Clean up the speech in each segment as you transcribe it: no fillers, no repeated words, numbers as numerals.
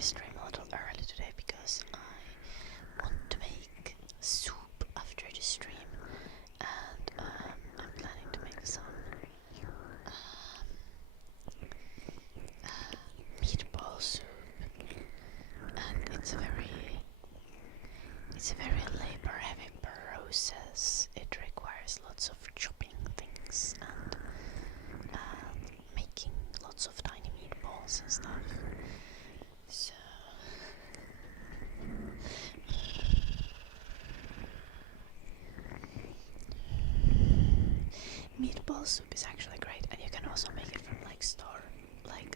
this stream a little early today because I want to make soup after the stream, and I'm planning to make some meatball soup, and it's a very labor-heavy process. It requires lots of chopping things and making lots of tiny meatballs and stuff. So meatball soup is actually great, and you can also make it from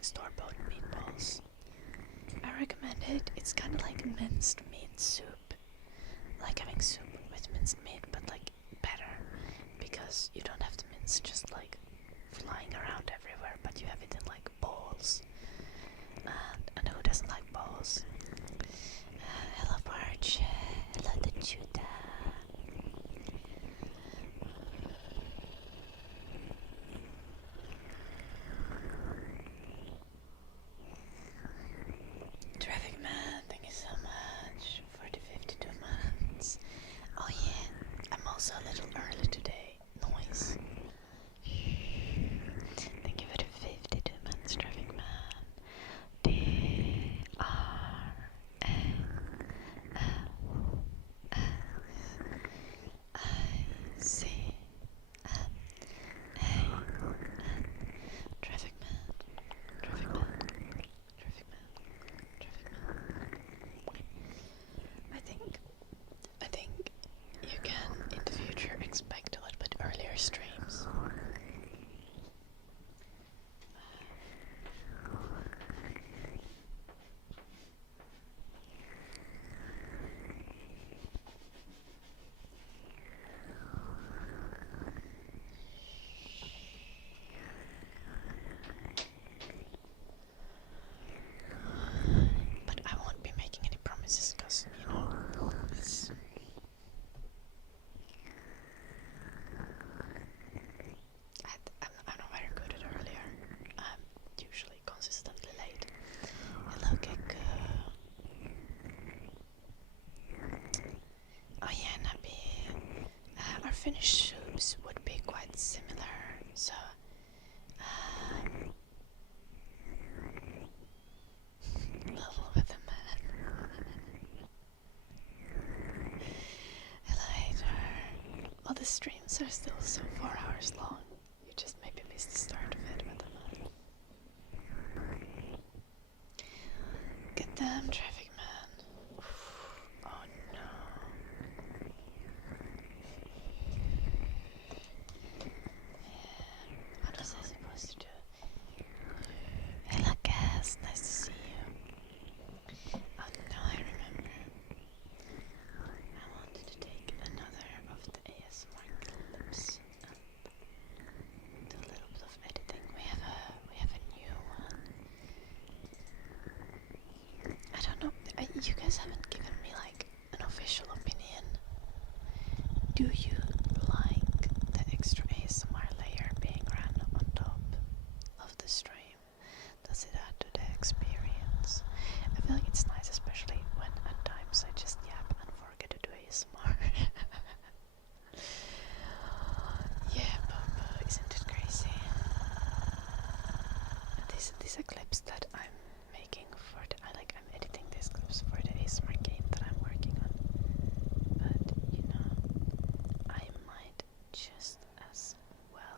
store-bought meatballs. I recommend it. It's kind of like minced meat soup, like having soup with minced meat, but like better, because you don't have to mince just like flying around everywhere, but you have it in like balls. And who doesn't like balls? Hello Barge, hello the Judah. Traffic Man, thank you so much for the 52 months. Oh yeah, I'm also a little early today. Noise. Thank you for the 52 months, Traffic Man. Traffic Man. Traffic Man. Traffic Man. Traffic Man. I think you can in the future expect a little bit earlier streams. But I won't be making any promises because, you know, it's... I'm not very good at earlier. I'm usually consistently late. Hello, Gecko. Oh yeah, Nabi. Our Finnish soups would be quite similar, so... level with the man. Hello, Hater. Well, the streams are still so 4 hours long. You just maybe missed the start of it with the man. Get them, Traffic Man. Oh no. What was I supposed to do? Hello, Cass. Nice to see you. Oh no, I remember. I wanted to take another of the ASMR clips and do a little bit of editing. We have a new one. I don't know. You guys haven't given me like an official opinion. Do you like the extra ASMR layer being run on top of the stream? Does it add to the experience? I feel like it's nice, especially when at times I just yap and forget to do ASMR. Yeah, but isn't it crazy? These are clips that I'm making for the... I'm editing these clips for the ASMR game that I'm working on. But, you know, I might just as well.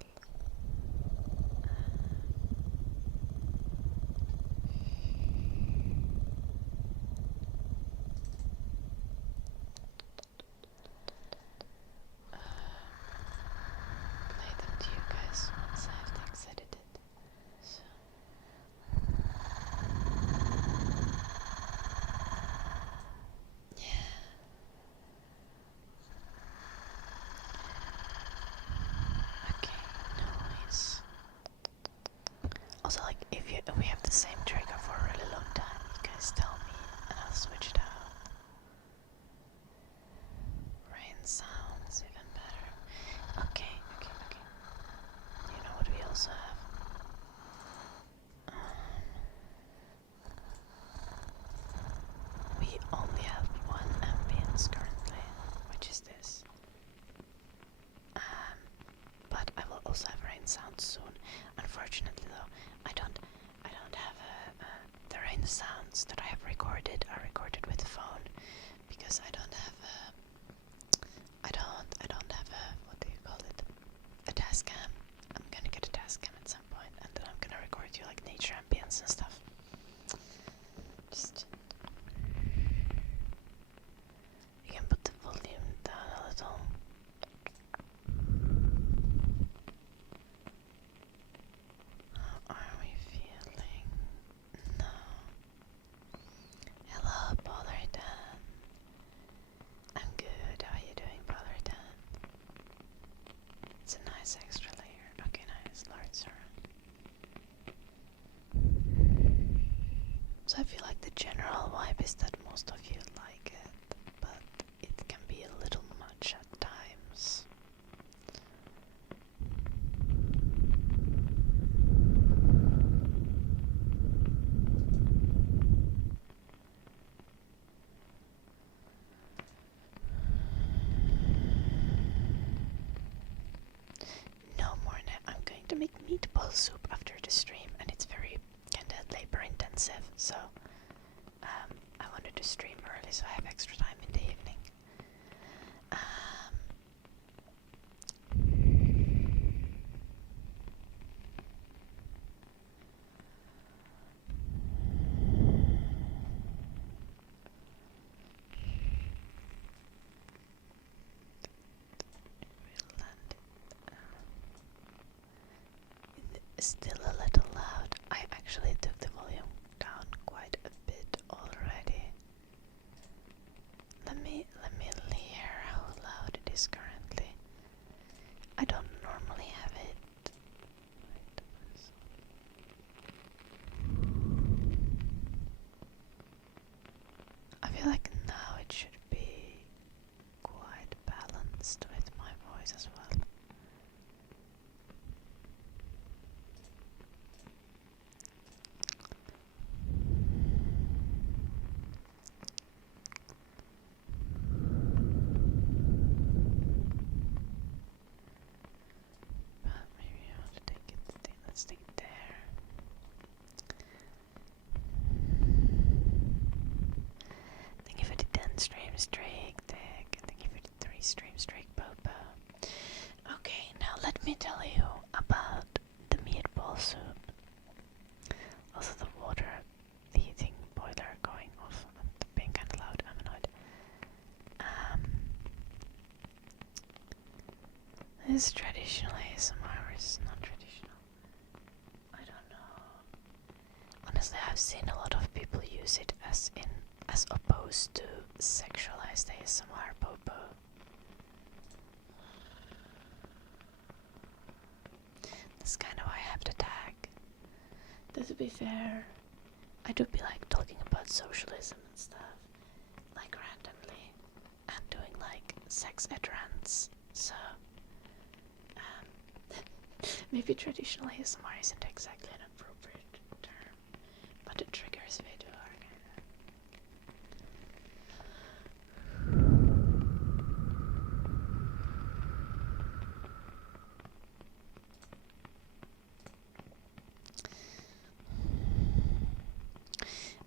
Play them to you guys once I have things edited. So, the sounds that I have recorded are recorded with the phone, because I don't have what do you call it? A task cam. I'm gonna get a task cam at some point, and then I'm gonna record you like nature ambience and stuff. Just you can put the volume down a little. How are we feeling? No. Hello, Pollerton. I'm good. How are you doing, Pollerton? It's a nice extra layer. Okay, nice. Lord Sir. So I feel like the general vibe is that most of you like it, but it can be a little much at times. No more now. I'm going to make meatball soup after the stream, and it's very kind of labor intensive, so I wanted to stream early so I have extra time in the evening. We'll land it. It's still a little loud. I actually took the volume down quite a bit already. Let me hear how loud it is currently. I don't normally have it. I feel like now it should be quite balanced with my voice as well. But maybe I want to take it. Let's take it there. Thank you for the 10 stream streak, Dick. Thank you for the 3 stream streak, Bobo. Okay, now let me tell you about the meatball soup. Also the water, the heating boiler going off and being kind of loud. I'm annoyed. Is traditional ASMR or is not traditional? I don't know. Honestly, I've seen a lot of people use it as opposed to sexualized ASMR, Popo. That's kind of why I have the tag. Though to be fair, I do be like talking about socialism and stuff, like randomly, and doing like sex ed rants, so maybe traditional ASMR isn't exactly an appropriate term, but it triggers video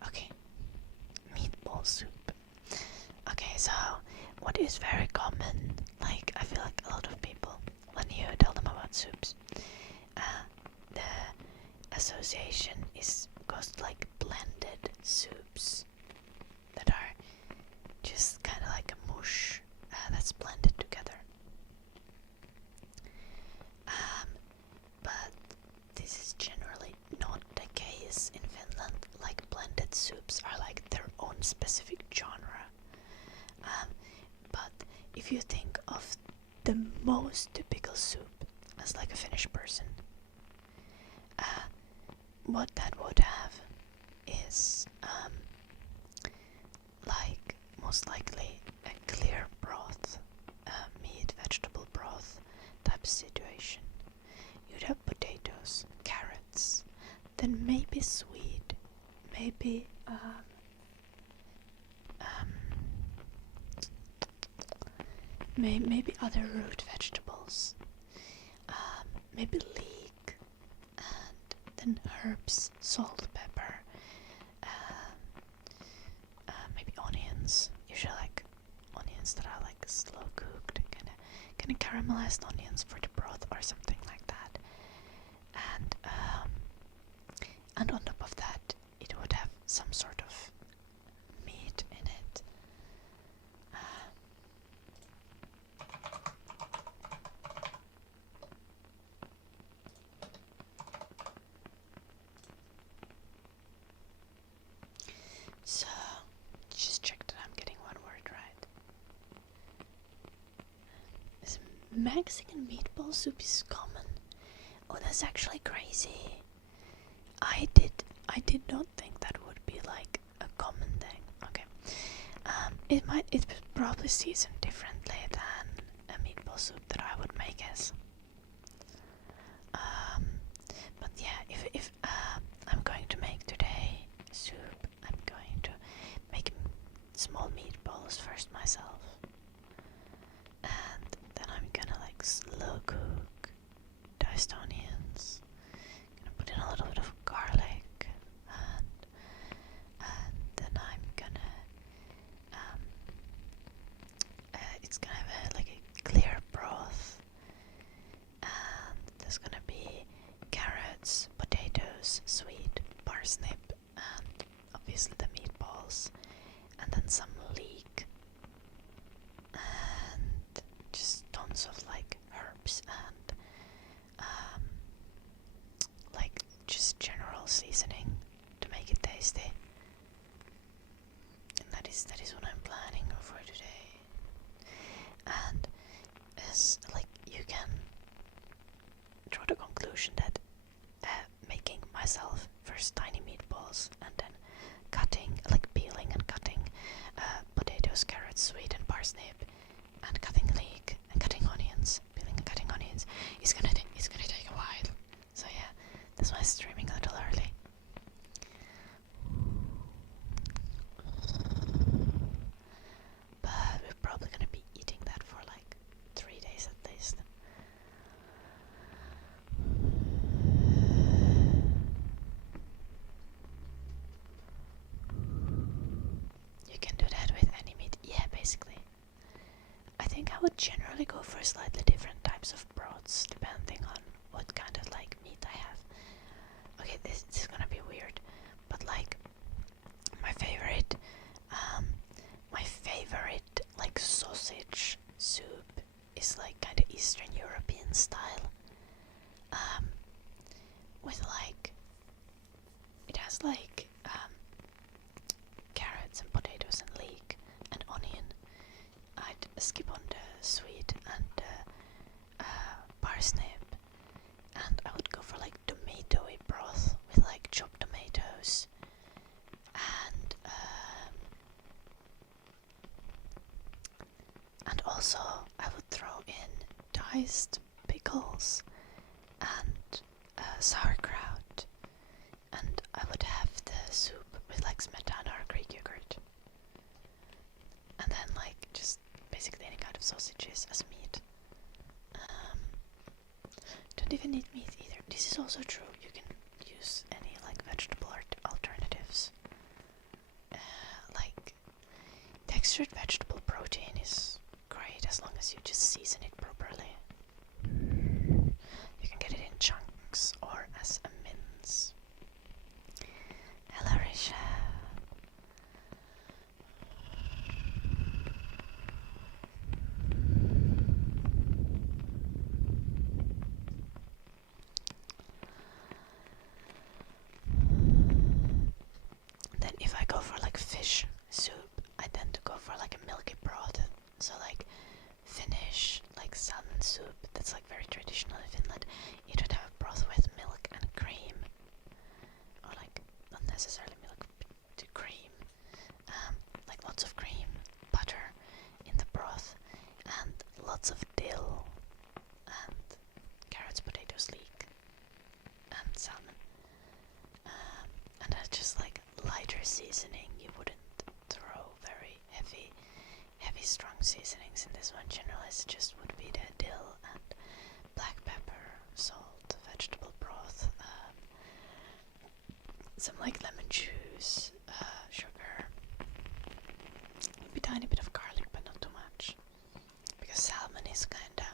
Okay, meatball soup. Okay, so what is very common, like I feel like a lot of people, when you tell them about soups, the association goes to like blended soups that are just kind of like a mush that's blended together. But this is generally not the case in Finland. Like blended soups are like their own specific genre. But if you think of the most typical soup as like a Finnish person, what that would have is like most likely a clear broth, meat, vegetable broth type situation. You'd have potatoes, carrots, then maybe sweet, maybe maybe other root vegetables, maybe leek, and then herbs, salt, pepper, caramelized onions for the broth or something like that. And on top of that, it would have some sort of meat in it. So, just check that I'm getting one word right. This Mexican meatball soup is common. Oh, that's actually crazy. I did not think that would be like a common thing. Okay. It's probably seasoned differently than a meatball soup that I would make as. But yeah, if I'm going to make today soup, I'm going to make small meatballs first myself, and then I'm gonna like slow cook diced onions. Gonna put in a little bit of garlic, and then I'm gonna it's gonna have like a clear broth, and there's gonna be carrots, potatoes, sweet, parsnip, and obviously the meatballs, and then some leek, and just tons of like herbs and like just general seasoning to make it tasty. And that is what I'm planning for today. And as like you can draw the conclusion that making myself first tiny meatballs and then peeling and cutting potatoes, carrots, sweet and parsnip, and cutting leek and cutting onions, peeling and cutting onions is gonna take a while. So yeah, that's why I'm streaming a little early. But we're probably gonna be eating that for like 3 days at least. You can do that with any meat. Yeah, basically. I think I would generally go for slightly different types of broths depending on what kind of like meat I have. Okay, this is gonna be weird, but like my favorite like sausage soup is like kind of Eastern European style. With like it has like carrots and potatoes and leek and onion. I'd skip on the sweet and parsnip, and I would go for like tomatoey broth with like chopped tomatoes and also I would throw in diced pickles and sauerkraut, and I would have the soup with like smetana or Greek yogurt, and then like just basically any kind of sausages as meat. Don't even need meat either. This is also true. You can use any like vegetable alternatives. Like textured vegetable protein is great as long as you just season it properly. You can get it in chunks or as a mince. Hello, Risha. Then if I go for like fish soup, I tend to go for like a milky broth. So like Finnish, like salmon soup, that's like very traditional in Finland. It would have a broth with milk and cream, or like not necessarily milk, to cream, like lots of cream, butter in the broth, and lots of dill, and carrots, potatoes, leek, and salmon. And that's just like lighter seasoning. You wouldn't throw very heavy strong seasonings in this one. Generally it just would be the dill and black pepper, salt, vegetable broth, some like lemon juice, sugar, maybe a tiny bit of garlic but not too much, because salmon is kinda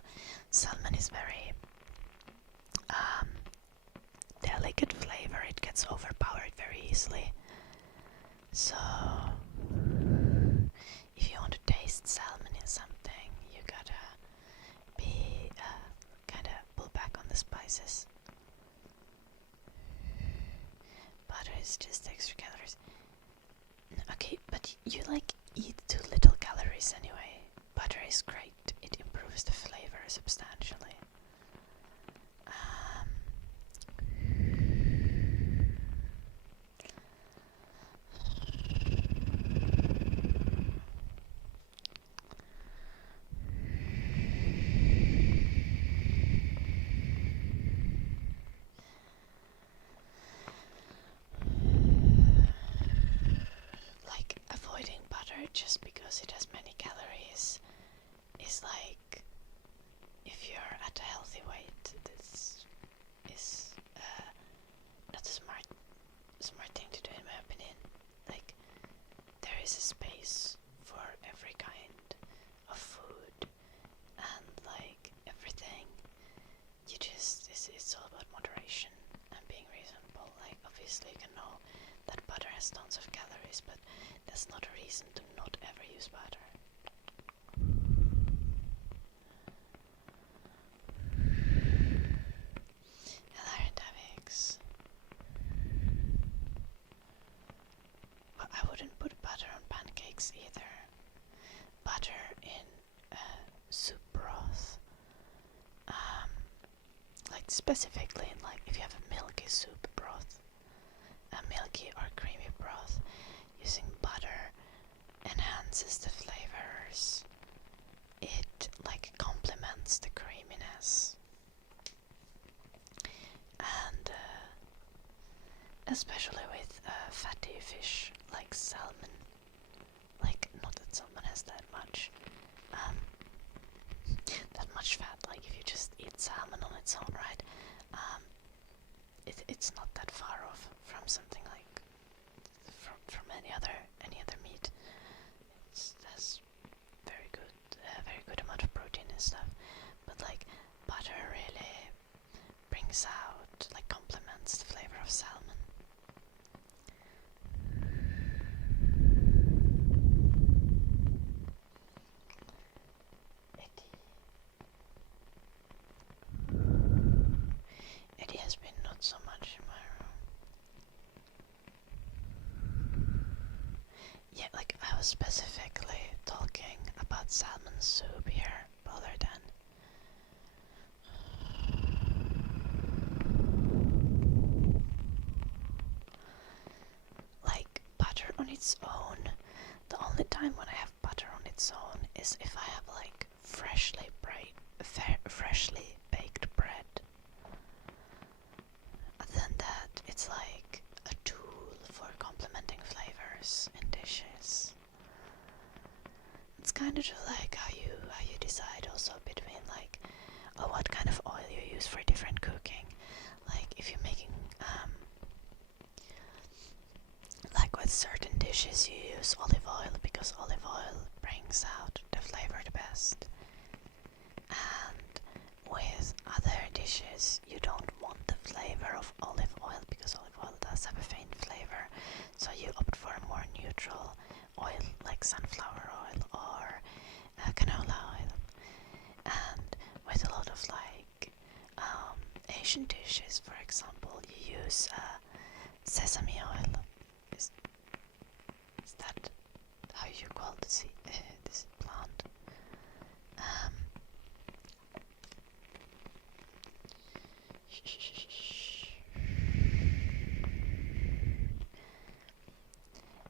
delicate flavor, it gets overpowered very easily. So if you want to taste salmon in something, you gotta be kinda pull back on the spices. Butter is just extra calories. Okay, but you like eat too little calories anyway. Butter is great. It improves the flavor substantially. Like avoiding butter just because it has many calories is like, if you're at a healthy weight, this is not a smart thing to do in my opinion. Like, there is a space for every kind of food, and like everything, you just, it's all about moderation and being reasonable. Like, obviously you can know that butter has tons of calories, but that's not a reason to not ever use butter. But I wouldn't put butter on pancakes either. Butter in soup broth, like specifically in, like, if you have a milky soup broth, a milky or creamy broth, using butter enhances the flavors. It like complements the creaminess, and especially with fatty fish like salmon. Like, not that salmon has that much fat. Like, if you just eat salmon on its own, right? It's not that far off from something like from any other meat. It has very good amount of protein and stuff. But like, butter really brings out, like, complements the flavor of salmon. Eddie has been not so much in my room. Yeah, like, I was specifically talking about salmon soup here, rather than like butter on its own. The only time when I have butter on its own is if I have like freshly baked bread. Other than that, it's like a tool for complementing flavors in dishes. It's kind of just like how you decide also between like, oh, what kind of oil you use for different cooking. Like, if you're making like with certain dishes you use olive oil because olive oil brings out the flavor the best, and with other dishes you don't want the flavor of olive oil because olive oil does have a faint flavor, so you opt for a more neutral oil like sunflower oil or canola oil. And with a lot of like Asian dishes, for example, you use sesame oil. Is that how you call this plant?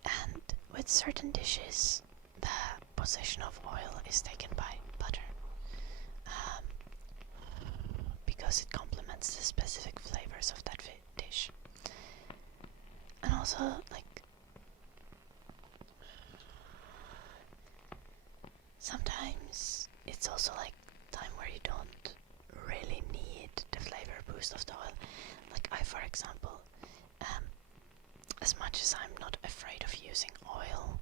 And with certain dishes, the position of oil is taken by butter, because it complements the specific flavors of that dish. And also, like, sometimes it's also like time where you don't really need the flavor boost of the oil. Like, I, for example, as much as I'm not afraid of using oil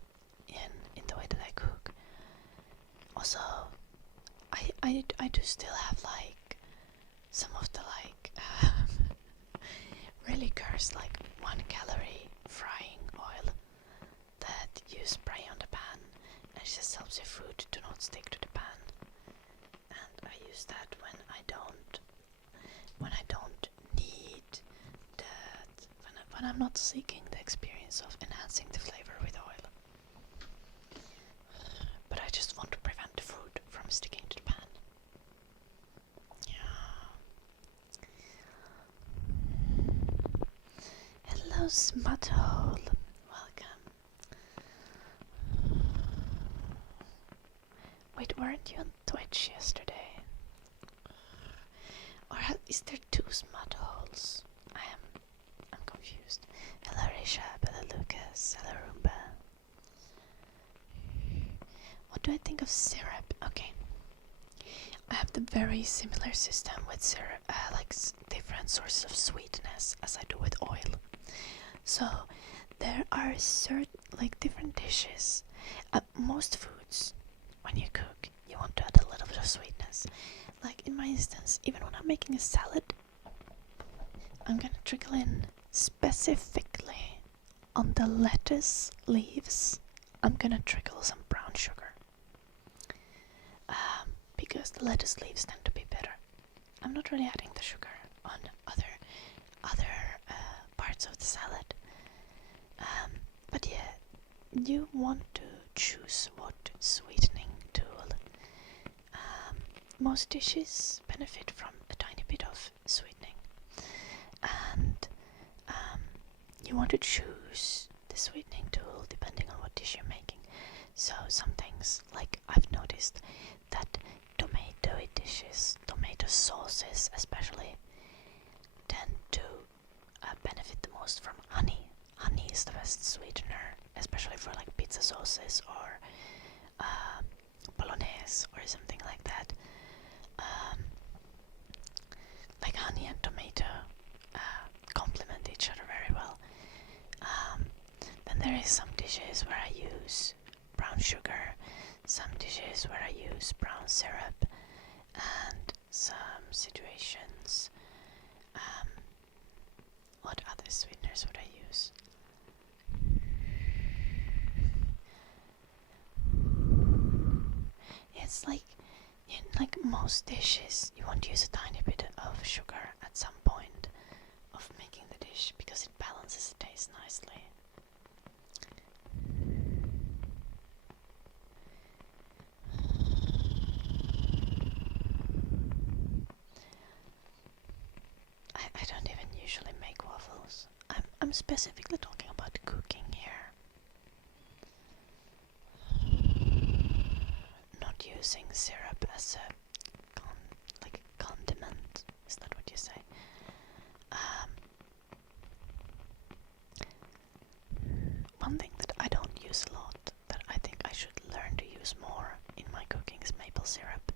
in the way that I cook, also I do still have like some of the like really curse like 1 calorie frying oil that you spray on the pan, and it just helps your food to not stick to the pan. And I use that when I don't need that, when I'm not seeking the experience of enhancing the flavor with oil, but I just want to prevent the food from sticking to the pan. Yeah. Hello, Smutthole. Welcome. Wait, weren't you on Twitch yesterday? Or is there 2 Smutholes? I'm confused. Hello, Risha. Hello, Lucas. Hello, Roomba. What do I think of syrup? Okay. I have the very similar system with syrup, different sources of sweetness as I do with oil. So there are certain different dishes. Most foods, when you cook, you want to add a little bit of sweetness. Like in my instance, even when I'm making a salad, I'm gonna trickle in specifically on the lettuce leaves. I'm gonna trickle some brown sugar. Because the lettuce leaves tend to be bitter. I'm not really adding the sugar on other parts of the salad. But yeah, you want to choose what sweetening tool. Most dishes benefit from a tiny bit of sweetening, and you want to choose the sweetening tool depending on what dish you're making. So some things, like I've noticed that tomatoey dishes, tomato sauces especially, tend to benefit the most from honey. Honey is the best sweetener, especially for like pizza sauces or bolognese or something like that. Like honey and tomato complement each other very well. Then there is some dishes where I use brown sugar, some dishes where I use brown syrup, and some situations. What other sweeteners would I use? It's like in most dishes, you want to use a tiny bit of sugar at some point of making the dish because it balances the taste nicely. I don't even usually make waffles. I'm specifically talking about cooking here. Not using syrup as a condiment. Is that what you say? One thing that I don't use a lot, that I think I should learn to use more in my cooking, is maple syrup.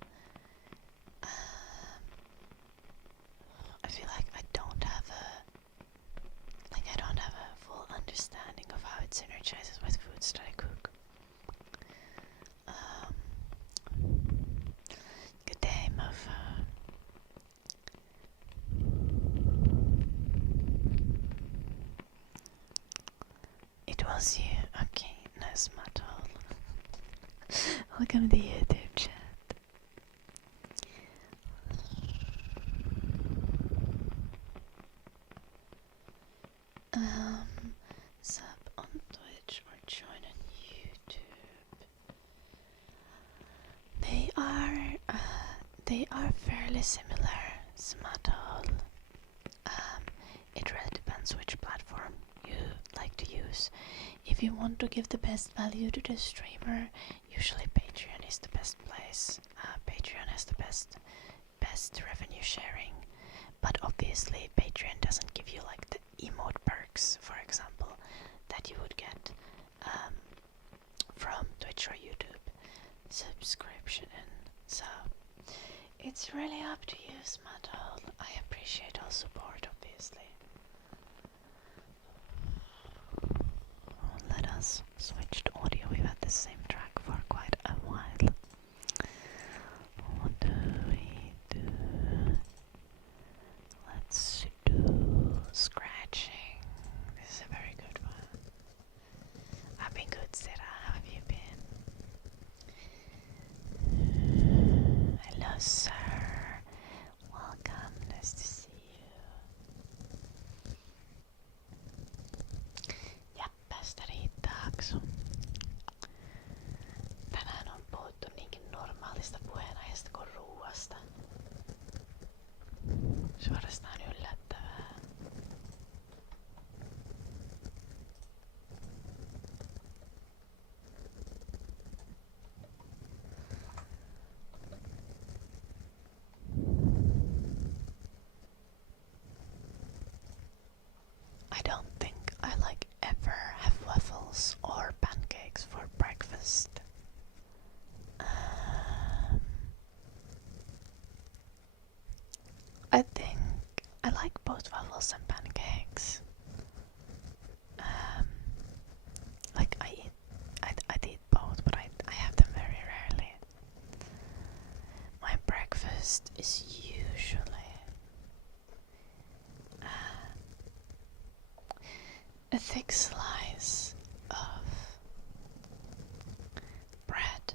I feel like I don't have a full understanding of how it synergizes with foods that I cook. Good day, mofo. It was you. Okay, no smart hole. Welcome to the YouTube chat. Sub on Twitch or join on YouTube. They are fairly similar, Smartall. It really depends which platform you like to use. If you want to give the best value to the streamer, usually Patreon is the best place. Patreon has the best revenue sharing, but obviously Patreon doesn't give you like the emote perks, for example, that you would get from Twitch or YouTube subscription. So it's really up to you, Smartall. I appreciate all support, obviously. Let us switch to audio. We've had the same track for quite a while. What do we do? Let's do scratch suorastaan yllättävää. I don't think I ever have waffles or pancakes for breakfast. I think I like both waffles and pancakes. I'd eat both, but I have them very rarely. My breakfast is usually a thick slice of bread,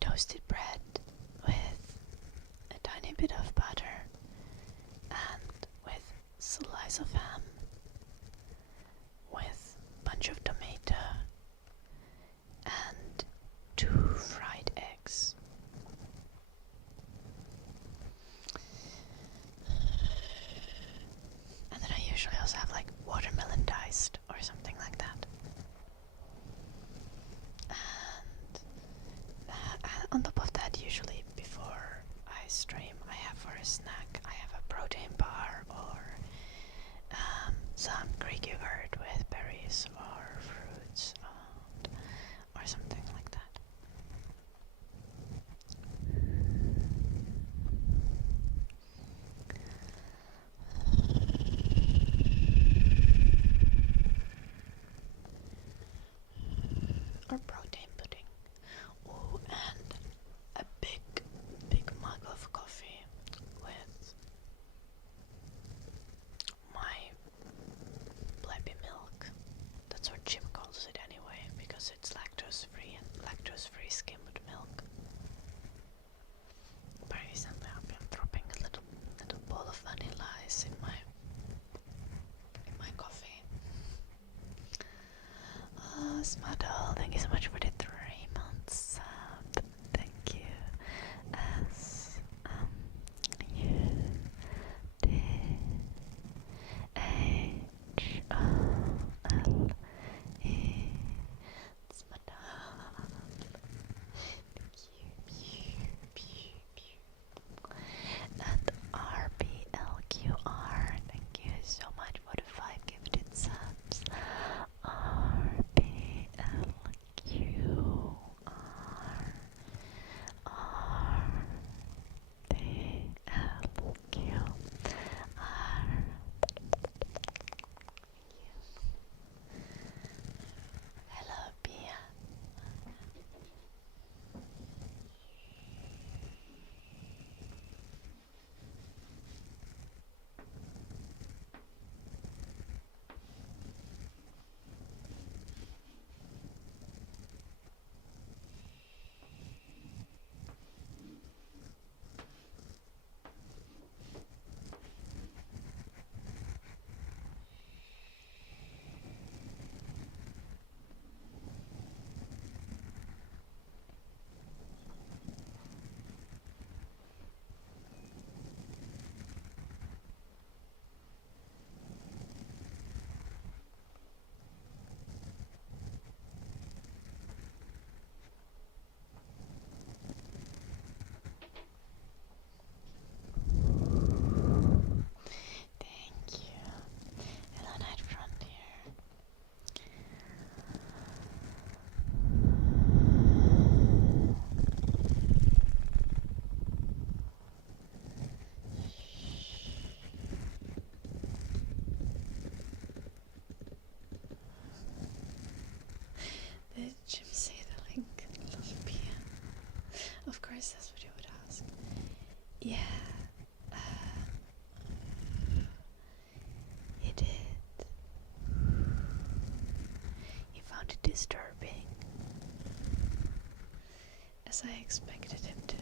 toasted bread with a tiny bit of butter and with slice of ham with bunch of tomato and 2 fried eggs. And then I usually also have watermelon diced or something like that. And on top of that, usually before I stream, I have for a snack, I have a protein bar or some Greek yogurt with berries or fruits or something like that. Or protein pudding. Oh, and a big mug of coffee with my blebby milk. That's what Jim calls it anyway, because it's lactose free and lactose free skimmed milk. But recently I've been dropping a little bowl of vanilla ice in my coffee. Oh, Smuddle, thank you so much for the 3 months sub. Thank you. S-M-U-D-H-O-L-E. Smuddle. And RBLQR, thank you so much for the 5 gifted subs. Hello, Pia. Thank you. Hello, Night Frontier. Did Jim say the link? Love Pia. Of course, that's what you would ask. Yeah. He did. He found it disturbing, as I expected him to.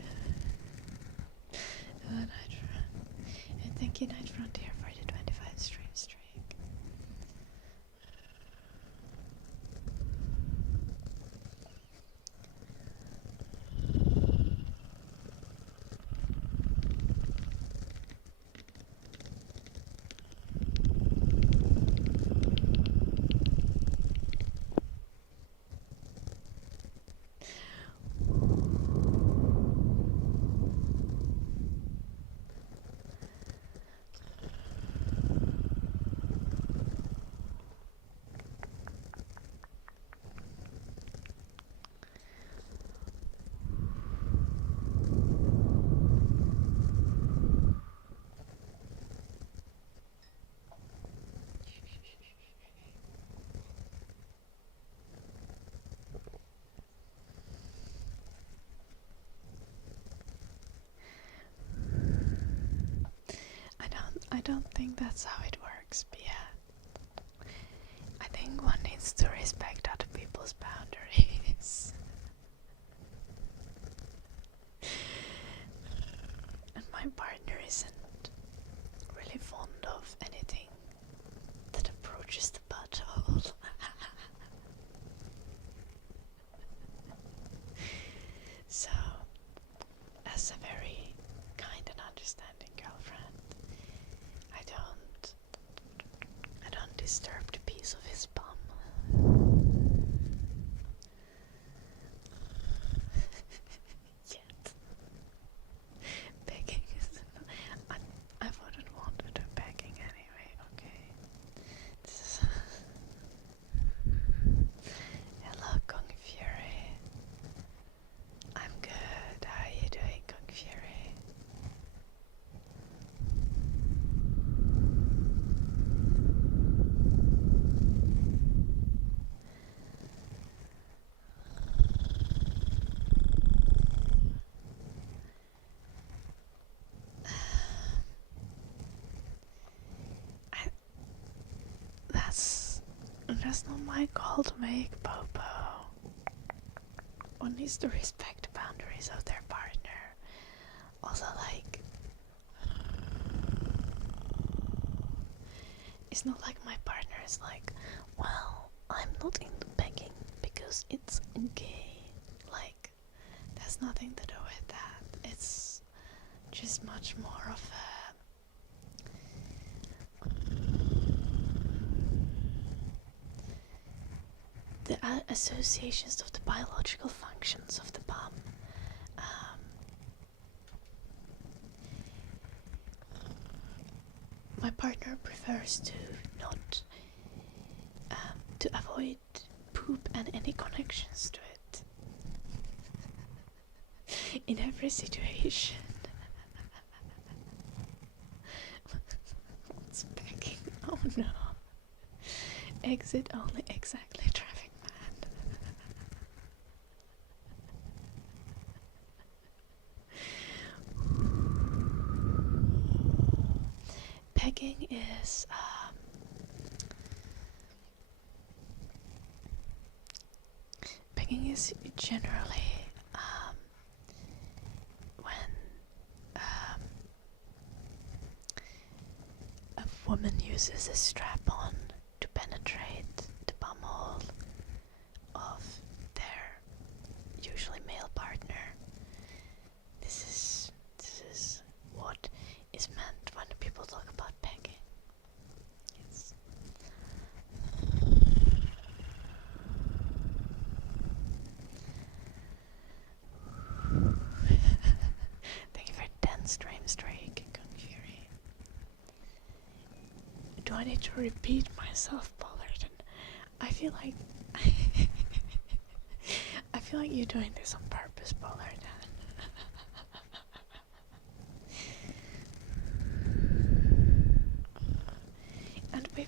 Hello, Night Front. And thank you, Night Frontier, for the 25 stream streak. I don't think that's how it works, but yeah. I think one needs to respect other people's boundaries. And my partner isn't really fond of anything that approaches the butthole. So, as a very kind and understanding girlfriend, I don't disturb the peace of his bum. Yet. Begging is... I wouldn't want to do begging anyway, okay? This is... Hello, Kung Fury. I'm good. How are you doing, Kung Fury? That's not my call to make, Popo. One needs to respect the boundaries of their partner. Also, like, it's not like my partner is like, well, I'm not into begging because it's gay. Like, there's nothing to do with that. It's just much more of a the associations of the biological functions of the bum. My partner prefers to not to avoid poop and any connections to it in every situation. What's packing? Oh no. Exit only, exactly, traffic man. Pegging is generally when a woman uses a strap-on to penetrate the bumhole of their usually male partner. This is what is meant when people talk about pegging. Yes. Thank you for 10 stream streak, Kung Fury. Do I need to repeat myself, Pollard? I feel like I feel like you're doing this on purpose, Pollard. And we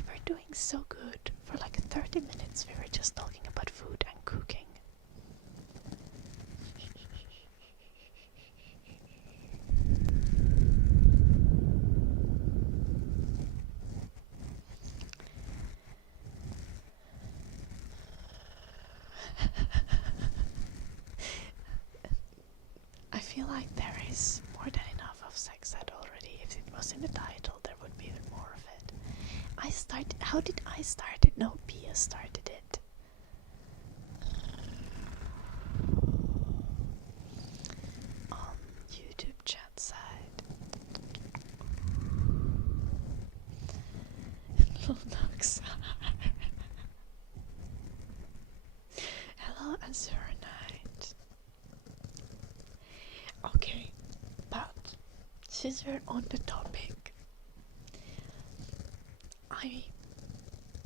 were doing so good for like 30 minutes. We were just talking about food and cooking. I feel like there is more than enough of sex ed already. If it was in the title, there would be even more of it. How did I start it? No, Pia started it. On YouTube chat side. Lunox. Hello, Azure Knight. Okay, but since we're on the topic, I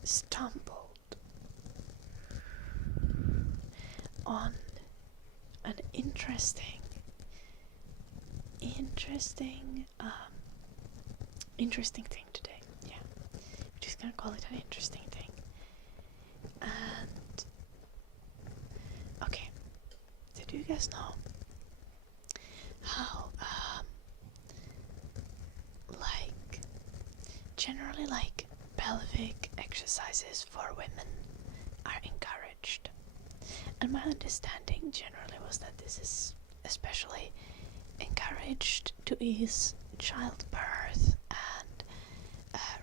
stumbled on an interesting thing today. Yeah, we're just gonna call it an interesting thing. And okay, so do you guys know how like generally like pelvic exercises for women are encouraged. And my understanding generally was that this is especially encouraged to ease childbirth and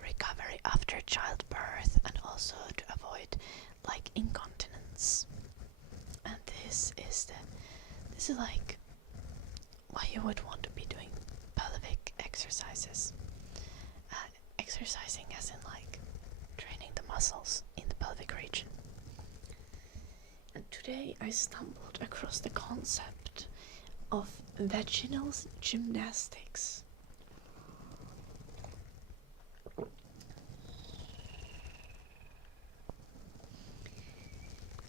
recovery after childbirth, and also to avoid like incontinence. And this is like why you would want to be doing pelvic exercises. Exercising as in like training the muscles in the pelvic region. And today I stumbled across the concept of vaginal gymnastics.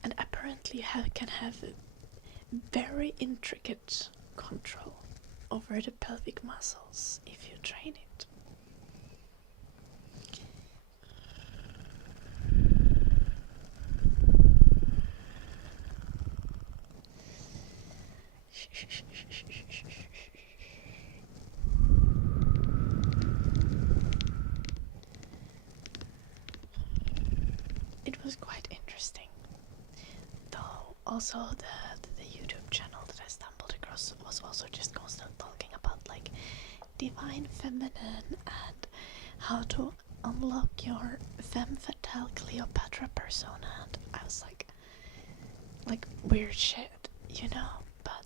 And apparently you can have very intricate control over the pelvic muscles if you train it. It was quite interesting, though. Also, the YouTube channel that I stumbled across was also just constantly talking about like divine feminine and how to unlock your femme fatale Cleopatra persona, and I was like weird shit, you know, but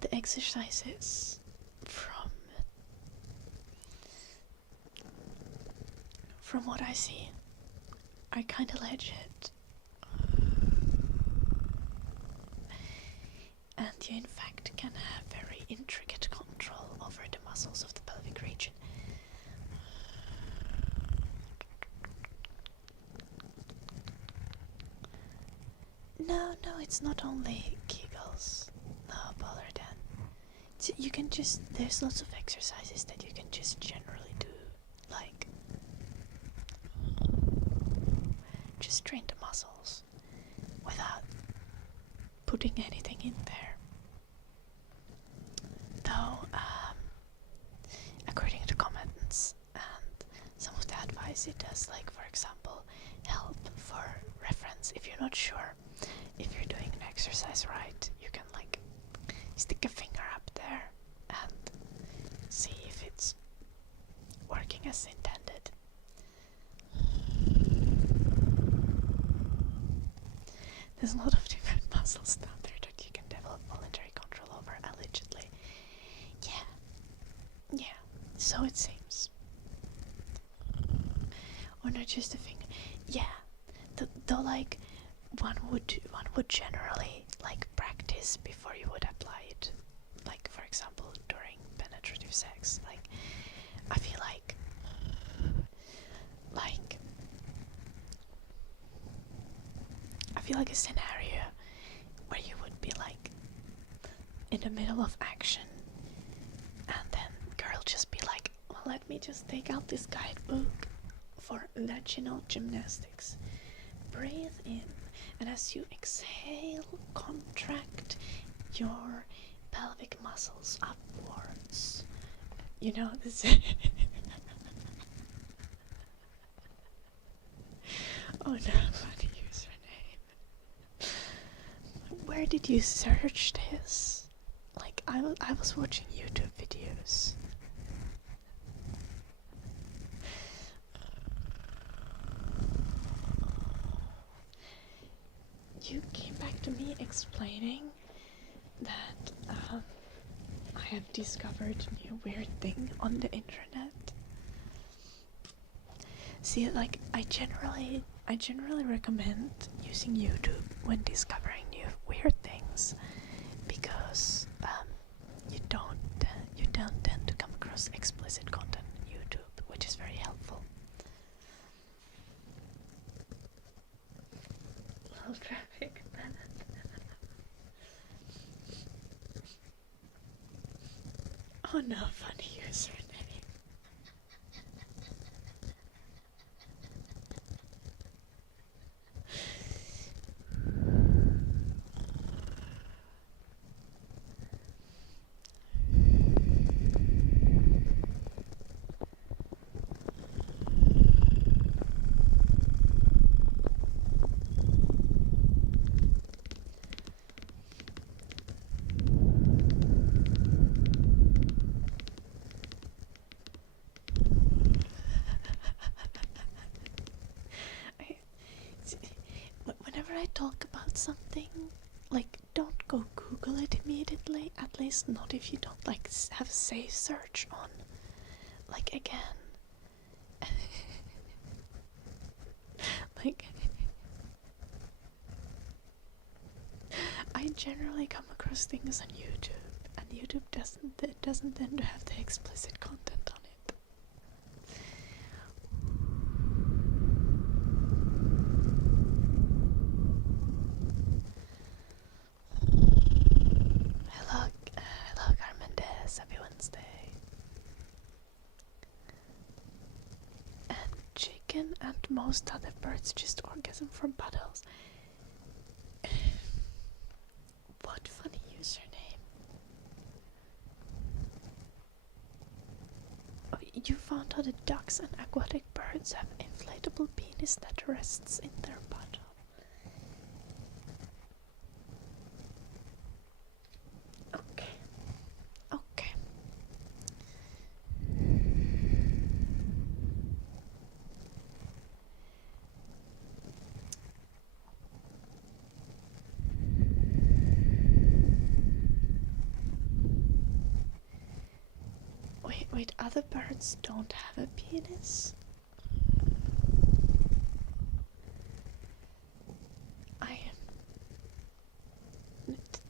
the exercises from what I see are kind of legit, and you in fact can have very intricate control over the muscles of the pelvic region. No, it's not only Kegels. No, Ballerden. You can just, there's lots of exercises that you can just generally do, like just train the muscles without putting anything in there. Though, according to comments and some of the advice, it does, like, for example, help for reference. If you're not sure if you're doing an exercise right, you can like stick a finger up there and see if it's working as intended. There's a lot of different muscles down there that you can develop voluntary control over, allegedly. Yeah, so it seems. Or not just a finger. Yeah, though like one would generally like practice before you would apply it. Like, for example, during penetrative sex. Like, I feel like a scenario where you would be like in the middle of action, and then girl just be like, well, let me just take out this guidebook for vaginal gymnastics. Breathe in, and as you exhale, contract your pelvic muscles upwards. You know, this oh no, funny username. Where did you search this? Like, I was watching YouTube videos. You came back to me explaining that I have discovered a new weird thing on the internet. See, like, I generally recommend using YouTube when discovering new weird things, because you don't tend to come across explicit content on YouTube, which is very helpful. Little traffic. Oh no, funny username. talk about something, like, don't go Google it immediately. At least not if you don't like have a safe search on. Like, again, like, I generally come across things on YouTube, and YouTube doesn't tend to have the explicit content on it. Hello, Carmendes. Happy Wednesday. And chicken and most other birds just orgasm from puddles. What funny username? Oh, you found out that ducks and aquatic birds have inflatable penis that rests in their puddle. Okay. Okay. Wait, other birds don't have a penis?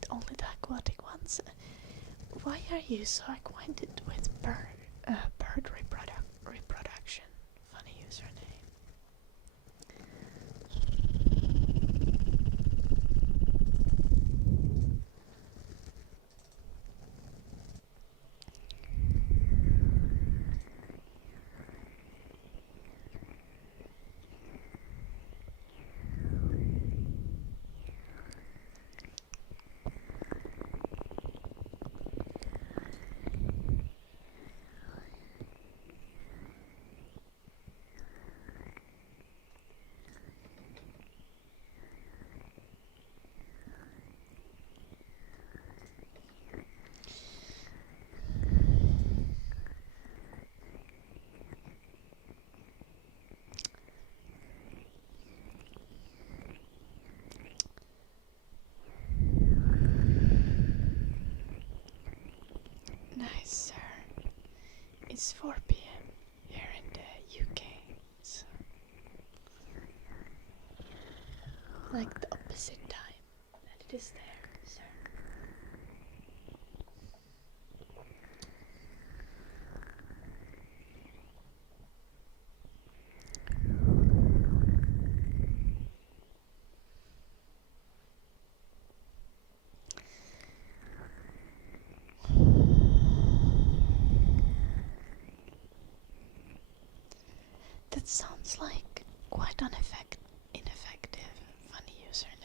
Only the aquatic ones. Why are you so acquainted with bird reproduction? Funny username. Nice, sir. It's 4 p.m. here in the UK. So, like the opposite time that it is there, sir. That sounds like quite ineffective, funny username.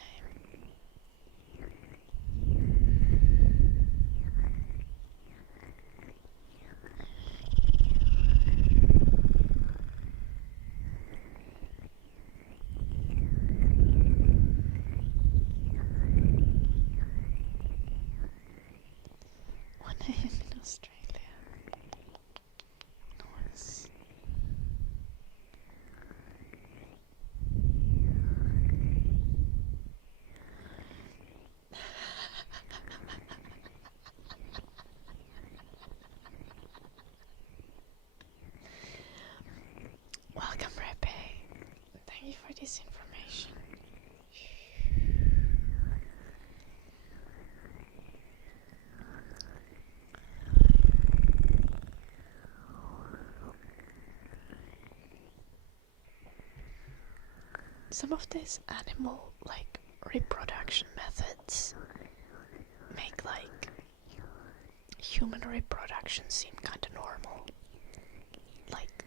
When I am in Australia. Nice. Welcome, Repe. Thank you for this information. Some of these animal like reproduction methods make like human reproduction seem kinda normal. Like,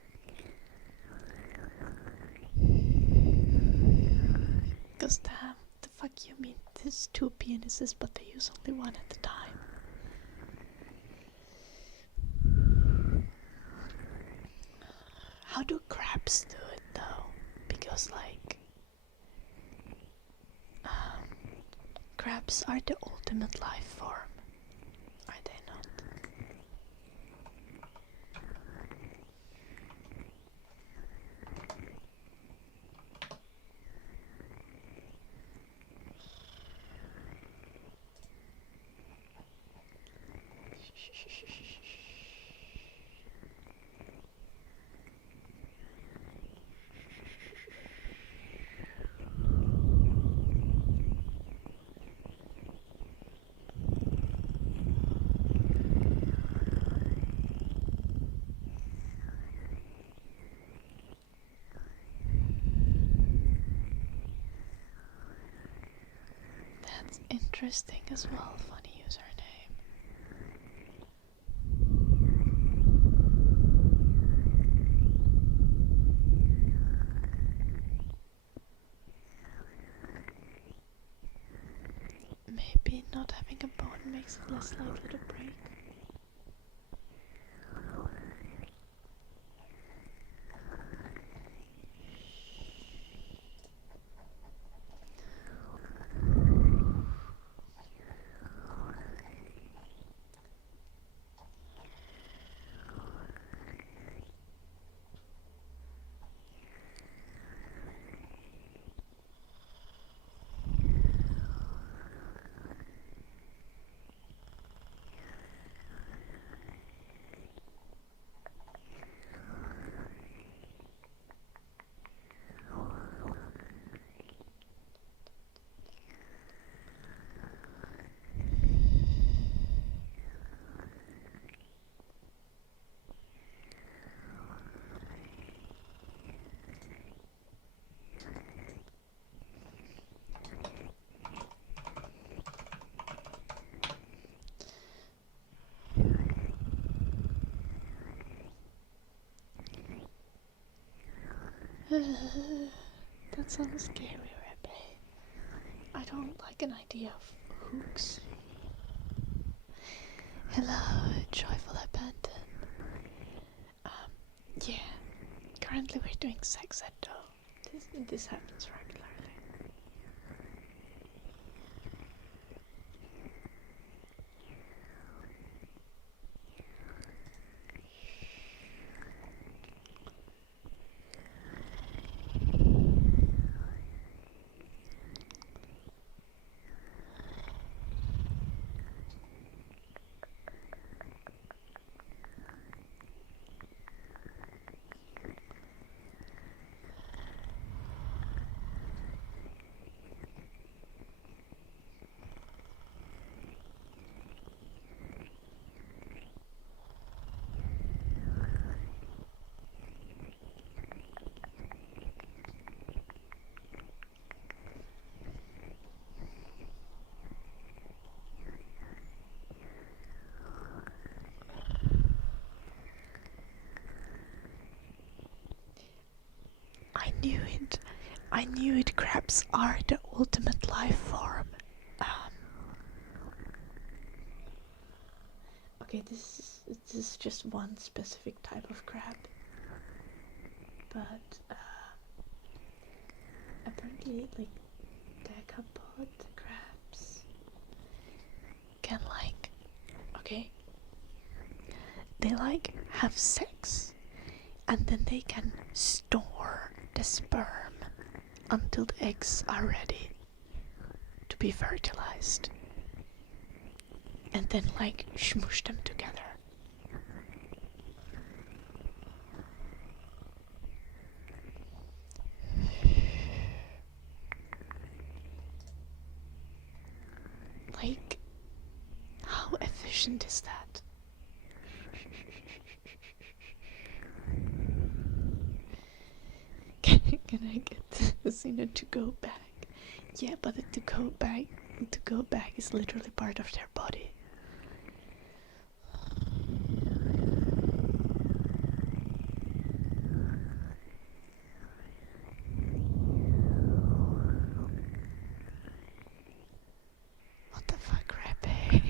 cause damn, the fuck you mean there's 2 penises but they use only one at a time? How do crabs do it though? Because like crabs are the ultimate life form, are they not? interesting as well. Funny username. Maybe not having a bone makes it less likely to break. That sounds scary, Rebbe. I don't like an idea of hooks. Hello, joyful abandon. Yeah. Currently we're doing sex ed though. This happens regularly. I knew it. Crabs are the ultimate life form. Okay, this is just one specific type of crab, but apparently, like decapod crabs can they have sex, and then they can store the sperm until the eggs are ready to be fertilized, and then smoosh them together. How efficient is that? Can I get Lucina to go back? Yeah, but to go back is literally part of their body. What the fuck, Rebbe?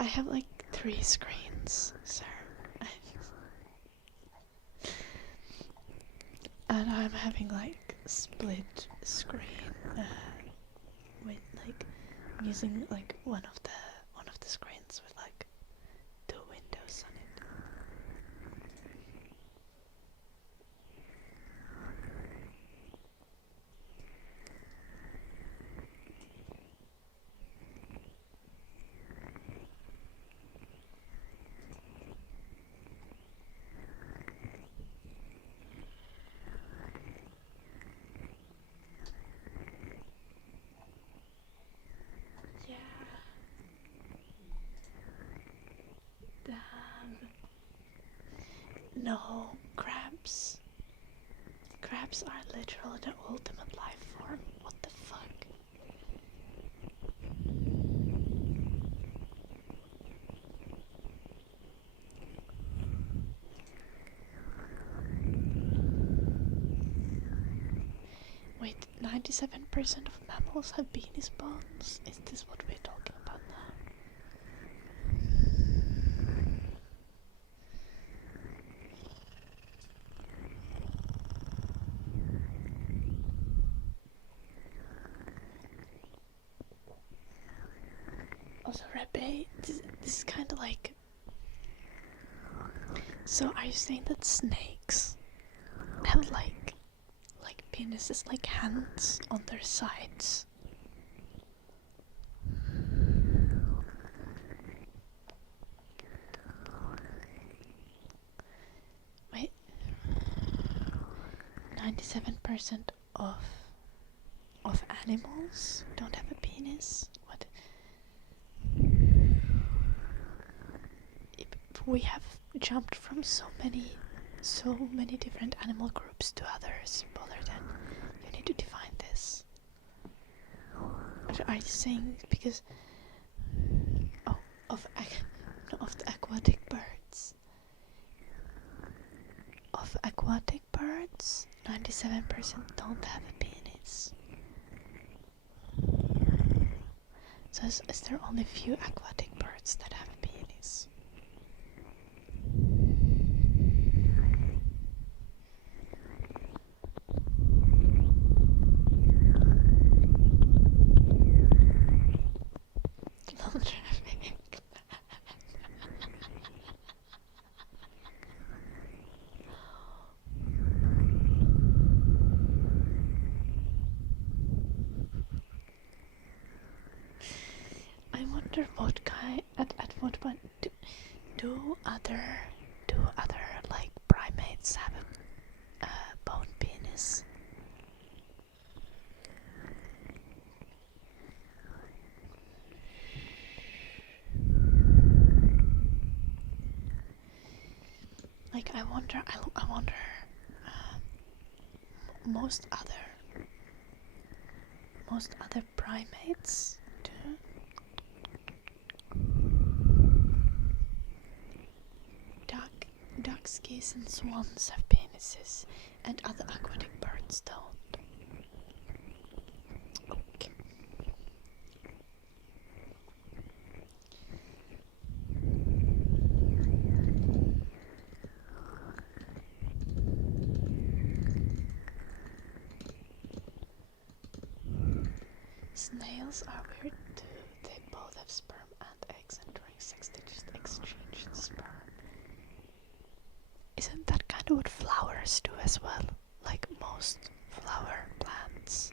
I have 3 screens, sir. And I'm having split screen with I'm using one of the screens with 2 windows on it. No, crabs. Crabs are literally the ultimate life form. What the fuck? Wait, 97% of mammals have penis bones? Is this what we're talking about now? Also, Rebbe, this is kind of like... So, are you saying that snakes have like penises, like hands on their sides? Wait, 97% of animals don't have a penis? What? We have jumped from so many different animal groups to others, Bollerden. You need to define this. Are you saying because of the aquatic birds? Of aquatic birds, 97% don't have a penis. So is there only few aquatic birds that have a penis? I wonder what kind at what point do other like primates have a bone penis? Like I wonder most other primates do. Ducks, geese and swans have penises and other aquatic birds don't. Okay. Snails are weird too. They both have sperm and eggs, and during sex they just exchange sperm. Isn't that kind of what flowers do as well? Like most flower plants.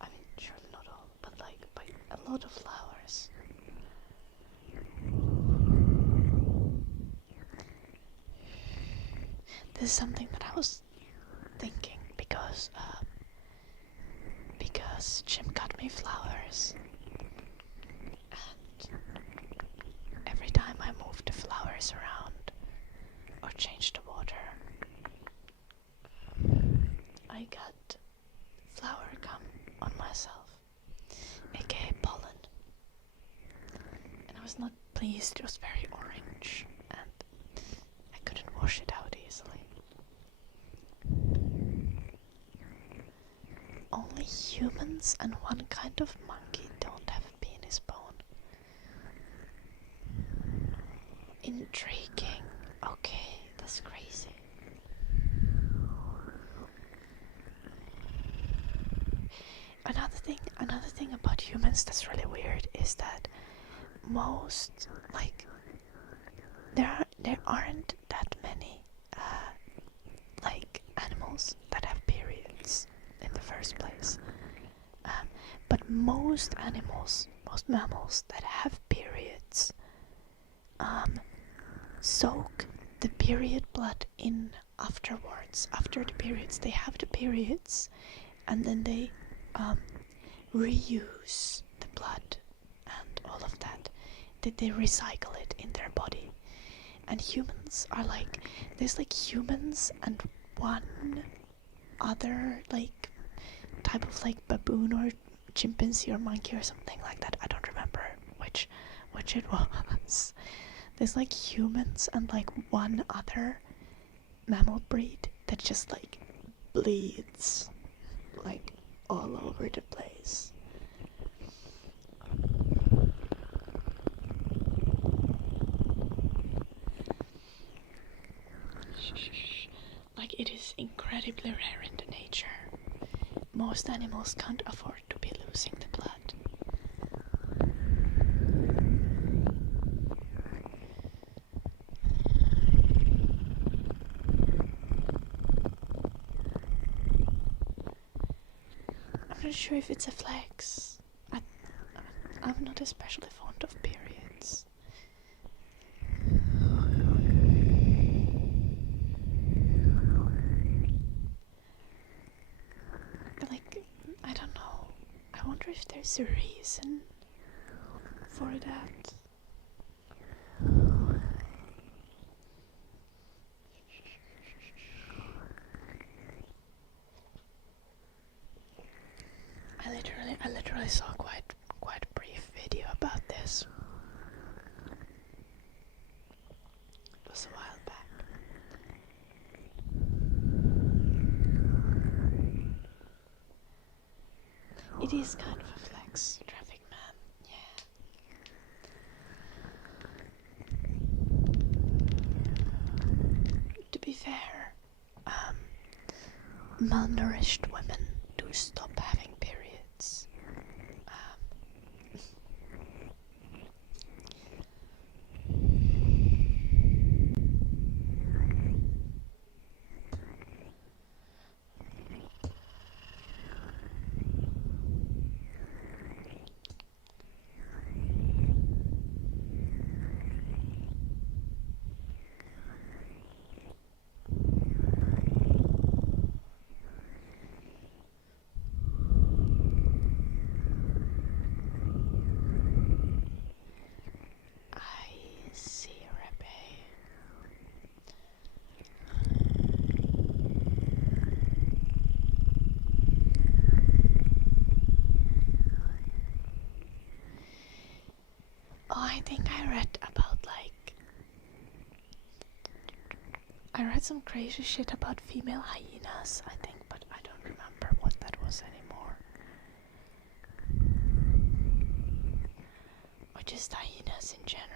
I mean, surely not all, but like by a lot of flowers. This is something that I was thinking because Jim got me flowers, and every time I moved the flowers around or changed the water, I got flower gum on myself, aka pollen, and I was not pleased. It was very orange and I couldn't wash it out easily. Only humans and one kind of monkey don't have a penis bone. Intriguing. Okay, that's crazy. Another thing about humans that's really weird is that most, like, there aren't that many like animals that have periods in the first place. But most mammals that have periods soak the period blood in afterwards. After the periods, they have the periods, and then they reuse the blood and all of that. They recycle it in their body. And humans are like, there's like humans and one other like type of like baboon or chimpanzee or monkey or something like that. I don't remember which it was. There's like humans and like one other mammal breed that just like bleeds like all over the place. Like, it is incredibly rare in the nature. Most animals can't afford to be losing the blood. I'm not sure if it's a flex. I'm not especially fond of periods. Like, I don't know. I wonder if there's a reason for that. I literally saw quite a brief video about this. It was a while back. It is kind of a flex, traffic man, yeah. To be fair, malnourished women do stop having periods. I think I read about I read some crazy shit about female hyenas, I think, but I don't remember what that was anymore. Or just hyenas in general.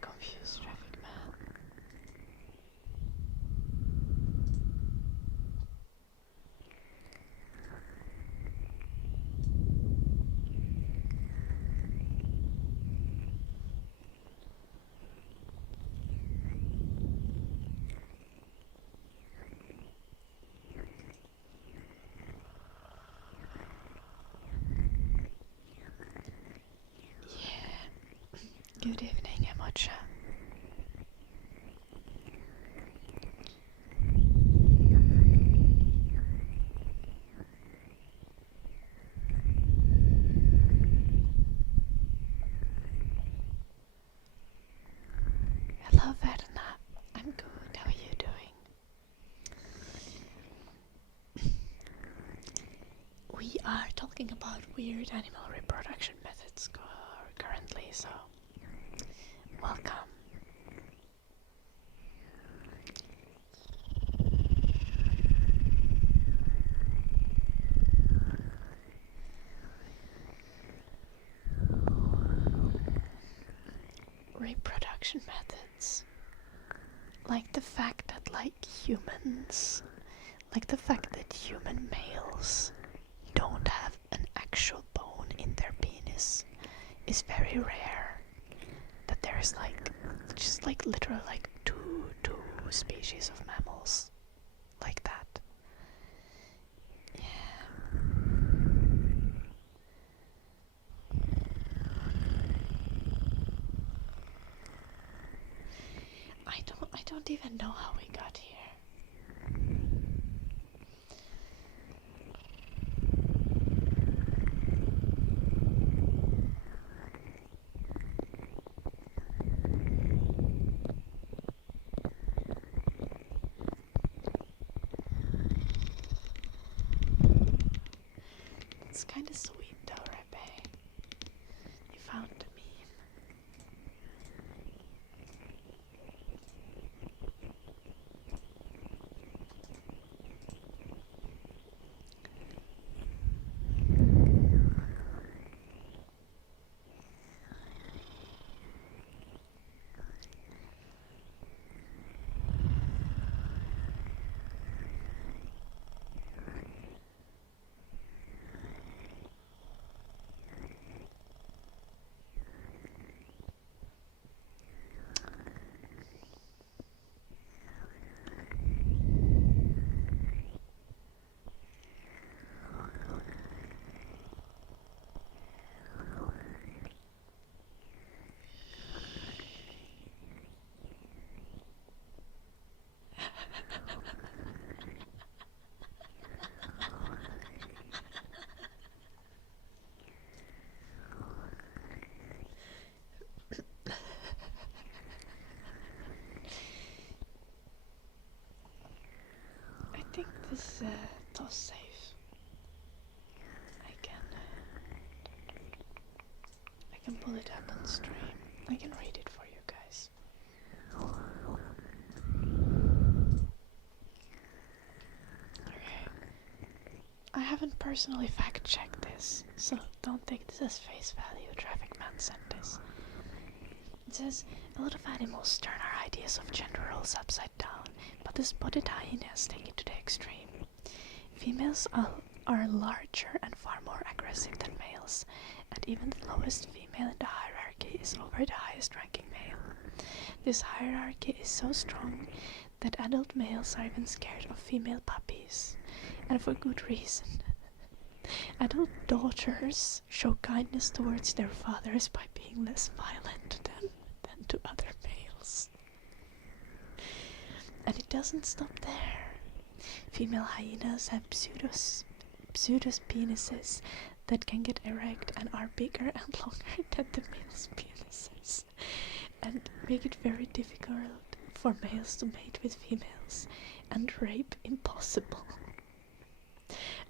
Confused traffic man. Yeah. Good evening, Emocha. Hello, Verna. I'm good. How are you doing? We are talking about weird animal reproduction methods currently, so welcome. Reproduction methods. Like the fact that the fact that human males don't have an actual bone in their penis is very rare. That there's just literally two species of mammals like that. Yeah. I don't got here? It's kinda sweet though, Rebbe. You found the meme. I think this does save. I can pull it up on stream. I can read it for you guys. Okay. I haven't personally fact-checked this, so don't take this as face value. Traffic Man sent this. It says, a lot of animals turn our ideas of gender roles upside down, but the spotted hyenas take it to the extreme. Females are larger and far more aggressive than males, and even the lowest female in the hierarchy is over the highest ranking male. This hierarchy is so strong that adult males are even scared of female puppies, and for good reason. Adult daughters show kindness towards their fathers by being less violent to them than to other males. And it doesn't stop there. Female hyenas have pseudous penises that can get erect and are bigger and longer than the male's penises, and make it very difficult for males to mate with females, and rape impossible.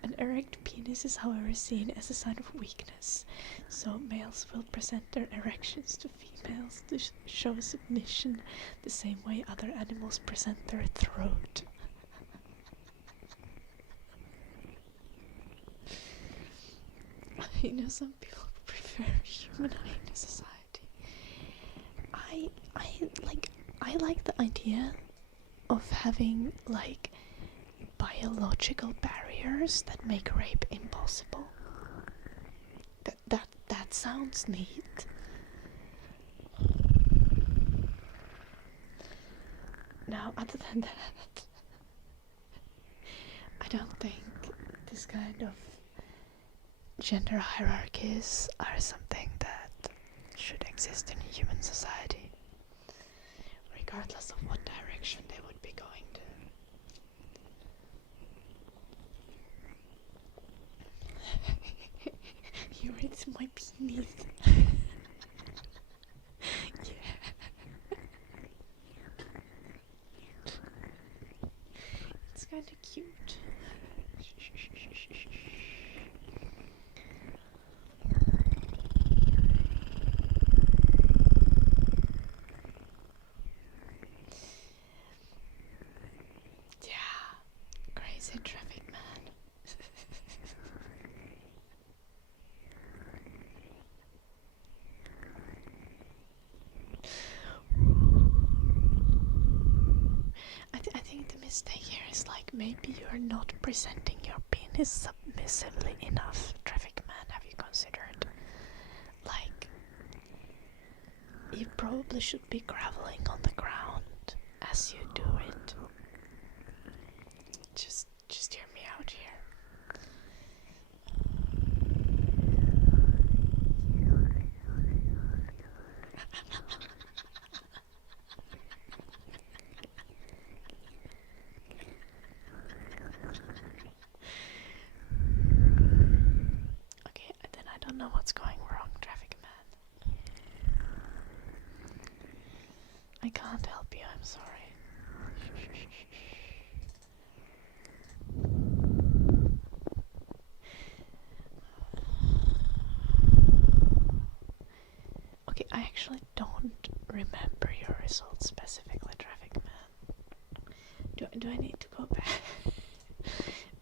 An erect penis is however seen as a sign of weakness, so males will present their erections to females to show submission the same way other animals present their throat. You know, some people prefer human hyena society. I like the idea of having like biological barriers that make rape impossible. That sounds neat. Now, other than that, I don't think this kind of gender hierarchies are something that should exist in human society, regardless of what direction they would be going to. Here it's my penis. Yeah. It's kind of cute. Traffic man. I think the mistake here is like maybe you're not presenting your penis submissively enough. Traffic man, have you considered? Like, you probably should be groveling on the ground as you do it. Just hear me out here. I'm sorry. Okay, I actually don't remember your results specifically, Traffic Man. Do I need to go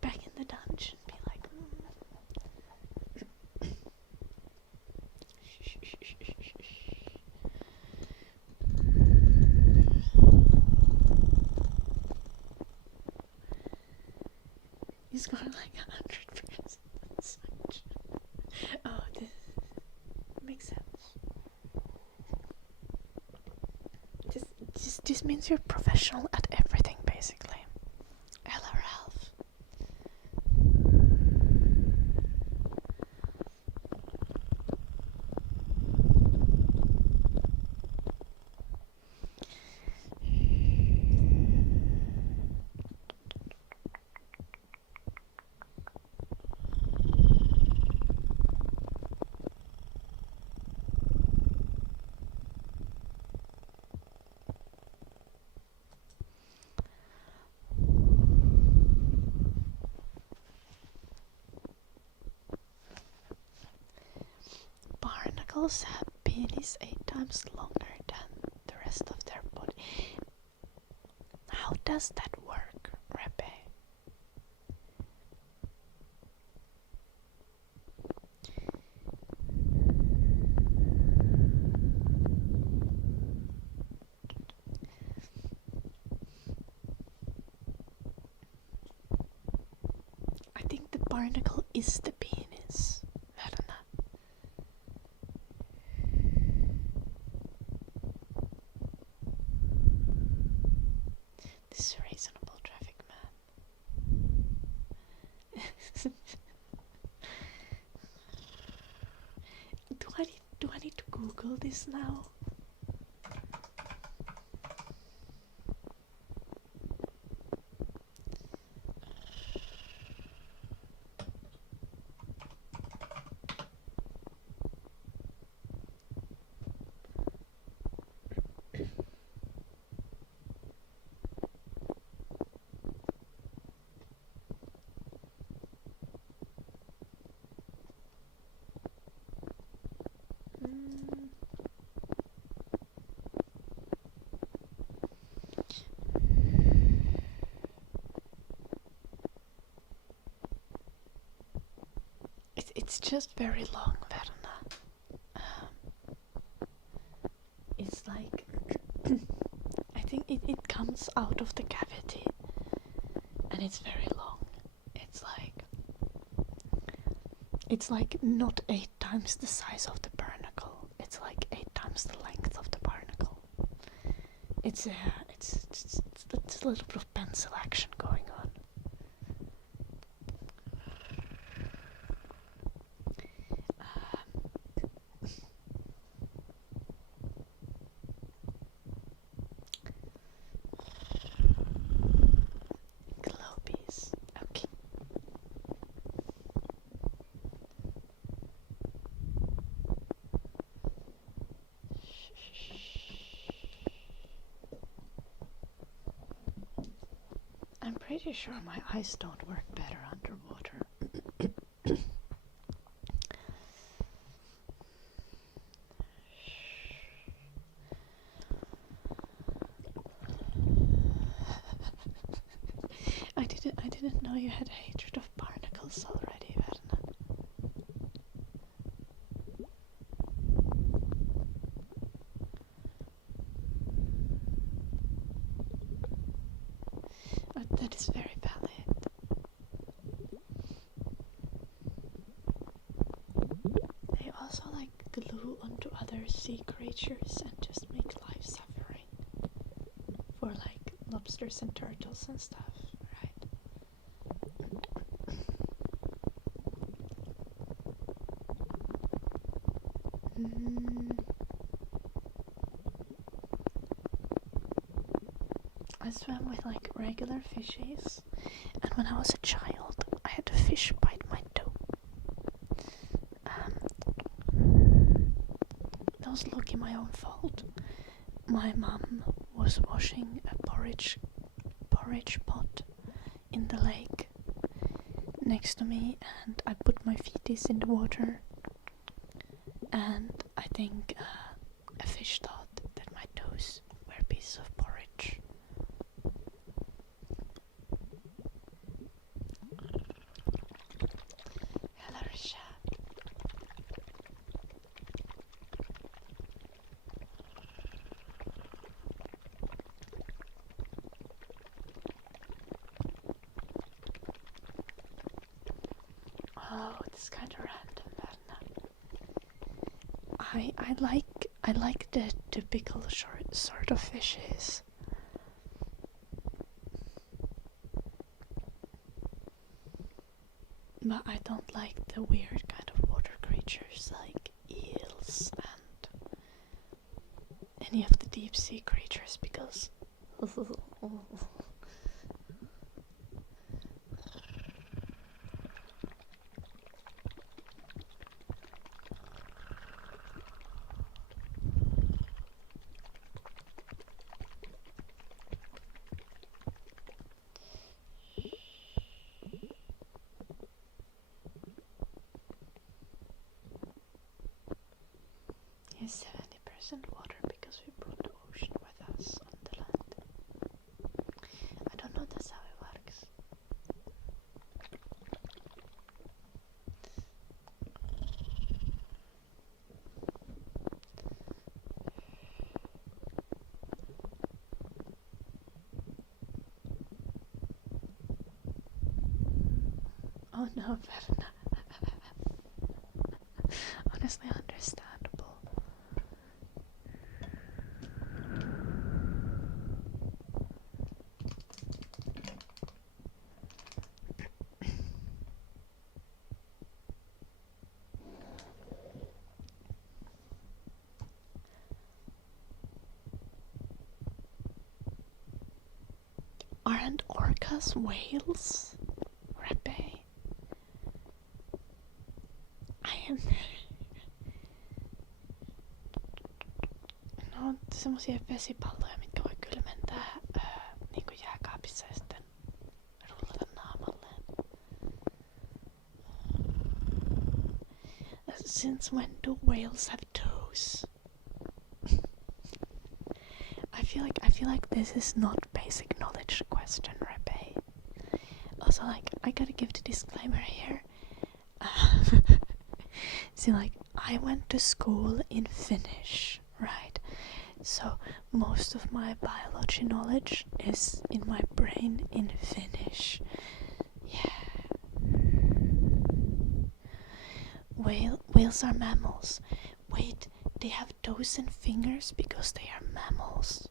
back in the dungeon? Be like, He's going like 100%. Oh, this makes sense. This means you're professional at everything, basically. Hello, Ralph. Barnacles have penis 8 times longer than the rest of their body. How does that work, Rebbe? I think the barnacle is the penis. I don't know. This is reasonable, Traffic Man. Do I need to Google this now? It's just very long, Verna. It's like I think it comes out of the cavity, and it's very long. It's like not 8 times the size of the barnacle. It's like 8 times the length of the barnacle. It's a little bit of pencil action going on. Globies. Okay. I'm pretty sure my eyes don't work better underwater. I didn't know you had hatred of barnacles already, Verna. That is very valid. They also like glue onto other sea creatures and just make life suffering for like lobsters and turtles and stuff, right? I swam with like regular fishies, and when I was a child, I had a fish bite my toe. That was lucky my own fault. My mum was was washing a porridge pot in the lake next to me, and I put my feeties in the water, and I think a fish thought that my toes were pieces of porridge. Hello, Risha. Oh, it's kind of random then. I like the typical sort of fishes. But I don't like the weird kind of water creatures like eels and any of the deep sea creatures because it's 70% water because we brought the ocean with us on the land. I don't know that's how it works. Oh no, Verna. Honestly understandable. Aren't orcas whales? Repe? I am... No, semmosia vesipalloja, mitkä voi kylmentää niinku jääkaapissa ja sitten rullata naamalleen. Since when do whales have toes? I feel like this is not basic knowledge question, Repe. Also, like, I gotta give the disclaimer here. See, like, I went to school in Finnish, right? So most of my biology knowledge is in my brain in Finnish. Yeah. Whales are mammals. Wait, they have toes and fingers because they are mammals.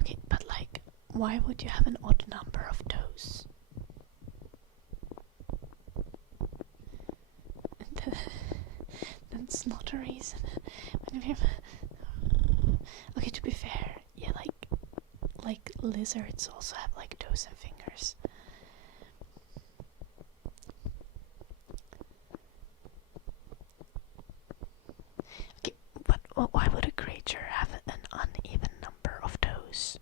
Okay, but like, why would you have an odd number of toes? That's not a reason. Okay, to be fair, yeah, like lizards also have like toes and fingers. Okay, but why would a creature have an uneven number of toes?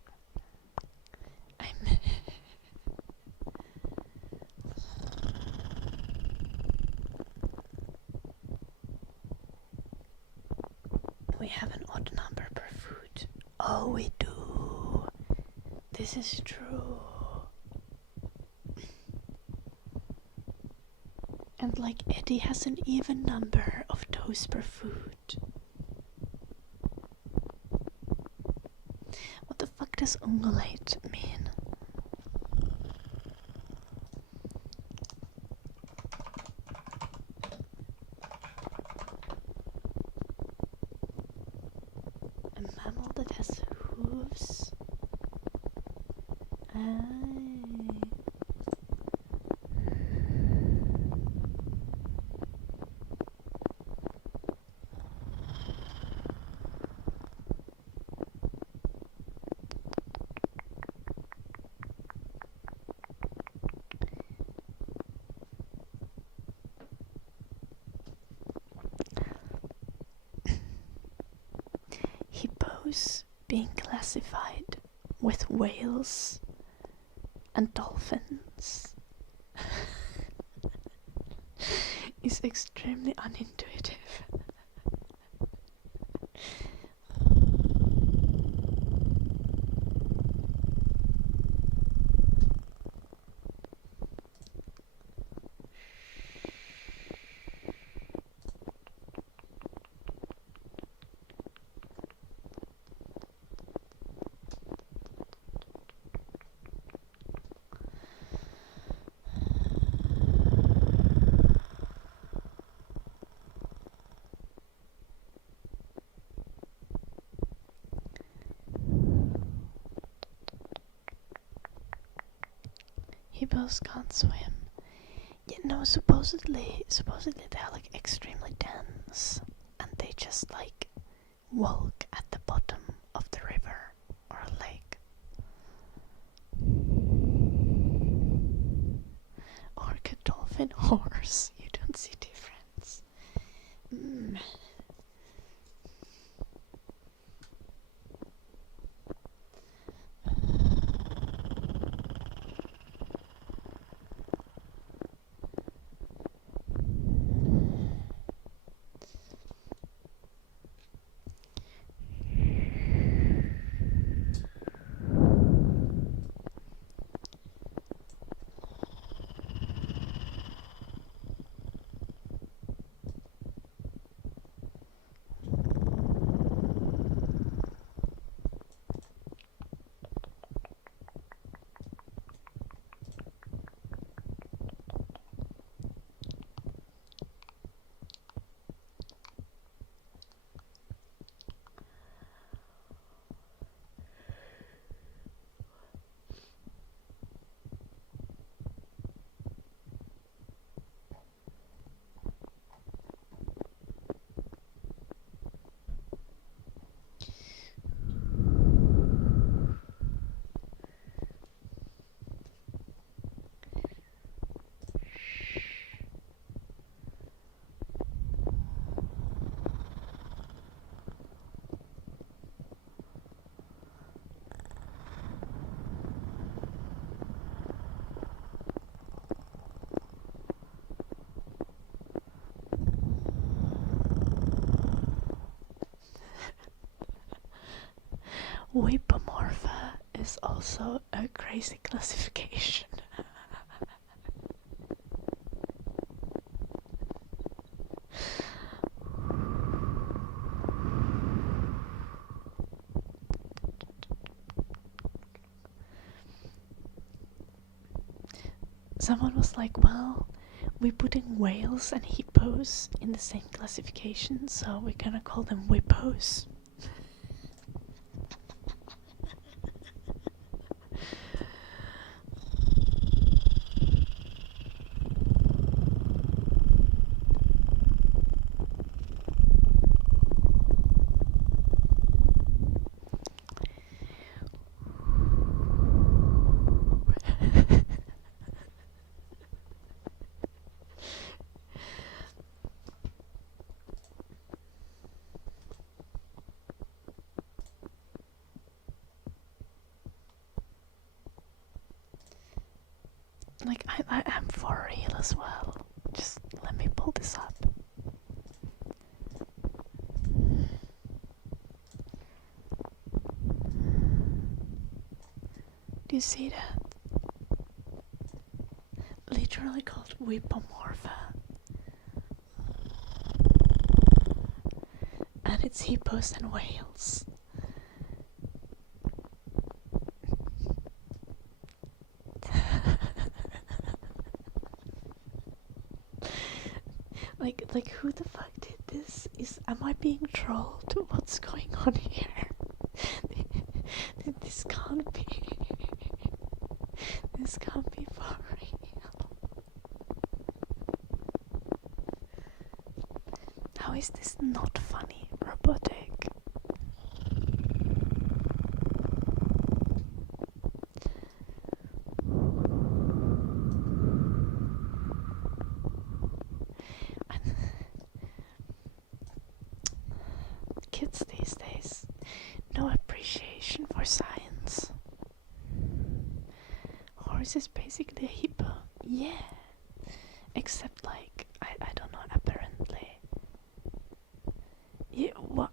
We have an odd number per food. Oh, we do. This is true. And like Eddie has an even number of toes per food. What the fuck does ungulate mean? A mammal that has hooves? hippos being classified with whales and dolphins is extremely unintuitive. Hippos can't swim. Yeah, no, supposedly they're like extremely dense and they just like walk at the bottom of the river or a lake. Orca, dolphin, horse. You don't see difference. Whipomorpha is also a crazy classification. Someone was like, well, we're putting whales and hippos in the same classification, so we're gonna call them whippos. Like, I am for real as well. Just let me pull this up. Do you see that? Literally called Whipomorpha. And it's hippos and whales. Like who the fuck did this? Am I being trolled? What's going on here? This can't be. This can't be for real. How is this not funny? Robotic. Kids these days. No like, I don't know, apparently. Yeah, what?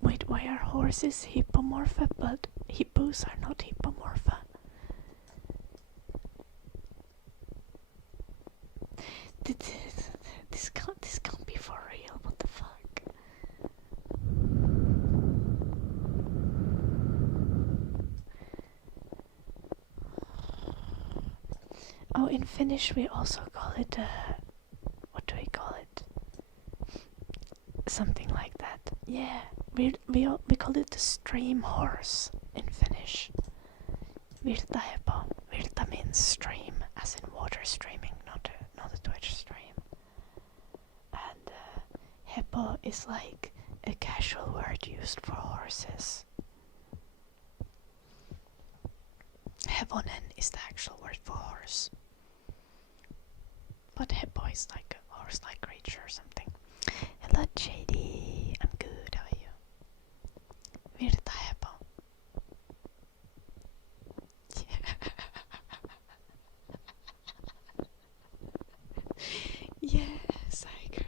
Wait, why are horses hippomorpha but hippos are not hippomorpha? This can't be for real. What the fuck? Oh, in Finnish we also call it what do we call it? Something like that. Yeah, we call it the stream horse in Finnish. Virtahepo. Virta means stream, as in water streaming, not a Twitch stream. And hepo is like a casual word used for horses. Hevonen is the actual word for horse. But hepo is like a horse-like creature or something. Hello JD, I'm good, how are you? Virtahepo. Yes, I agree.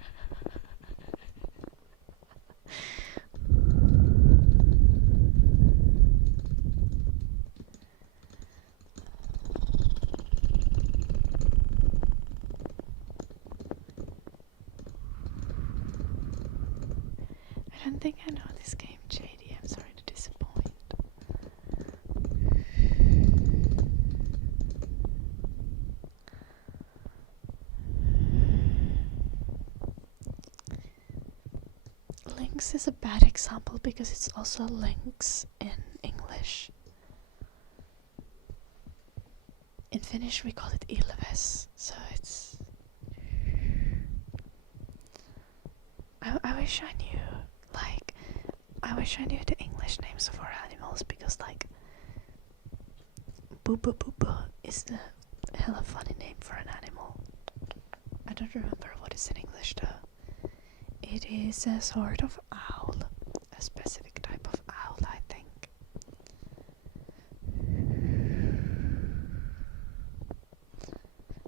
I don't think I know this game, JD. I'm sorry to disappoint. Lynx is a bad example because it's also lynx in English. In Finnish we call it ilves, so it's... I wish I knew, like, I wish I knew the English names of our animals, because, like, Booba Booba is a hella funny name for an animal. I don't remember what it's in English though. It is a sort of owl, a specific type of owl, I think.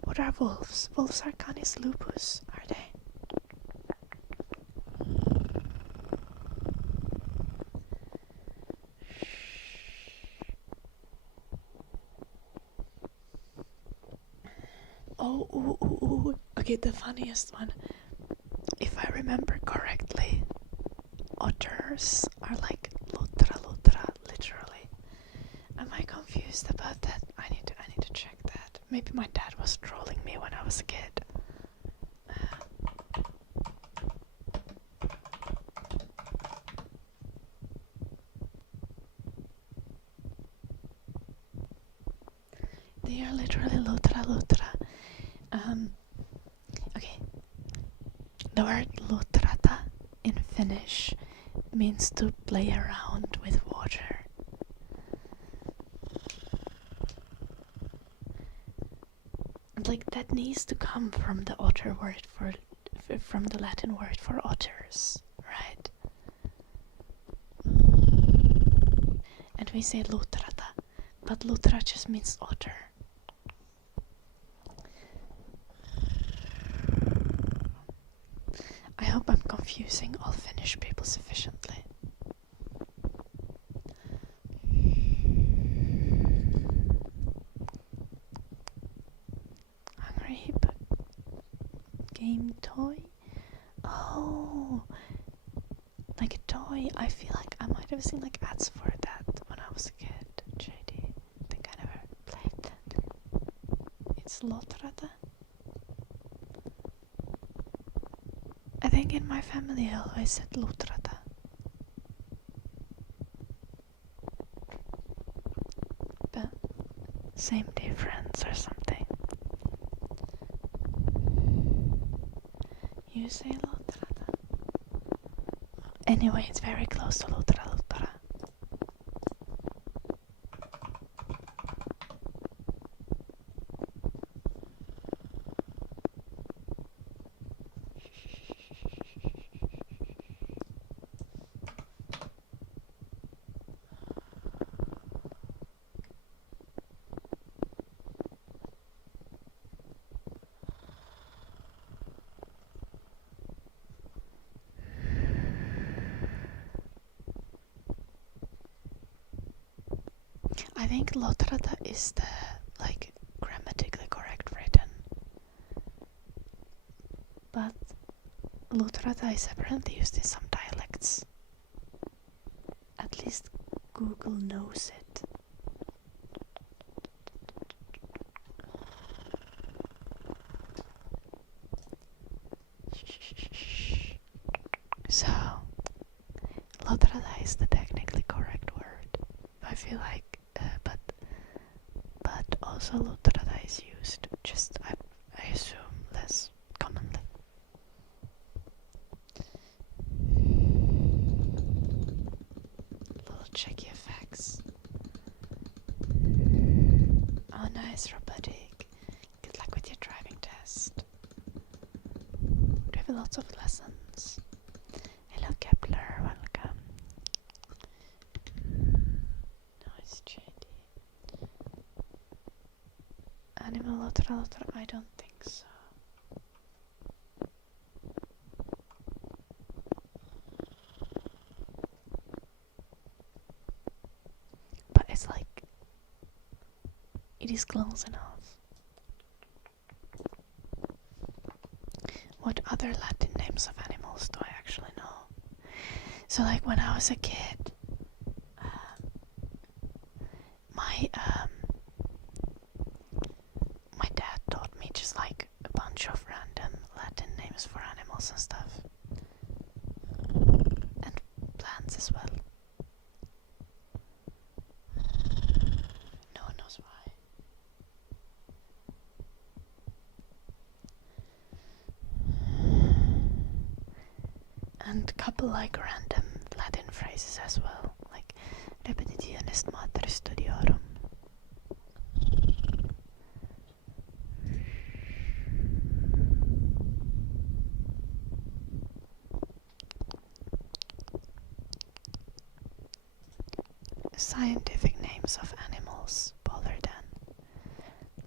What are wolves? Wolves are Canis lupus, are they? Oh, ooh. Okay, the funniest one. If I remember correctly, otters are like lutra, literally. Am I confused about that? I need to check that. Maybe my dad was trolling me when I was a kid. They are literally lutra. Okay. The word lutrata in Finnish means to play around with water. And like that needs to come from the otter word from the Latin word for otters, right? And we say lutrata, but lutra just means otter. I hope I'm confusing all Finnish people sufficiently. Hungry Hippo game toy? Oh, like a toy. I feel like I might have seen like ads for that when I was a kid, JD. I think I never played that. It's Lotrata. I think in my family I always said Lutrata. But same difference or something. You say Lutrata. Anyway, it's very close to Lutra. I think Lotrata is the like grammatically correct written, but Lotrata is apparently used in some dialects. At least Google knows it. So, Lotrata is the technically correct word. I feel like, but also Lotrata is used. Just I assume less commonly. Little checky effects. Oh, nice, robotic. Good luck with your driving test. We have lots of lessons. Hello, Kepler. Welcome. Nice, JD. Animal Lotra. I don't think so. But it's like it is close enough. What other Latin names of animals do I actually know? So like when I was a kid, my dad taught me just like a bunch of random Latin names for animals and stuff. And plants as well. No one knows why. And couple like random Latin phrases as well, like repetitio est mater studiorum. Scientific names of animals, Polar than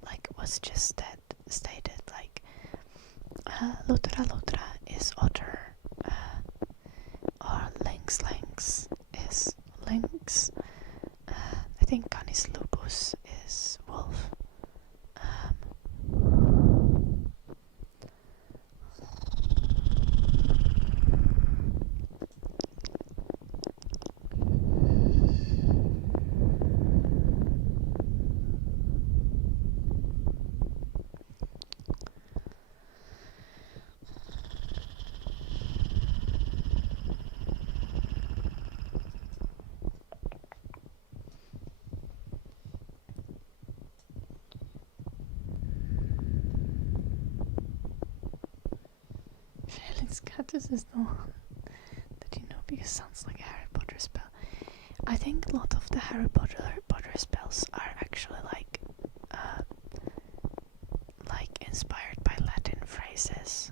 like was just stated, like Lutra is otter, or lynx is lynx. I think Canis lupus is wolf. Felix Catus is the one that you know because it sounds like a Harry Potter spell. I think a lot of the Harry Potter spells are actually like inspired by Latin phrases.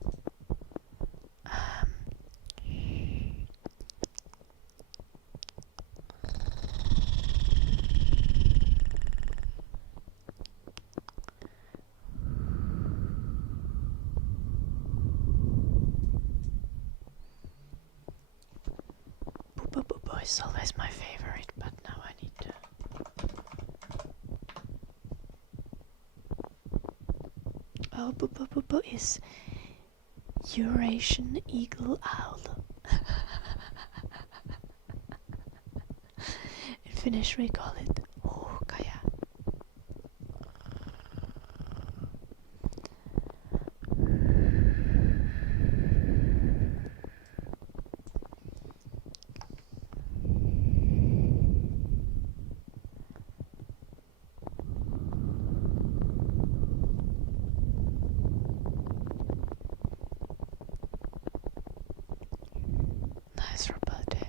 Boo is always my favorite, but now I need to. Oh, Boo is Eurasian eagle owl. In Finnish we call it huuhkaja. Nice robotic.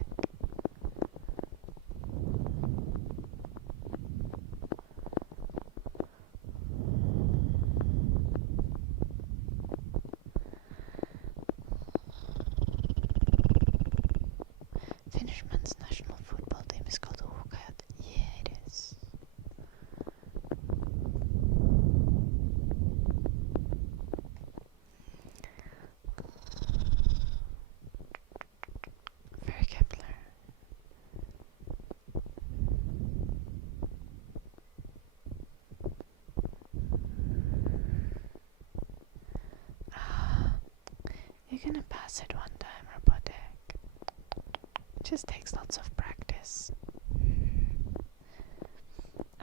gonna pass it one time, robotic. It just takes lots of practice.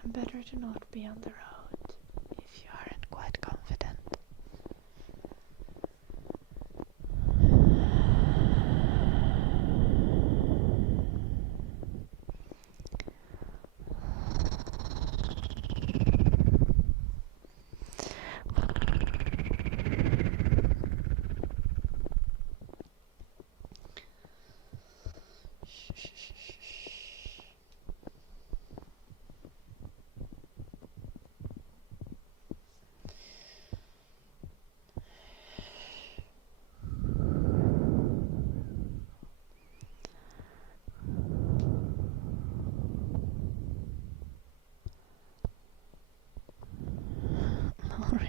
And better to not be on the road if you aren't quite confident.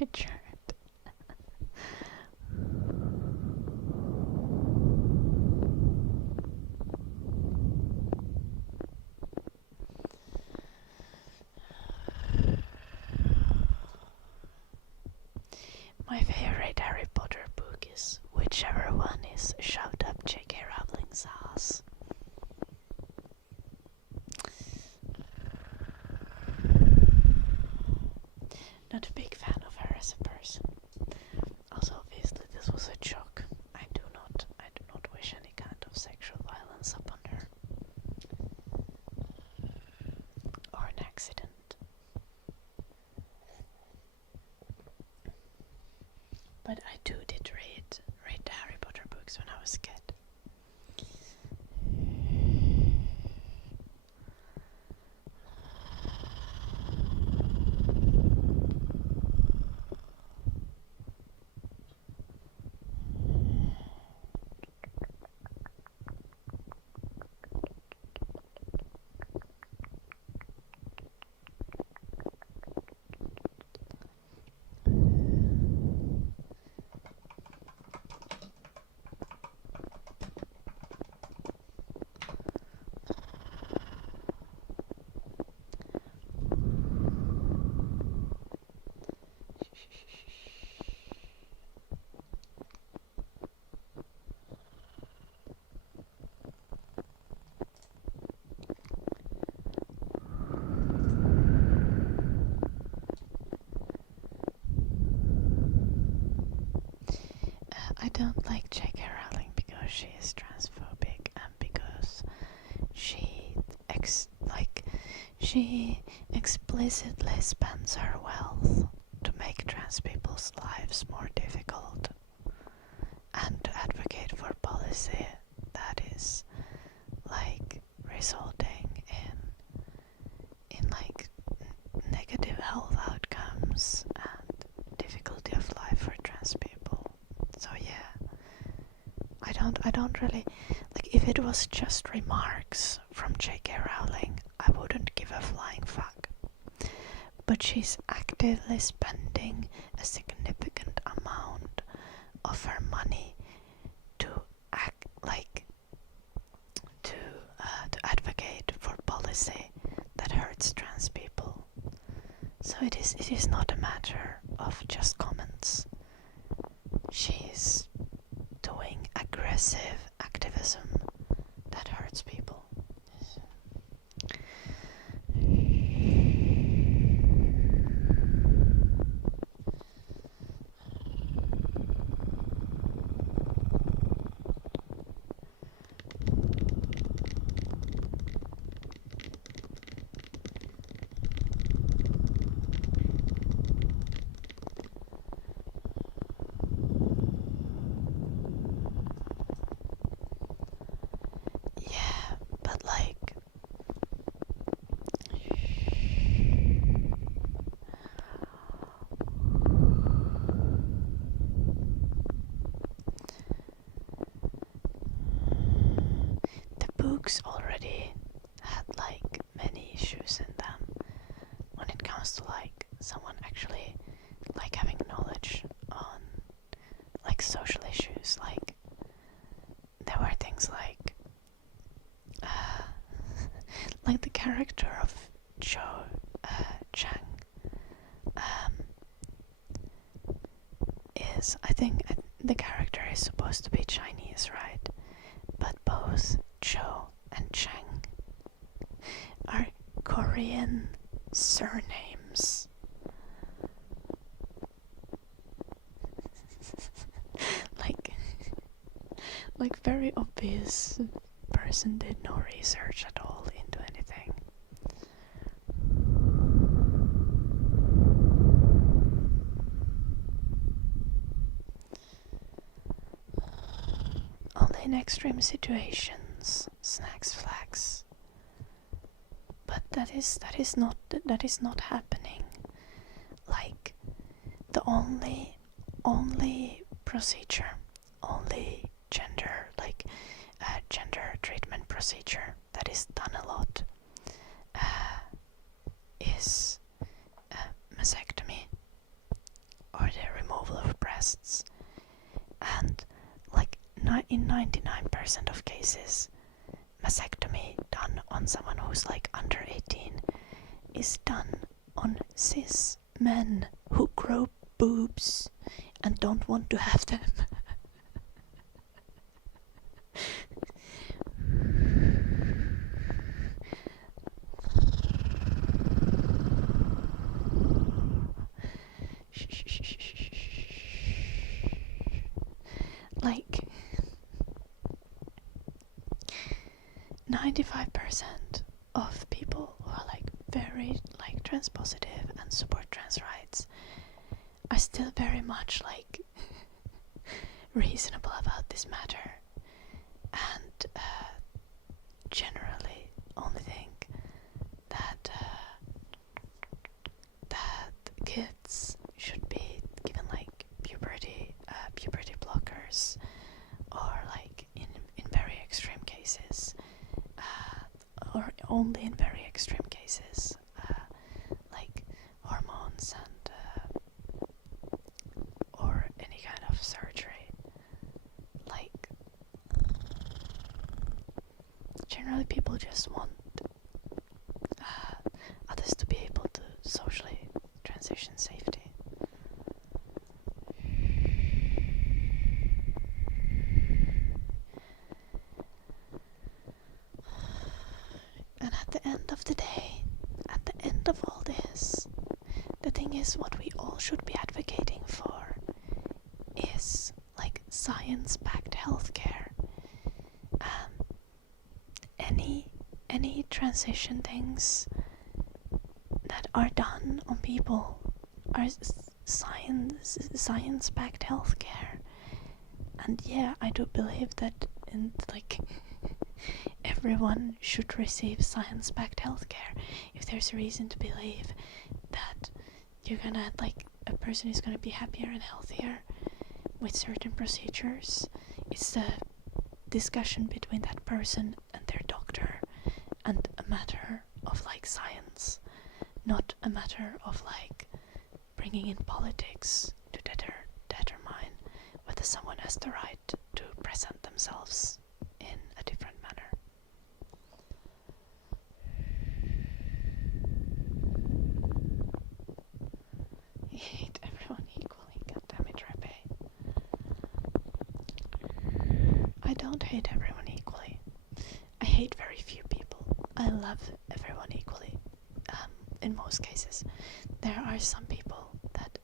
Richard. My favorite Harry Potter book is whichever one is shoved up J.K. Rowling's ass. Not a big fan of her as a person. Also, obviously, this was a joke. I do not wish any kind of sexual violence upon her. Or an accident. But I did read the Harry Potter books when I was a kid. I don't like J.K. Rowling because she is transphobic and because she explicitly spends her wealth to make trans people's lives more difficult and to advocate for policy that is like resulting in like negative health outcomes and difficulty of life for trans people. So yeah, I don't really, like, if it was just remarks from J.K. Rowling, I wouldn't give a flying fuck. But she's actively spending a significant amount of her money to advocate for policy that hurts trans people. So it is not a matter of just comments. She's doing aggressive activism that hurts people. Books already had like many issues in them when it comes to like someone actually like having knowledge on like social issues. Like there were things like like the character of Cho Chang is, I think the character is supposed to be Chinese, right? But both Cho and Cheng are Korean surnames. like very obvious person did no research at all into anything. Only in extreme situations, snacks flags. But that is not happening. Like the only procedure, only gender treatment procedure that is done a lot is mastectomy, or the removal of breasts. And like in 99% of cases, mastectomy done on someone who's like under 18 is done on cis men who grow boobs and don't want to have them. Like 95% of people who are like very like trans positive and support trans rights are still very much like reasonable about this matter, and generally only think that that kids should be given like puberty blockers, or like in very extreme cases, or only in very extreme cases, like hormones and or any kind of surgery. Like generally people just want others to be able to socially transition safety. And at the end of the day, at the end of all this, the thing is, what we all should be advocating for is like science-backed healthcare. Any transition things that are done on people are science-backed healthcare. And yeah, I do believe that everyone should receive science-backed healthcare. If there's a reason to believe that you're gonna a person is gonna be happier and healthier with certain procedures, it's the discussion between that person and their doctor, and a matter of science, not a matter of bringing in politics to determine whether someone has the right to present themselves in a different manner. I hate everyone equally, goddammit, Repe. I don't hate everyone equally. I hate very few people. I love everyone equally. In most cases. There are some people that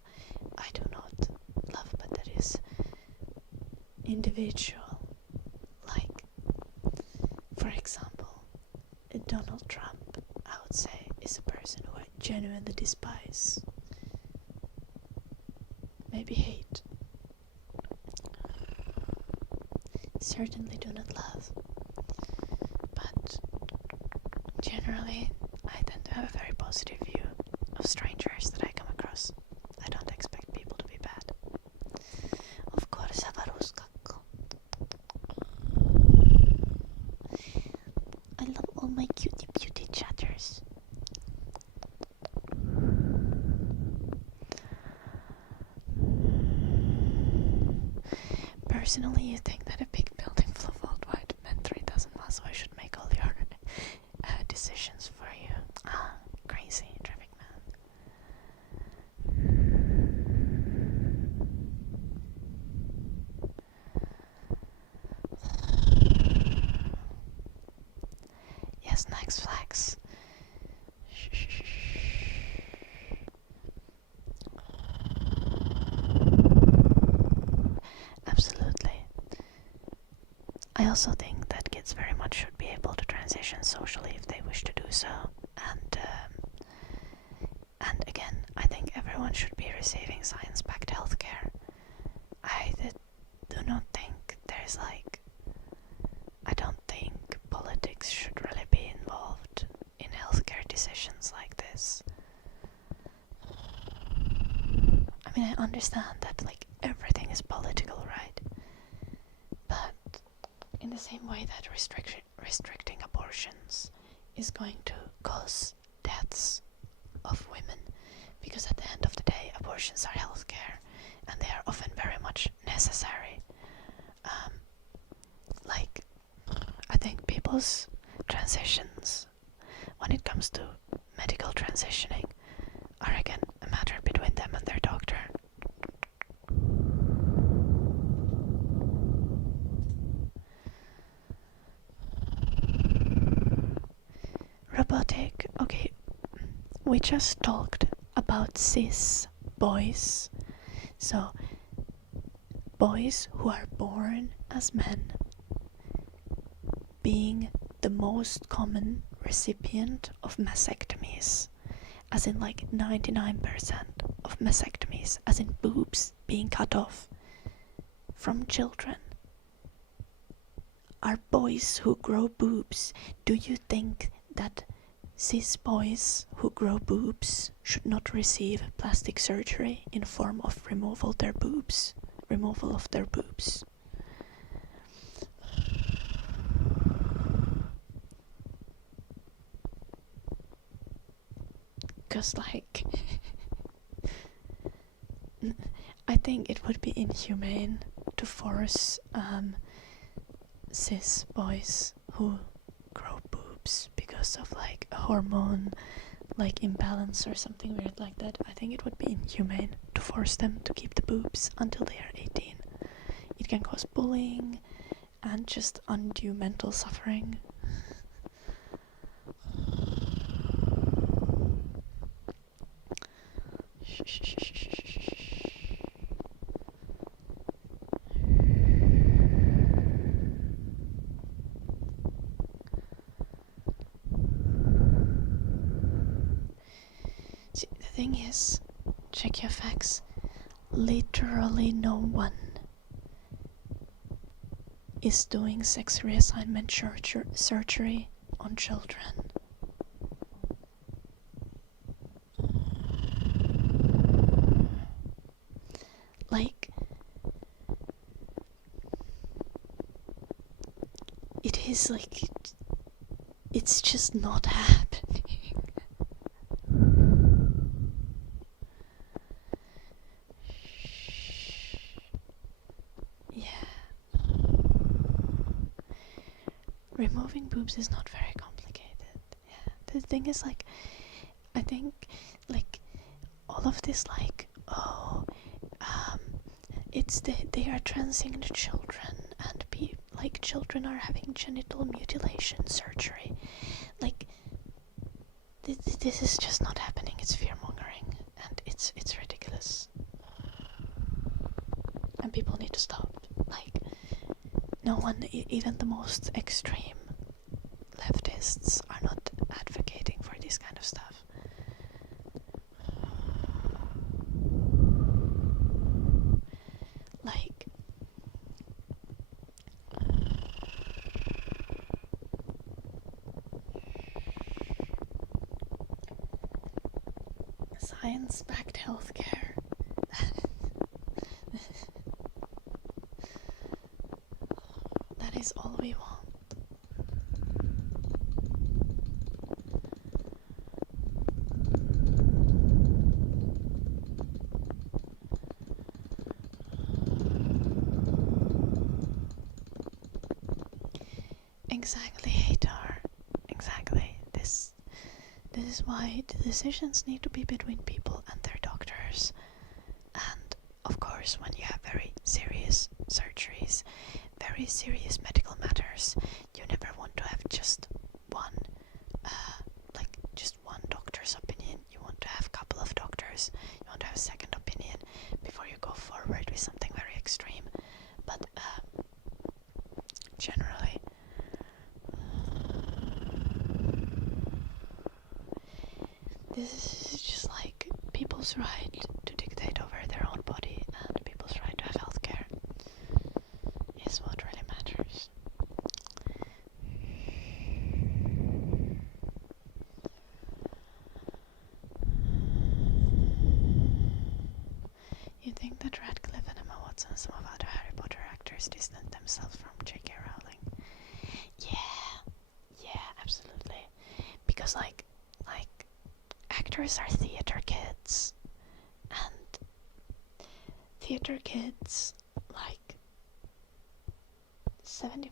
I do not love, but that is individual. Like, for example, Donald Trump, I would say, is a person who I genuinely despise. Maybe hate. Certainly do not love. But generally, I tend to have a very positive view of strangers that I come across. I don't expect people to be bad. Of course, Avaruskakko. I love all my cutie beauty chatters. Personally, you think that a big building full of worldwide meant 3,000 miles, so I should make all your decisions for you. Crazy traffic man. Snacks flags. Absolutely. I also think that kids very much should be able to transition socially if they wish to do so. And again, I think everyone should be receiving science-backed healthcare. I do not think there's I don't think politics should really be involved in healthcare decisions like this. I mean, I understand that everything is political, right? But in the same way that restricting abortions is going to cause deaths of women, because at the end of the day abortions are healthcare and they are often very much necessary. I think people's transitions when it comes to medical transitioning are again a matter between them and their doctor. Robotic, okay, we just talked about cis boys. So, boys who are born as men being the most common recipient of mastectomies, as in 99% of mastectomies, as in boobs being cut off from children, are boys who grow boobs. Do you think that cis boys who grow boobs should not receive plastic surgery in form of removal of their boobs? Because I think it would be inhumane to force cis boys who grow boobs because of a hormone imbalance or something weird like that. I think it would be inhumane to force them to keep the boobs until they are 18. It can cause bullying and just undue mental suffering. See, the thing is, check your facts. Literally no one is doing sex reassignment surgery on children. It is it's just not happening. Yeah. Removing boobs is not very complicated. Yeah. The thing is I think all of this it's they are transing the children and children are having genital mutilation surgery. This is just not happening. It's fear-mongering and it's ridiculous. And people need to stop. No one, even the most extreme leftists, are not advocating for this kind of stuff. Science-backed healthcare. That is all we want. Exactly, Hatar. Exactly. This is why the decisions need to be between people and their doctors. And of course, when you have very serious surgeries, very serious medical matters, you never want to have just one people's right to dictate over their own body and people's right to have healthcare is what really matters. You think that Radcliffe and Emma Watson and some of other Harry Potter actors distanced themselves from J.K. Rowling? Yeah, absolutely. Because like actors are theater kids, and theater kids, like 75%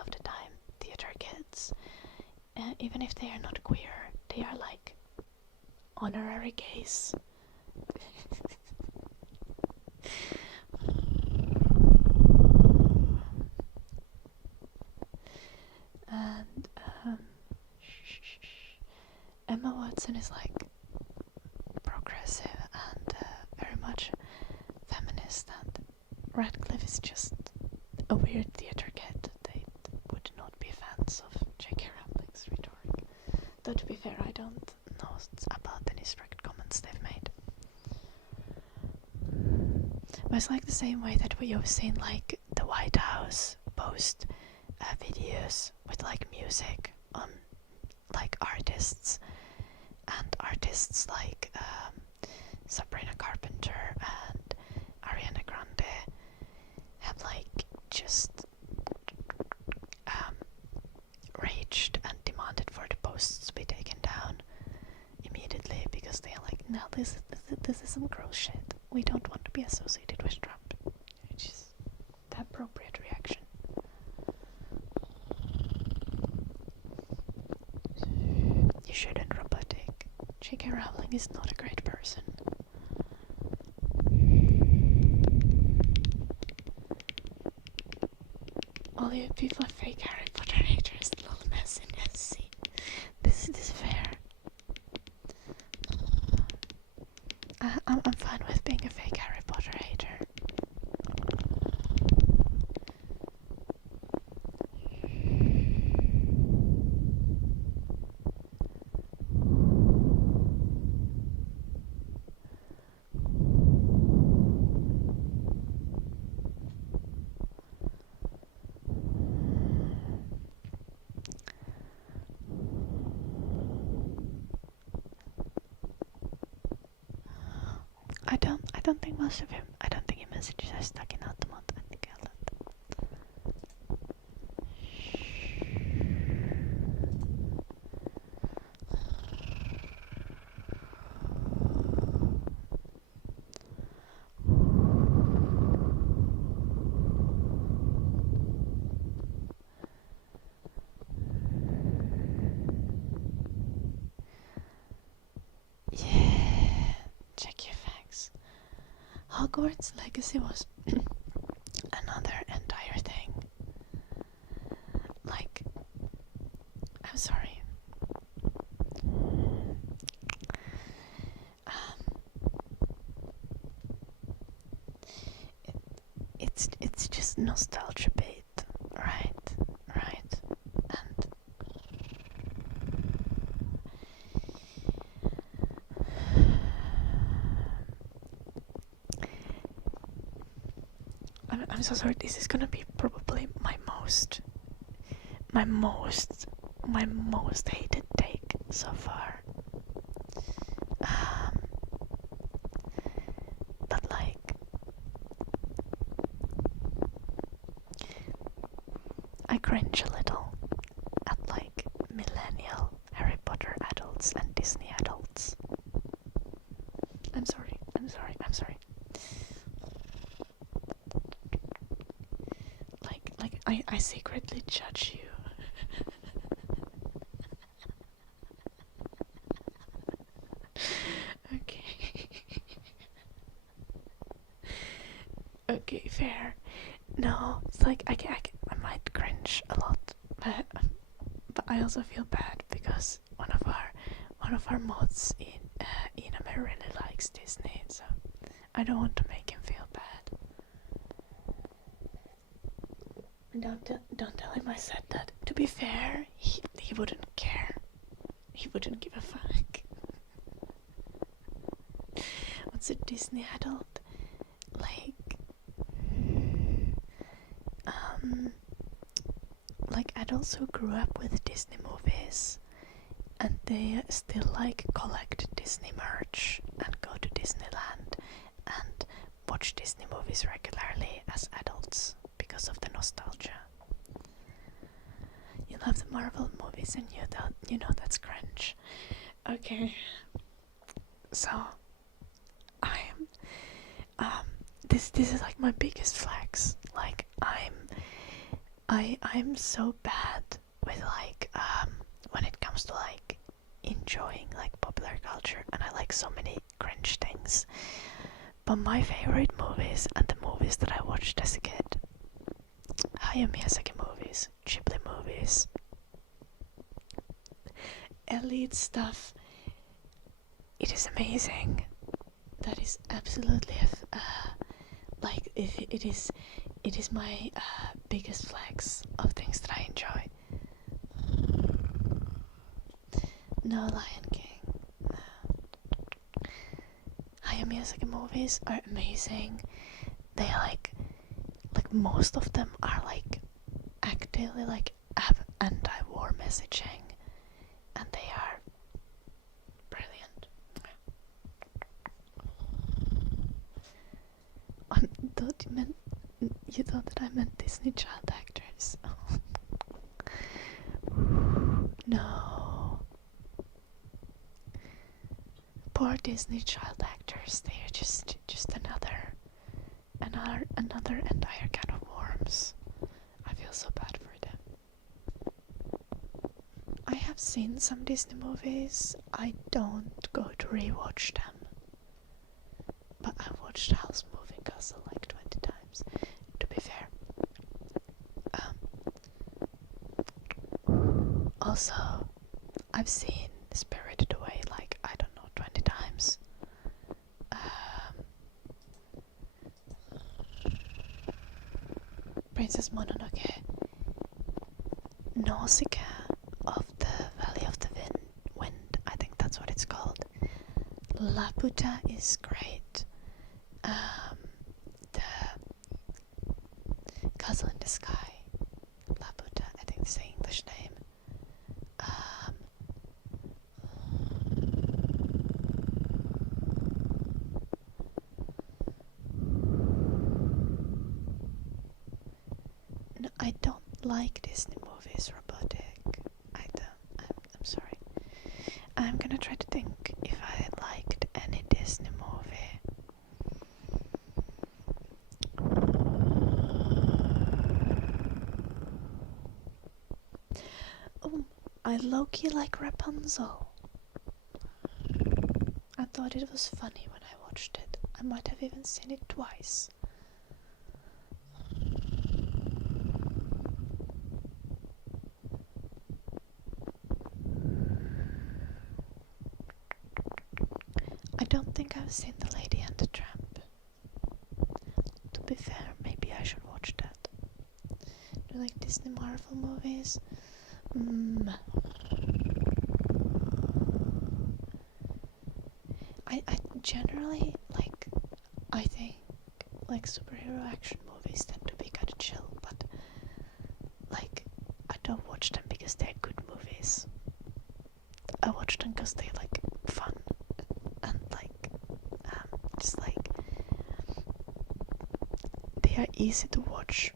of the time, theater kids, even if they are not queer, they are like honorary gays. And Emma Watson is like progressive and very much feminist, and Radcliffe is just a weird theater kid. They would not be fans of J.K. Rowling's rhetoric. Though to be fair, I don't know about any strict comments they've made. But it's like the same way that we have seen like the White House post videos with like music on like artists, and artists like Sabrina Carpenter and Ariana Grande have like just raged and demanded for the posts be taken down immediately because they are like, no, this is some gross shit. We don't want to be associated with Trump. Which is the appropriate reaction. You shouldn't, robotic. J.K. Rowling is not a great person. All you people are fake Harry Potter haters, little mess in SC. This is fair. I'm fine with being a fake Harry Potter hater. I don't think most of him. I don't think his messages are stuck in Altamont. I think I'll yeah, check your facts. Hogwarts Legacy was another entire thing. Like, I'm sorry. It's just nostalgia bait, right? And I'm so sorry. This is gonna be probably my most hated take so far. But like, I cringe a little at like millennial Harry Potter adults and Disney adults. I'm sorry. I secretly judge you. Okay. Okay, fair. No, it's like I might cringe a lot, but I also feel bad because one of our mods in Iname really likes Disney, so I don't want to make him feel bad. Don't tell him I said that. To be fair, he wouldn't care. He wouldn't give a fuck. adult's a Disney adult. Like adults who grew up with Disney movies and they still like collect Disney merch and go to Disneyland and watch Disney movies regularly as adults because of the nostalgia. You love the Marvel movies and you know that's cringe. Okay. So this is like my biggest flex. Like I'm so bad with like when it comes to like enjoying like popular culture, and I like so many cringe things. But my favorite movies and the movies that I watched as a kid, Hayao Miyazaki movies, Ghibli movies, elite stuff. It is amazing. That is absolutely like it is my biggest flex of things that I enjoy. No Lion King. No. Hayao Miyazaki movies are amazing. They like most of them are like actively like have anti-war messaging, and they are brilliant. You thought that I meant Disney child actors. No. Poor Disney child actors. They are just another entire can of worms. I feel so bad for them. I have seen some Disney movies. I don't go to rewatch them. But I watched Howl's Moving Castle like 20 times, to be fair. Also, I've seen Spirited Away like, I don't know, 20 times. Princess Mononoke, Nausicaa of the Valley of the Wind, I think that's what it's called. Laputa is great. The Castle in the Sky, Laputa, I think it's the English name. No, I don't like Disney movies, robotic. I'm sorry. I'm gonna try to think if I liked any Disney movie. Oh, I low-key like Rapunzel. I thought it was funny when I watched it. I might have even seen it twice. I don't think I've seen The Lady and the Tramp. To be fair, maybe I should watch that. Do you like Disney Marvel movies? I generally like, I think like superhero action movies tend to be kind of chill, but like I don't watch them because they're good movies. I watch them because they're like fun and like just like they are easy to watch.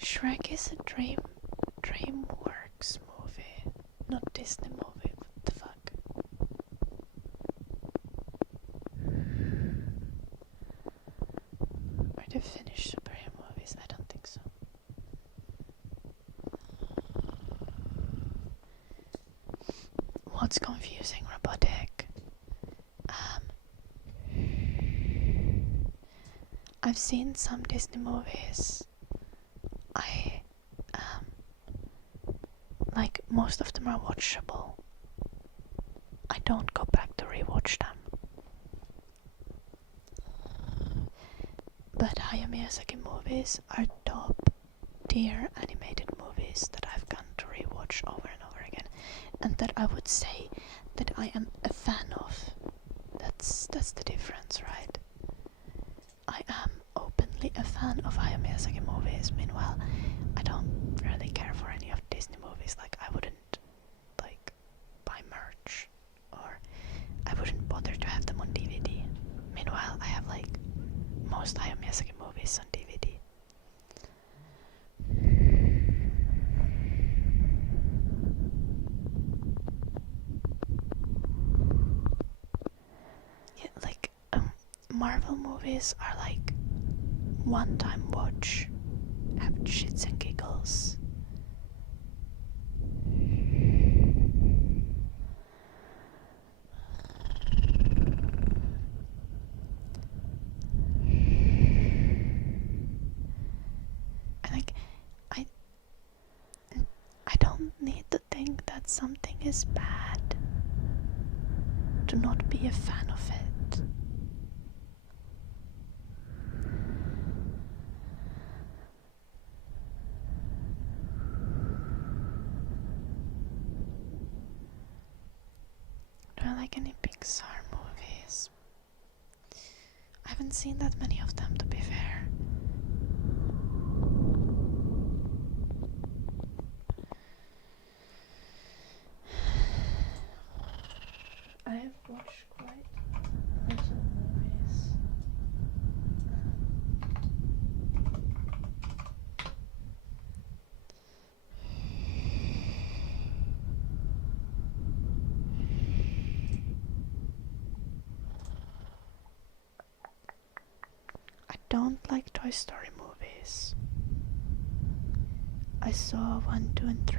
Shrek is a DreamWorks movie, not Disney movie. What the fuck? Are they finished superhero movies? I don't think so. What's confusing, robotic? I've seen some Disney movies. Like most of them are watchable. I don't go back to rewatch them. But Hayao Miyazaki movies are top tier animated movies that I've gone to rewatch over and over again, and that I would say that I am a fan of. That's the difference, right? I am openly a fan of Hayao Miyazaki movies. Meanwhile, I don't really care for any of Disney movies. Like, I wouldn't like buy merch, or I wouldn't bother to have them on DVD. Meanwhile, I have like most Hayao Miyazaki movies on DVD. Yeah, like Marvel movies are like one-time watch, have shits and giggles. And like, I don't need to think that something is bad to not be a fan of it. Do I like any Pixar movies? I haven't seen that many of them, to be fair. I have watched quite a lot of movies. I don't like Toy Story movies. I saw 1, 2, and 3.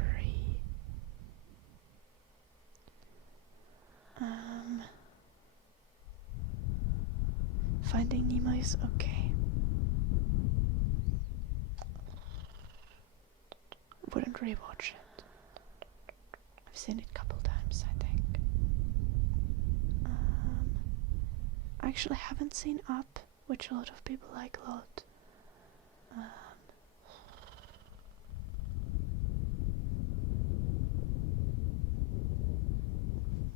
Finding Nemo is okay. Wouldn't rewatch it. I've seen it a couple times, I think. I actually haven't seen Up, which a lot of people like a lot.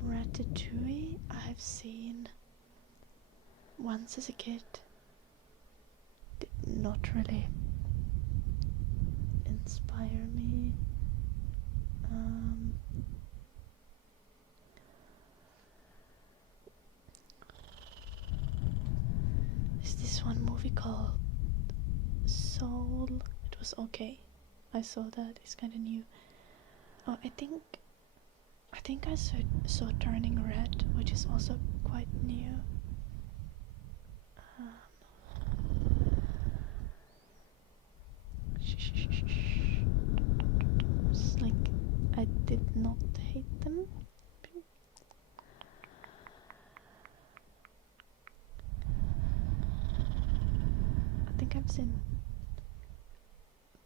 Ratatouille I've seen once as a kid. Did not really inspire me. There's this one movie called Soul. It was okay. I saw that. It's kind of new. Oh, I think I saw Turning Red, which is also quite new. It's like I did not hate them. I think I've seen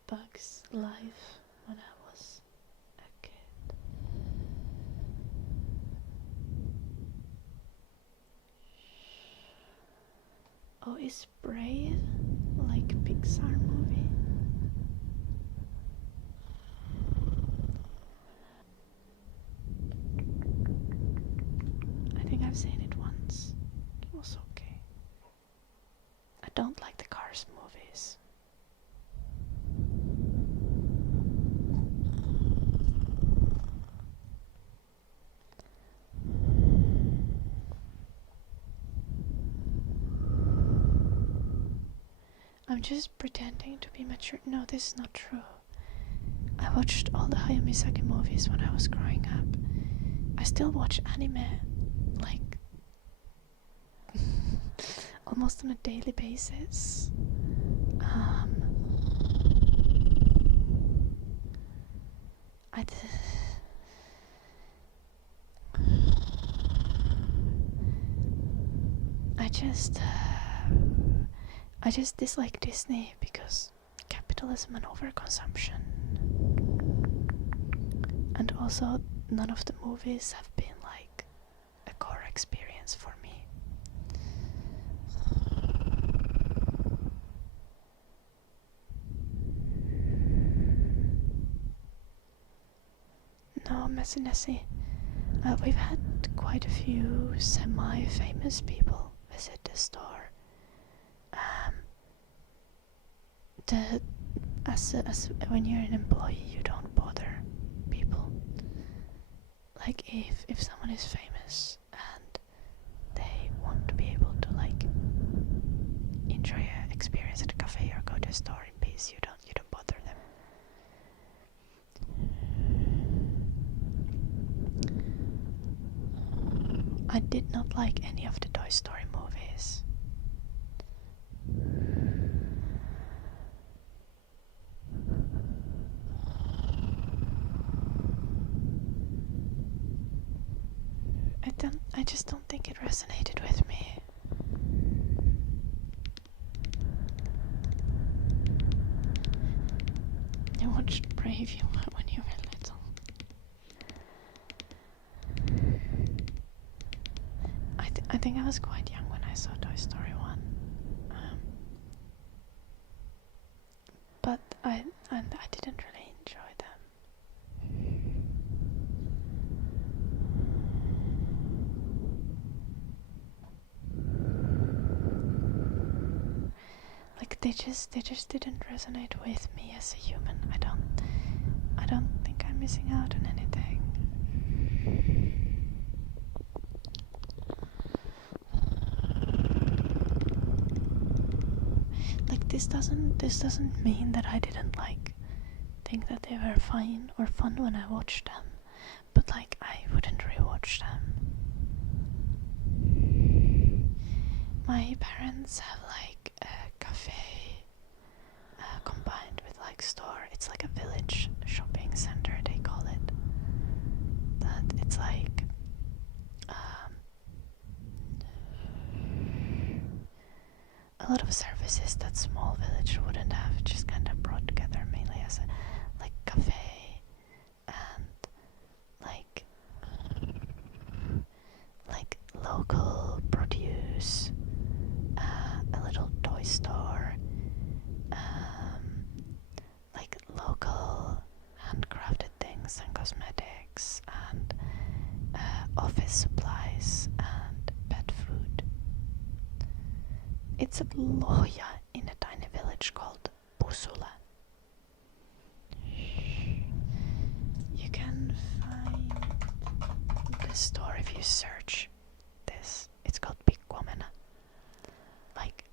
Bugs live when I was a kid. Oh, is Brave like a Pixar movie? I think I've seen it once. It was okay. I don't like the Cars movies. I'm just pretending to be mature. No, this is not true. I watched all the Hayao Miyazaki movies when I was growing up. I still watch anime, like, almost on a daily basis. I just dislike Disney because capitalism and overconsumption. And also, none of the movies have been like a core experience for me. No, Messy Nessie. We've had quite a few semi-famous people visit the store. When you're an employee, you don't bother people. Like if someone is famous and they want to be able to like enjoy an experience at a cafe or go to a store in peace, you don't bother them. I did not like any of the Toy Story movies. I just don't think it resonated with me. I watched Brave when you were little. I think I was quite young when I saw Toy Story 1. But I didn't really enjoy them. Like they just didn't resonate with me as a human. I don't think I'm missing out on anything. Like this doesn't mean that I didn't like think that they were fine or fun when I watched them, but like I wouldn't rewatch them. My parents have like a cafe combined with like store. It's like a village shopping center, they call it. That it's like a lot of services that small village wouldn't have, just kind of brought together mainly as a like cafe and like local produce, a little toy store, like local handcrafted things and cosmetics and office supplies and pet food. It's a loja in a tiny village called Pusula. You can find the store if you search this. It's called Pikkuomena. Like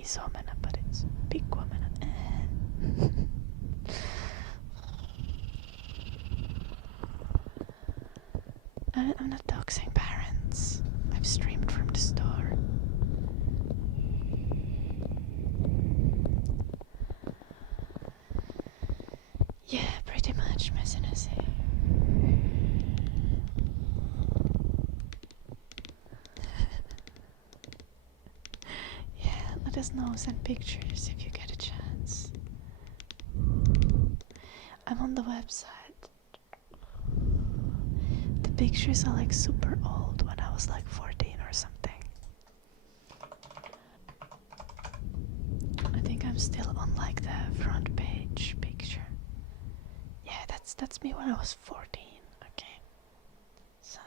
Isomena, but it's Pikkuomena. I'm not doxing parents. I've streamed from the store. Yeah, pretty much, messiness. Yeah, let us know, send pictures if you get a chance. I'm on the website. The pictures are like super old, when I was like 14 or something. I think I'm still on like the front page picture. Yeah, that's me when I was 14. Okay. So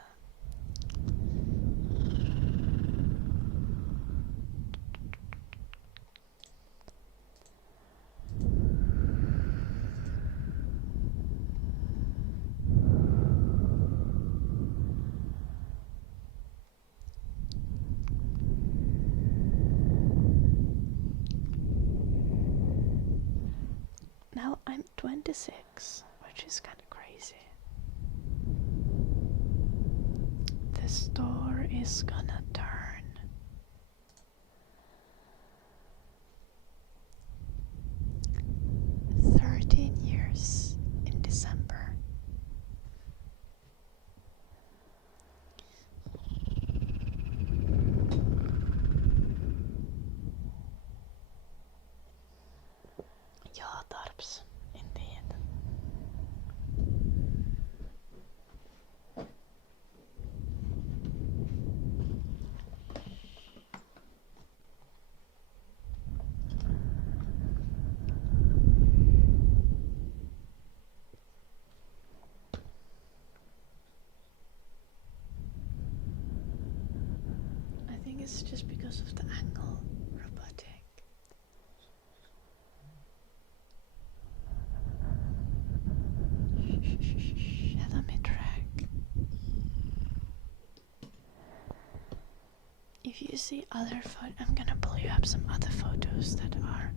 now I'm 26, which is kind of crazy. The store is gonna turn 13 years in December. Ja, tarps, indeed. see other photos, I'm gonna pull you up some other photos that are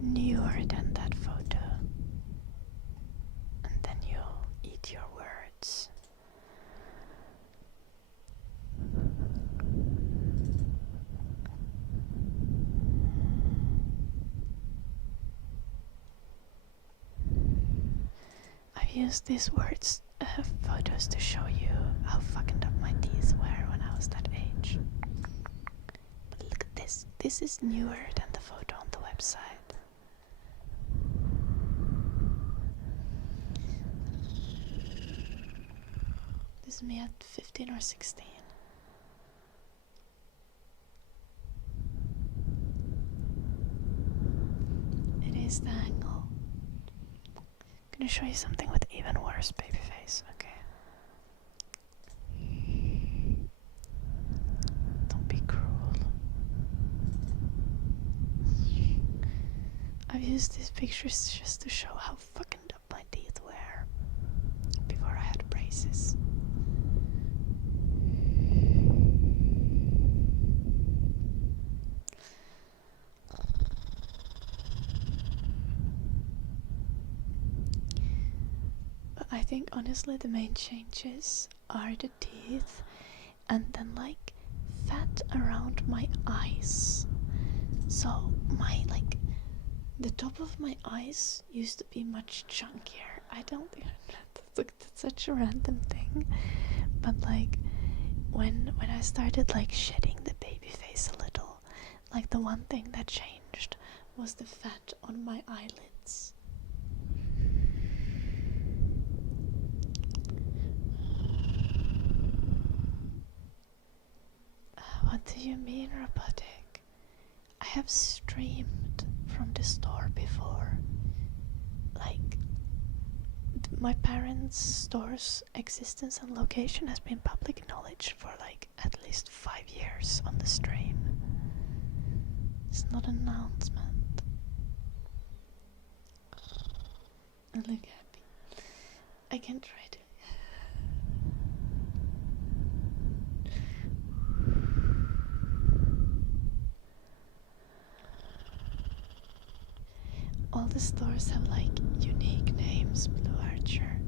newer than that photo. And then you'll eat your words. I've used these photos to show you how fucking up my teeth were when I was that age. But look at this. This is newer than the photo on the website. This is me at 15 or 16. It is the angle. I'm gonna show you something with even worse baby face, okay? Don't be cruel. I've used these pictures just to show how fucking up my teeth were before I had braces. I think honestly the main changes are the teeth and then like fat around my eyes. So the top of my eyes used to be much chunkier. I don't even that's such a random thing. But like when I started like shedding the baby face a little, like the one thing that changed was the fat on my eyelids. What do you mean robotic? I have streamed from the store before. Like, my parents' store's existence and location has been public knowledge for like at least 5 years on the stream. It's not an announcement. I look happy. I can try to. All the stores have like unique names, Blue Archer,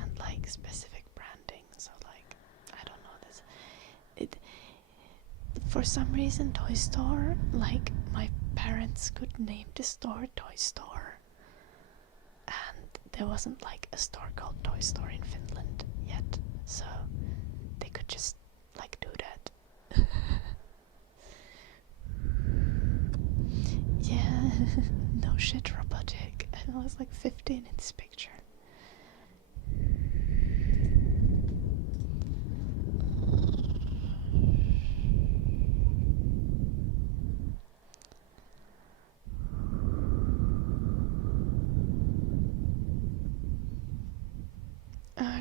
and like specific branding. So like, I don't know this. For some reason, Toy Store, like my parents could name the store Toy Store, and there wasn't like a store called Toy Store in Finland yet, so they could just like do that. Yeah. No shit, robotic. And I was like 15 in this picture.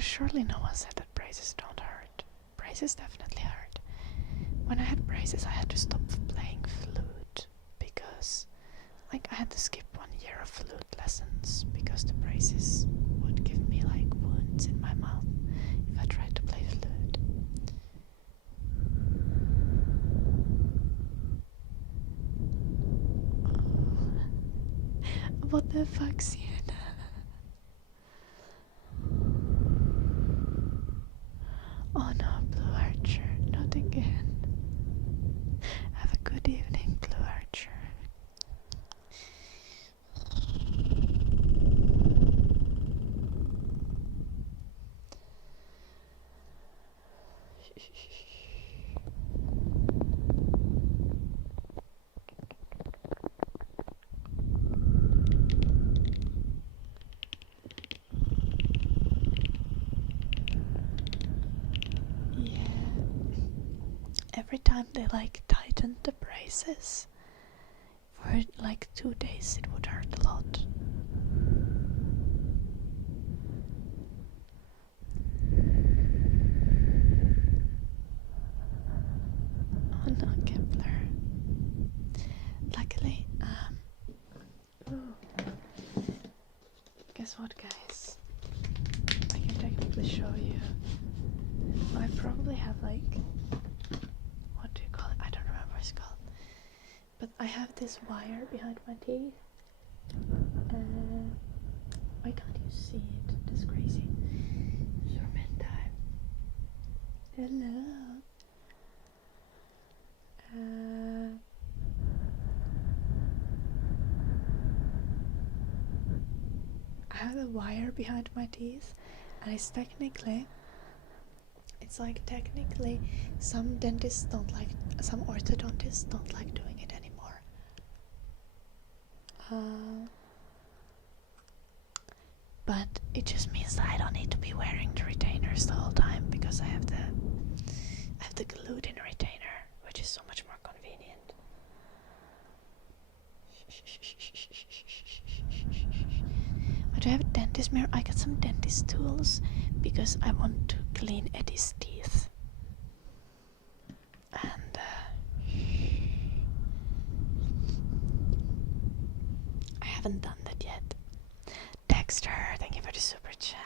Surely no one said that braces don't hurt. Braces definitely hurt. When I had braces, I had to stop playing flute because like I had to skip 1 year of flute lessons because the braces would give me like wounds in my mouth if I tried to play flute. What the fuck, Sienna? Oh no, Blue Archer, not again. Have a good evening, Blue Archer. Every time they like tightened the braces for like 2 days, it would hurt a lot. Oh no, Kepler. Luckily, guess what, guys? I can technically show you. I probably have like, what do you call it? I don't But I have this wire behind my teeth. Why can't you see it? That's crazy. Hello. I have a wire behind my teeth, and it's like technically some dentists don't like, some orthodontists don't like doing it anymore. But it just means that I don't need to be wearing the retainers the whole time, because I have the glued in retainer, which is so much more convenient. I do have a dentist mirror. I got some dentist tools because I want to clean Eddie's teeth. And I haven't done that yet. Dexter, thank you for the super chat.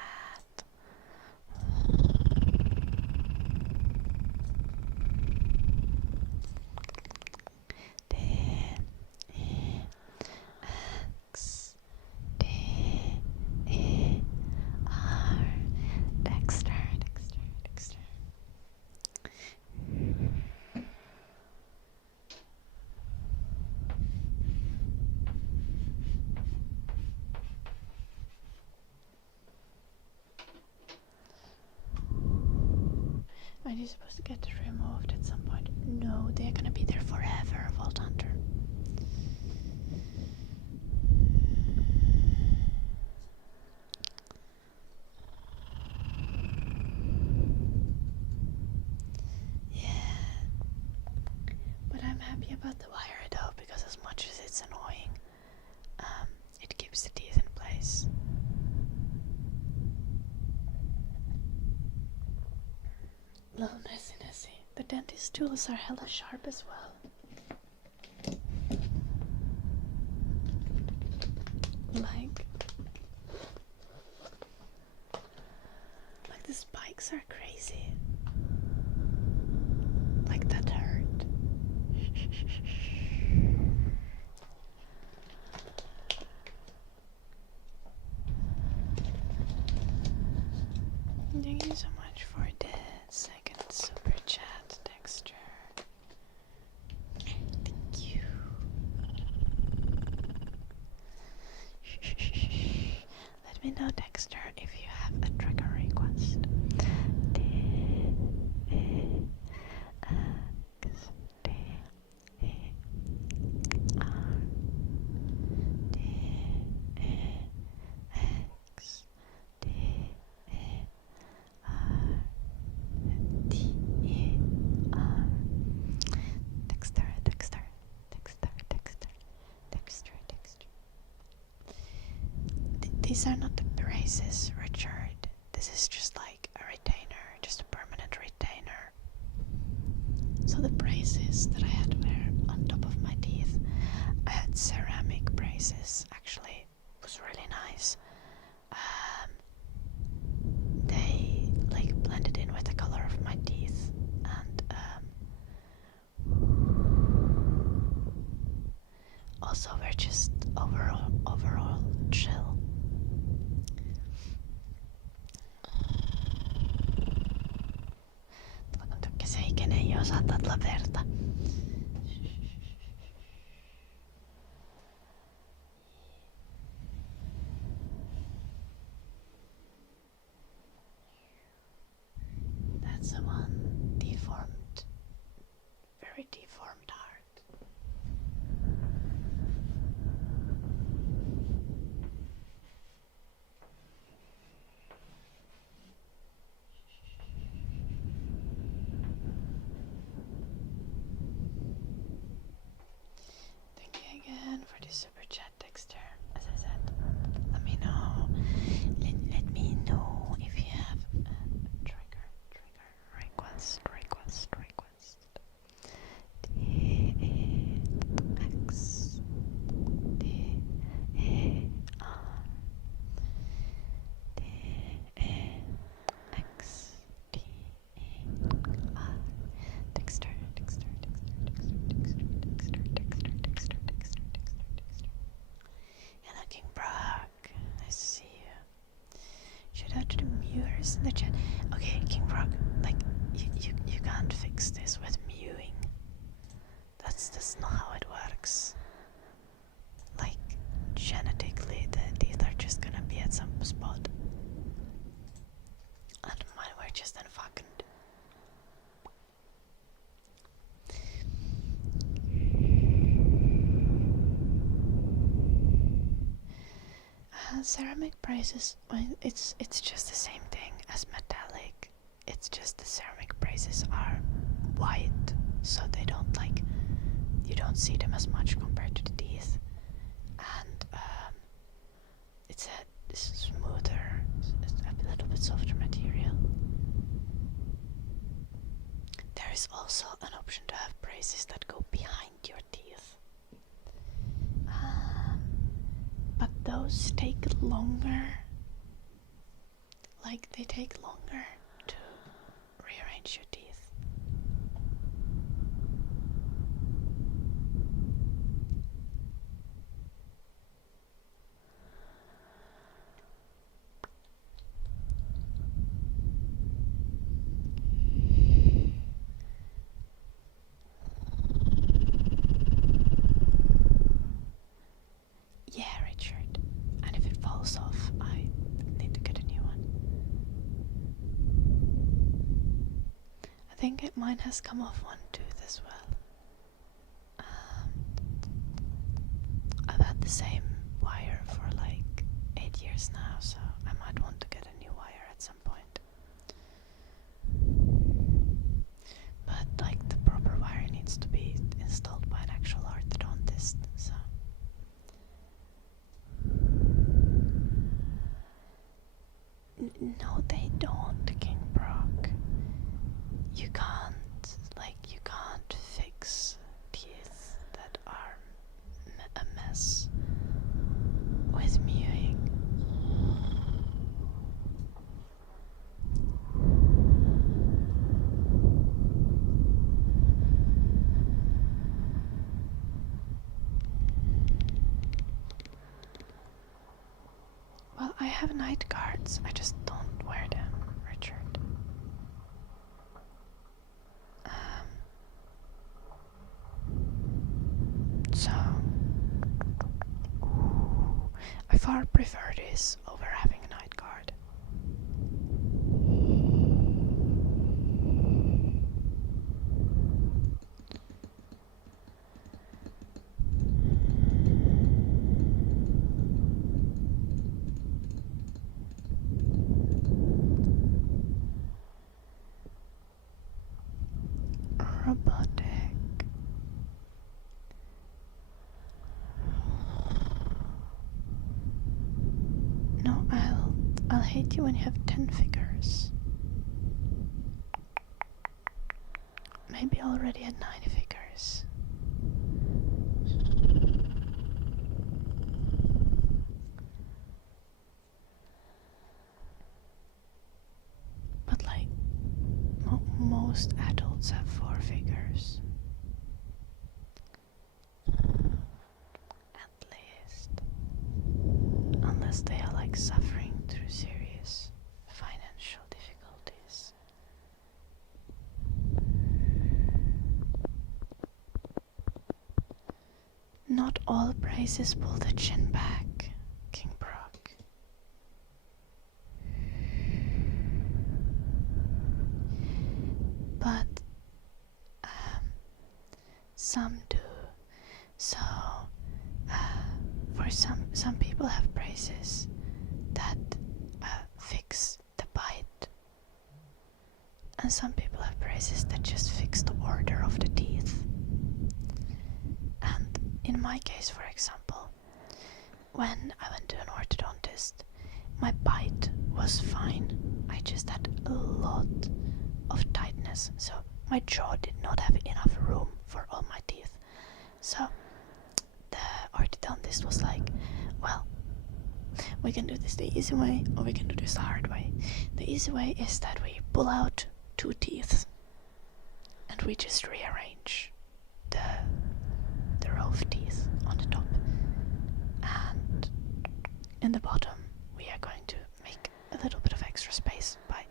Are you supposed to get it removed at some point? No, they're gonna be there forever, Vault Hunter. Yeah. But I'm happy about the wire though, because as much as it's annoying, it keeps the teeth in place. Little Nessie. The dentist tools are hella sharp as well. Like the spikes are crazy. Like that hurt. Thank you so much for the second super chat, Dexter. Thank you. Let me know, Dexter, if you have a trigger request. These are not the braces, Richard. This is just like a retainer, just a permanent retainer. So the braces that I had to wear on top of my teeth, I had ceramic braces. Actually, it was really nice. They like blended in with the color of my teeth, and also we're just overall chill. Che sei che ne io ho saltato l'aperta. That's the one deformed, very deformed heart. Thank you again for the super chat, Dexter. As I said, let me know. Let me know if you have a trigger request. X D A R D A X D E R. Dexter. is in the chat. Okay, King Frog, like, you can't fix this with mewing. That's not how it works. Like, genetically, the teeth are just gonna be at some spot. And mine were just then fucking. Ceramic braces, well, it's just the same thing as metallic. It's just the ceramic braces are white, so they don't like, you don't see them as much compared to the teeth. And it's a smoother, it's a little bit softer material. There is also an option to have braces that go behind your teeth. But those take longer. Like, they take longer to rearrange your teeth. Yeah, Richard. And if it falls off, I need to get a new one. I think mine has come off one tooth as well. I've had the same wire for like 8 years now, so I might want to get a new wire at some point. But like, the proper wire needs to be installed by an actual orthodontist, so. No, they don't, King Brock. You can't fix teeth that are a mess with mewing. Well, I have night guards, I just don't wear them, Richard. So, I far prefer this over having a night guard. Robotic. No, I'll hate you when you have 10 figures. Maybe already at 9 figures. But like, most adults have 4 figures. At least. Unless they are like suffering through serious financial difficulties. Not all braces pull the chin back, King Brock. But some do. So for some people have braces that fix the bite, and some people have braces that just fix the order of the teeth. And in my case, for example, when I went to an orthodontist, my bite was fine. I just had a lot of tightness, so my jaw did not have enough room for all my teeth. So the orthodontist was like, well, we can do this the easy way, or we can do this the hard way. The easy way is that we pull out 2 teeth and we just rearrange the row of teeth on the top, and in the bottom we are going to make a little bit of extra space by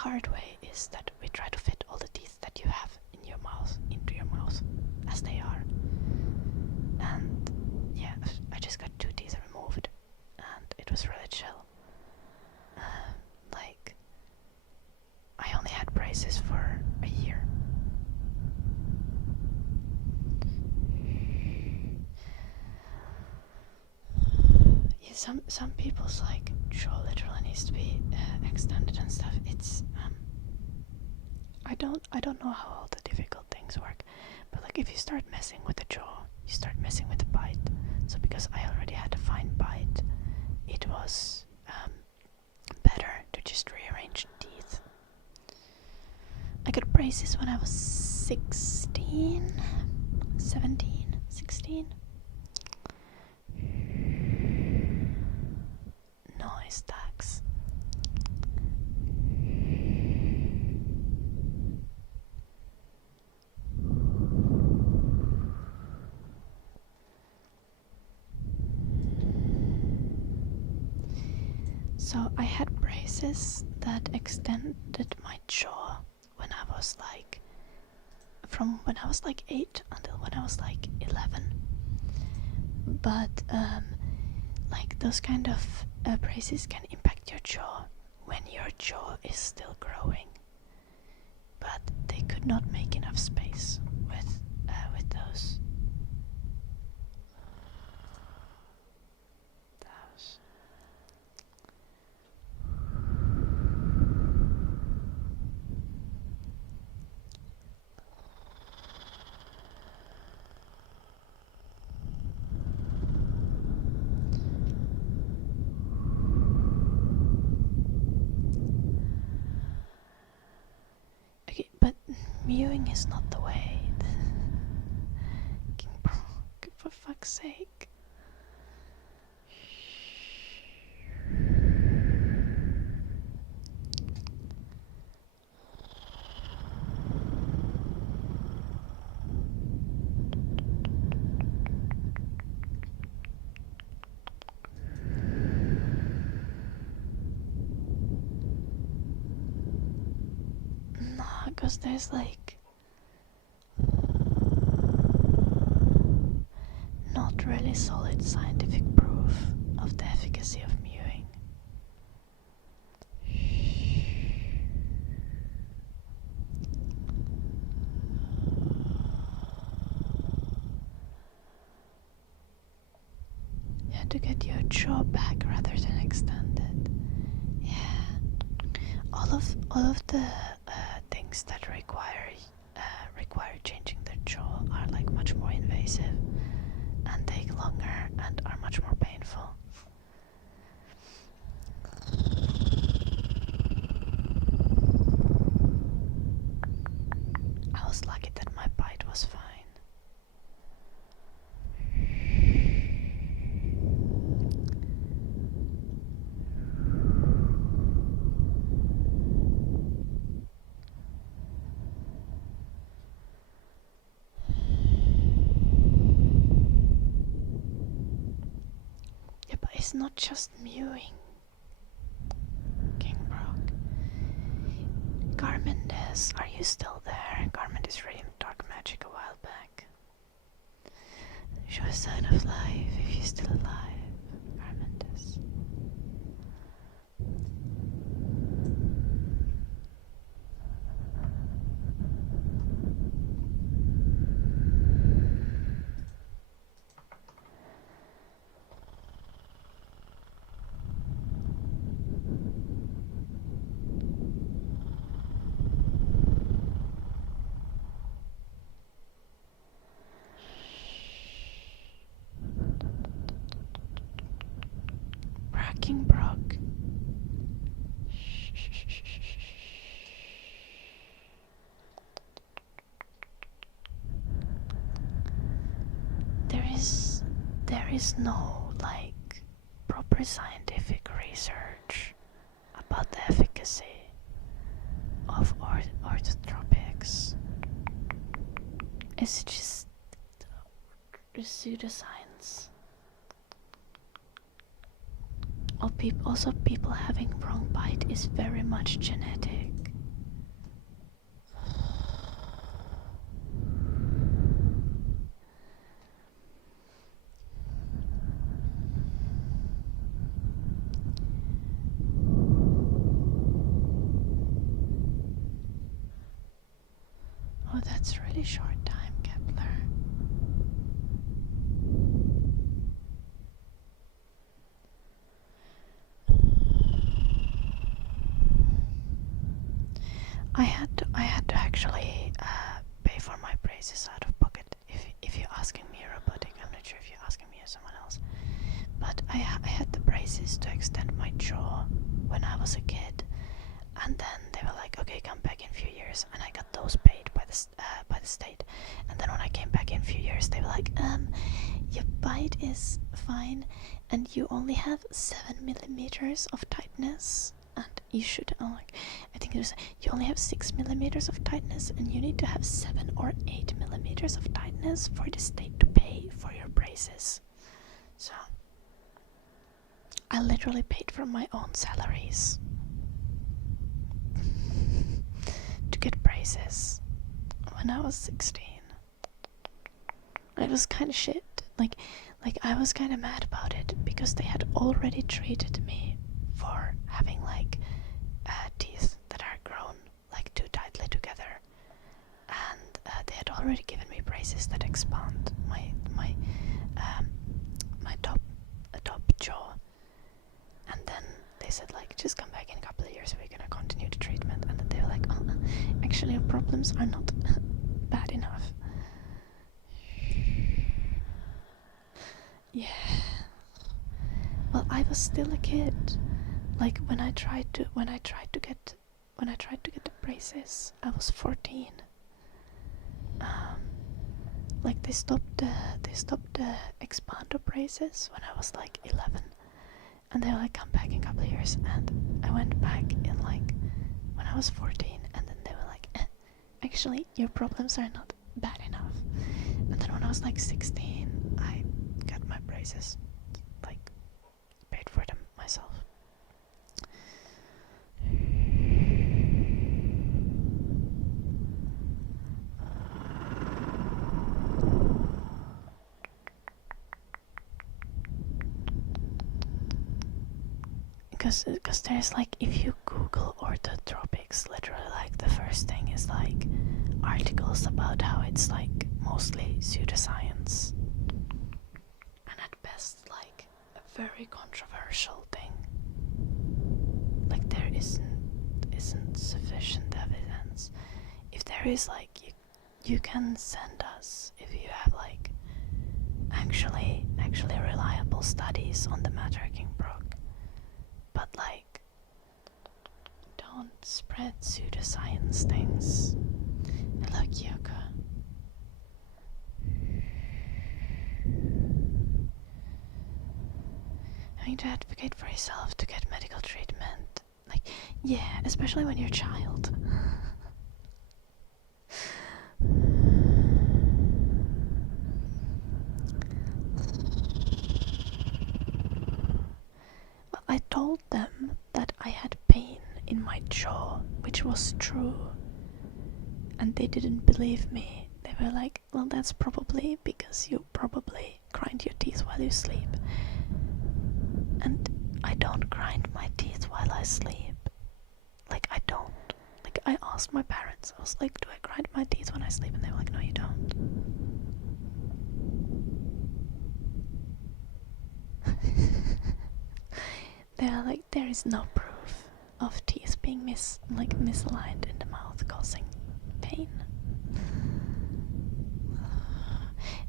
hard way is that we try to fit all the teeth that you have in your mouth into your mouth as they are. And yeah, I just got 2 teeth removed, and it was really chill. Like, I only had braces for a year. Yeah, some people's like jaw literally needs to be extended and stuff. It's I don't know how all the difficult things work, but like if you start messing with the jaw, you start messing with the bite. So because I already had a fine bite, it was better to just rearrange teeth. I got braces when I was 16, 17, 16. Noise tax. So I had braces that extended my jaw when I was like, from when I was like 8 until when I was like 11. But like those kind of braces can impact your jaw when your jaw is still growing. But they could not make enough space with those. Okay, but mewing is not the way. For fuck's sake. No, because there's like not really solid scientific proof of the efficacy of mewing. You have to get your jaw back rather than extended. Yeah, all of the things that require changing the jaw are like much more invasive and take longer and are much more painful. I was lucky that my bite was fine. Yeah, but it's not just mewing. King Brock. Garmindes, are you still there? Garmindes reading Dark Magic a while back. Show a sign of life if you're still alive. Garmindes. King Brock. There is no like proper scientific research about the efficacy of orthotropics. It's just pseudoscience. Also, people having wrong bite is very much genetic. Oh, that's really short time, Kepler. I had to actually pay for my braces out of pocket. If you're asking me, robotic, I'm not sure if you're asking me or someone else. But I had the braces to extend my jaw when I was a kid, and then they were like, okay, come back in a few years, and I got those paid by the state. And then when I came back in a few years, they were like, your bite is fine, and you only have 7 millimeters of tightness. And you should, I think it was, you only have 6 millimeters of tightness, and you need to have 7 or 8 millimeters of tightness for the state to pay for your braces. So, I literally paid from my own salaries to get braces when I was 16. It was kind of shit. Like I was kind of mad about it because they had already treated me for having teeth that are grown like too tightly together, and they had already given me braces that expand my top jaw, and then they said like, just come back in a couple of years, we're gonna continue the treatment. And then they were like, oh, actually your problems are not bad enough. Yeah. Well, I was still a kid. Like when I tried to get the braces, I was 14. Like they stopped the expander braces when I was like 11, and they were like, come back in a couple of years, and I went back in like when I was 14, and then they were like, actually your problems are not bad enough. And then when I was like 16, I got my braces, like paid for them myself. Because there's like, if you Google orthotropics, literally like the first thing is like articles about how it's like mostly pseudoscience, and at best like a very controversial thing. Like there isn't sufficient evidence. If there is, like, you can send us if you have like actually reliable studies on the matter, King Brook. But like, don't spread pseudoscience things. And look, Yoko. Having to advocate for yourself to get medical treatment. Like, yeah, especially when you're a child. Well, I told them that I had pain in my jaw, which was true. And they didn't believe me. They were like, well, that's probably because you probably grind your teeth while you sleep. And I don't grind my teeth while I sleep. Like, I don't. Like, I asked my parents, I was like, do I grind my teeth when I sleep? And they were like, no, you don't. They are like, there is no proof of teeth being misaligned in the mouth causing pain.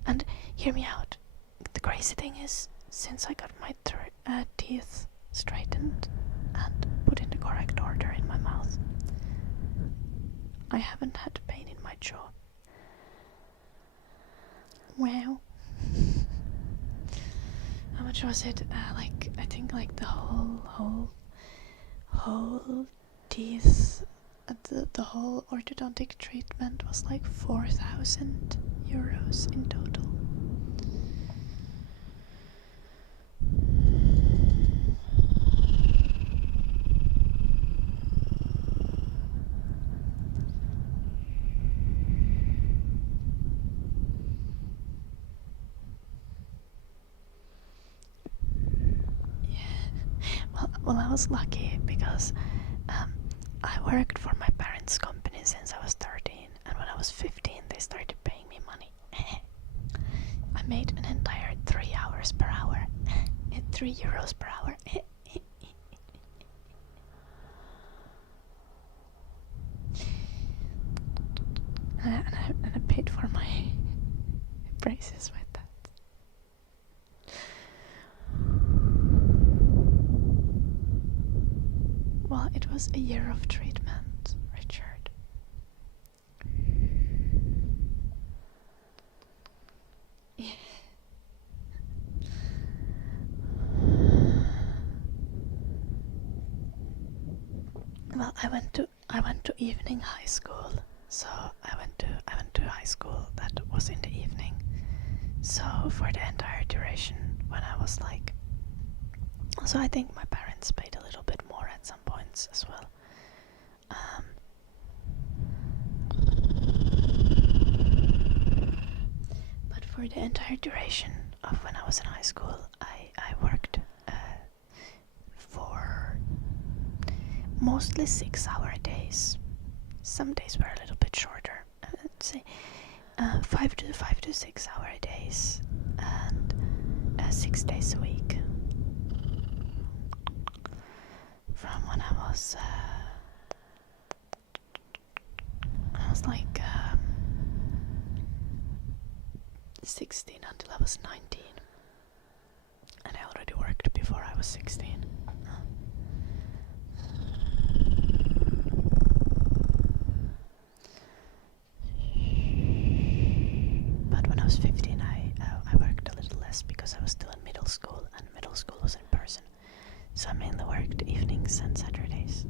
And hear me out. The crazy thing is, since I got my teeth straightened and put in the correct order in my mouth, I haven't had pain in my jaw. Wow. How much was it? I think like the whole teeth, the whole orthodontic treatment was like 4,000 euros in total. Well, I was lucky because I worked for my parents' company since I was 13, and when I was 15, they started paying me money. I made an entire 3 hours per hour. 3 euros per hour. and I paid for my braces with that. Well, it was a year of treatment, Richard. Yeah. Well, I went to evening high school, so I went to high school that was in the evening. So for the entire duration, when I was like, also I think my parents paid a little bit more at some points as well. But for the entire duration of when I was in high school, I worked for mostly 6-hour days. Some days were a little bit shorter. Let's say 5 to 6 hour days, and 6 days a week. From when I was like 16 until I was 19, and I already worked before I was 16. But when I was 15, I worked a little less because I was still in middle school, and middle school was in person. So I mainly worked evenings and Saturdays.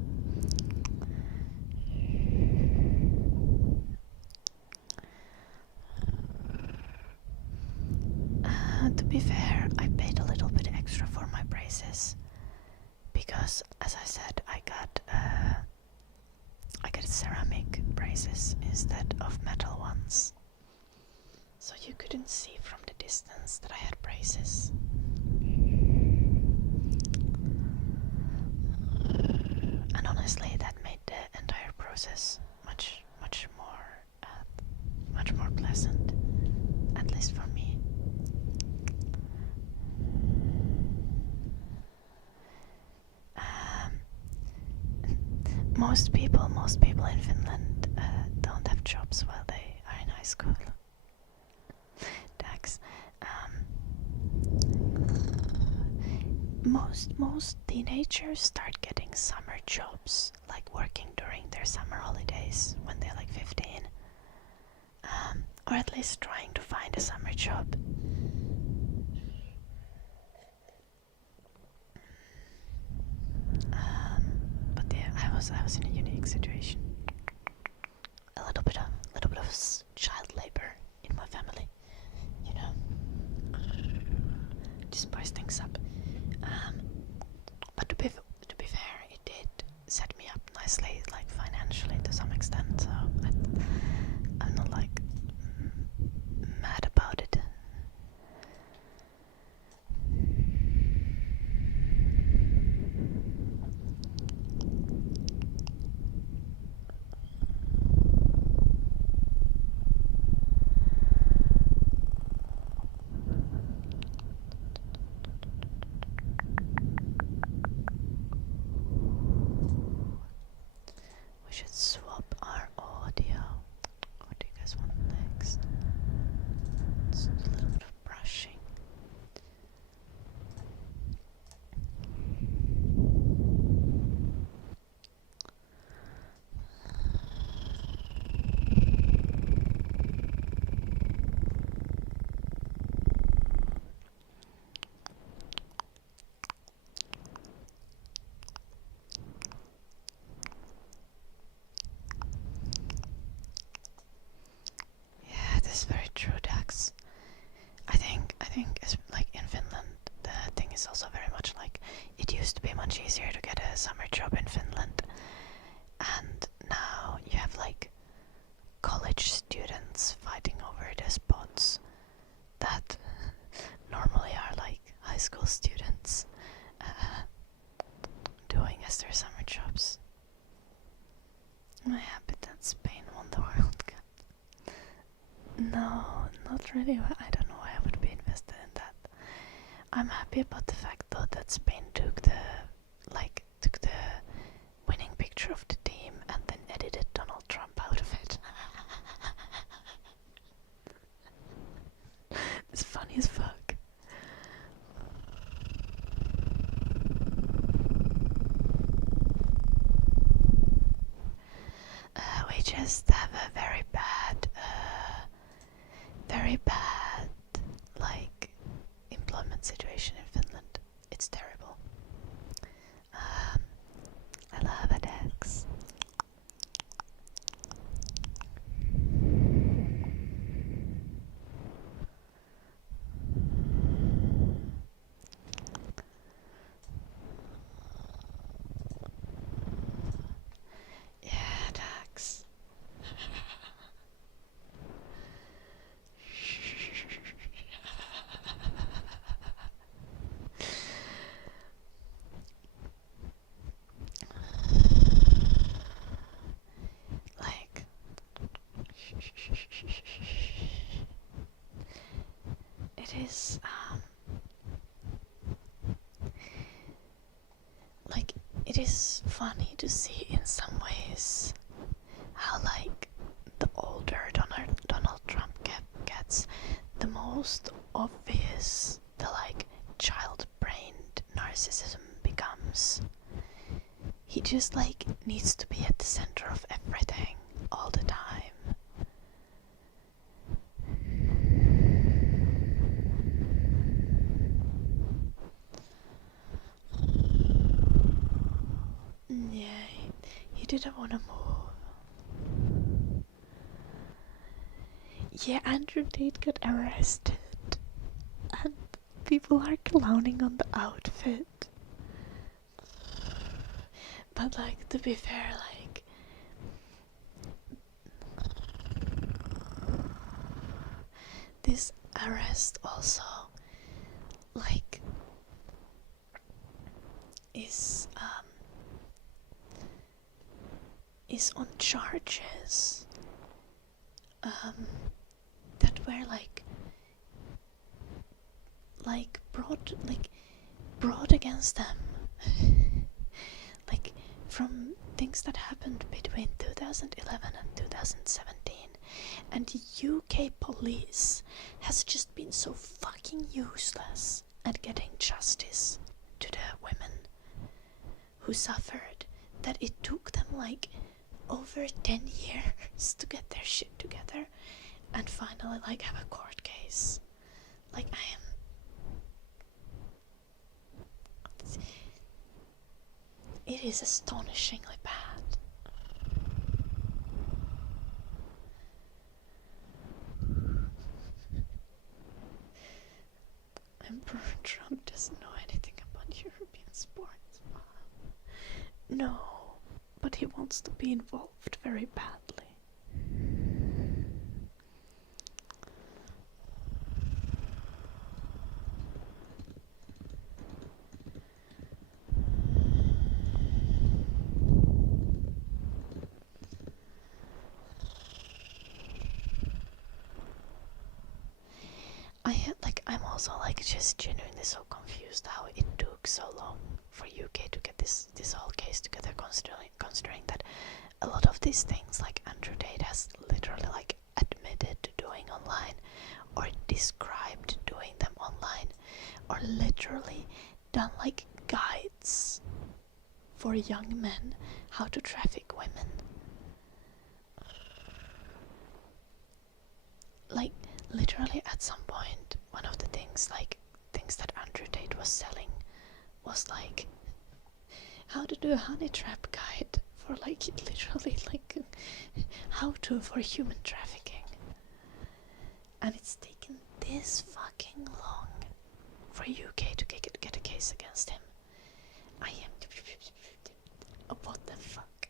To be fair, I paid a little bit extra for my braces because, as I said, I got ceramic braces instead of metal ones. So you couldn't see from the distance that I had braces. And honestly, that made the entire process much more pleasant, at least for me. Most people in Finland don't have jobs while they are in high school. Tax. Most teenagers start getting summer jobs, like working during their summer holidays when they're like 15, or at least trying to find a summer job. But yeah, I was in a unique situation. A little bit of child labor in my family, you know. Just spice things up. But to be fair, it did set me up nicely, like financially to some extent. So I'm not like mad about it. We should swap our audio. What do you guys want next? Just a little bit of brushing. Yeah, this is very true, Dax. I think it's like in Finland, the thing is also very much like it used to be much easier to get a summer job in Finland, and now you have like college students fighting over the spots that normally are like high school students doing as their summer jobs. I'm happy that Spain won the World Cup. not really. I don't know why I would be invested in that. I'm happy about the fact though that Spain took the winning picture of the team and then edited Donald Trump out of it. It's funny as fuck. We just have a very bad employment situation in Finland. It's terrible. I love AES. Yeah, Dax. Like, it is like, it is funny to see in some ways how like the older Donald Trump gets, the most obvious the like child-brained narcissism becomes. He just like needs to be at the center of everything all the time. Yeah, he didn't want to move. Yeah, Andrew Tate got arrested and people are clowning on the outfit. But like, to be fair, like, this arrest also like is on charges that were brought against them like from things that happened between 2011 and 2017, and the UK police has just been so fucking useless at getting justice to the women who suffered that it took them like over 10 years to get their shit together and finally like have a court case. Like, it is astonishingly bad. Emperor Trump doesn't know anything about European sports. No, but he wants to be involved very badly. I'm also like just genuinely so confused how it took so long for UK to get this whole case together, considering that a lot of these things like Andrew Tate has literally like admitted to doing online or described doing them online or literally done like guides for young men how to traffic women. Like literally at some point one of the things that Andrew Tate was selling was like how to do a honey trap guide for like literally like how to for human trafficking, and it's taken this fucking long for UK to get a case against him. I am what the fuck.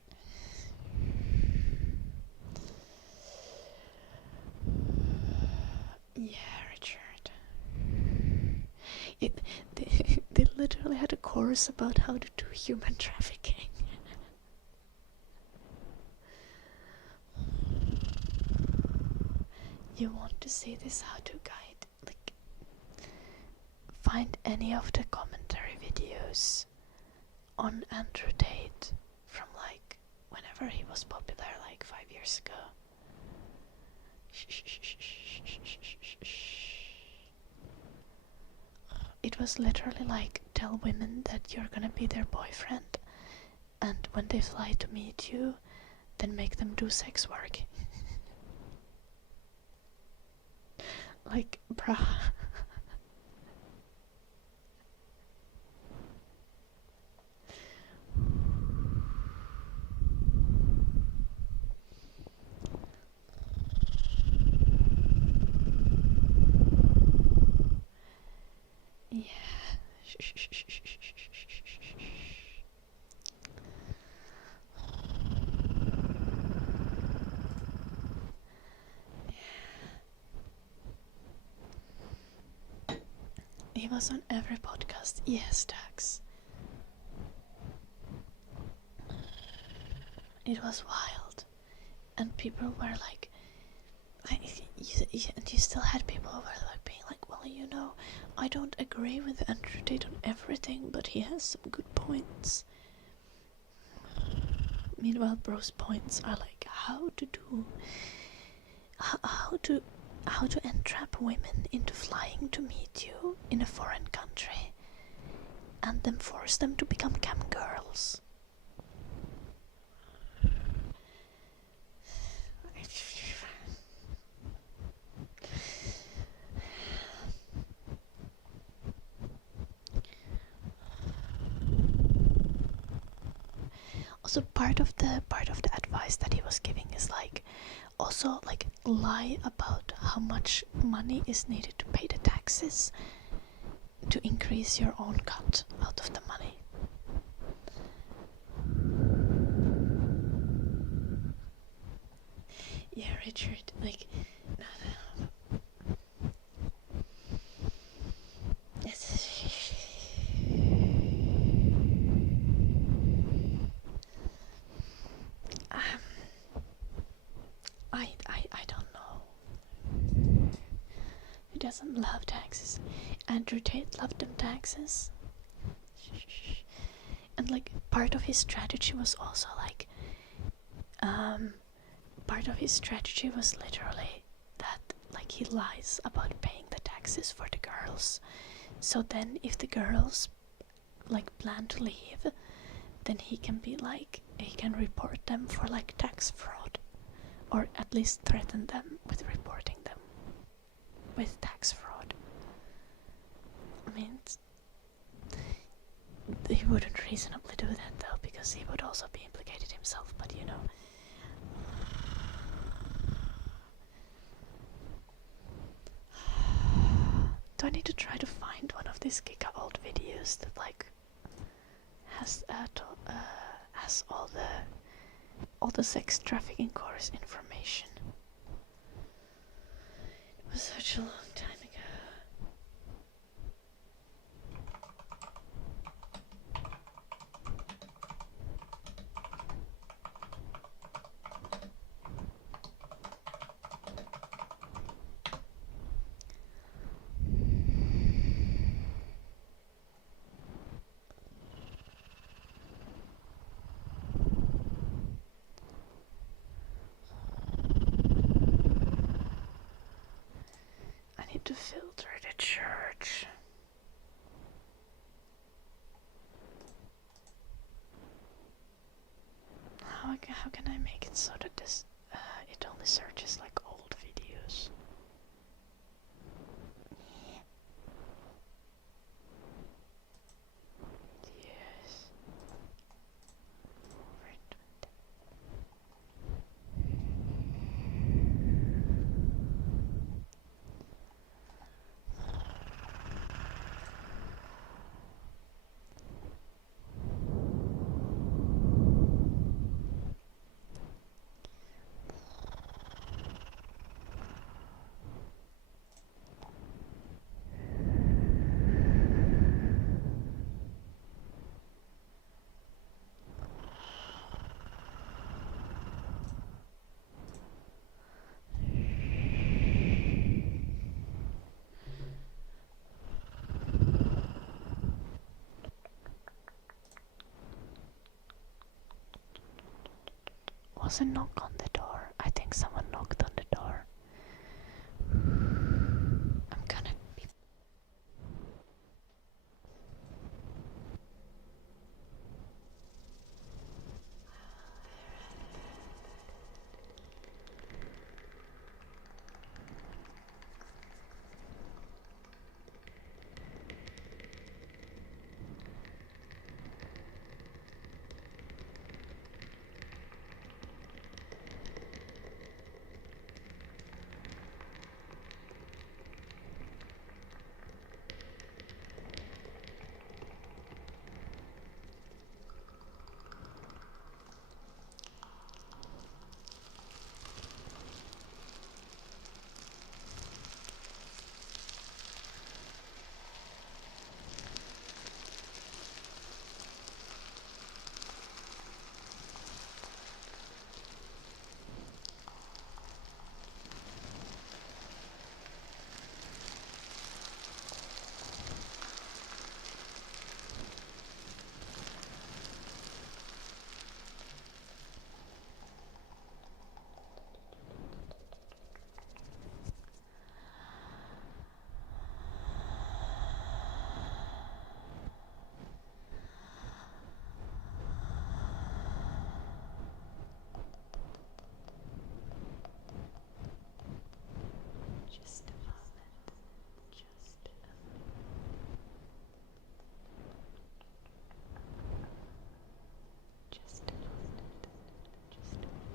Yeah, Richard. They literally had a course about how to do human trafficking. you want to see this how-to guide, like, find any of the commentary videos on Andrew Tate from like whenever he was popular, like 5 years ago. It was literally like, tell women that you're gonna be their boyfriend, and when they fly to meet you, then make them do sex work. Like, bruh. Yeah. He was on every podcast. Yes, Dax. It was wild. And people were like, and you still had people who were like being like, well, you know, I don't agree with Andrew Tate on everything, but he has some good points. Meanwhile, bro's points are like how to entrap women into flying to meet you in a foreign country and then force them to become cam girls. Also, part of the advice that he was giving is like, also like lie about how much money is needed to pay the taxes to increase your own cut out of the money. Yeah, Richard, like, I don't know. Who doesn't love taxes? Andrew Tate loved them taxes. And like part of his strategy was also like, part of his strategy was literally that like he lies about paying the taxes for the girls. So then if the girls like plan to leave, then he can be like, he can report them for like tax fraud, or at least threaten them with reporting them with tax fraud. I mean, he wouldn't reasonably do that though, because he would also be implicated himself, but you know. Do I need to try to find one of these giga old videos that like has all the sex trafficking course information? It was such a long time ago. To filter the church. How can I make it so that this it only searches like old videos? Yes. was a knock on the door. I think someone knocked on the door. I'm gonna be... Just a moment. Just a moment. Just a moment. Just a moment.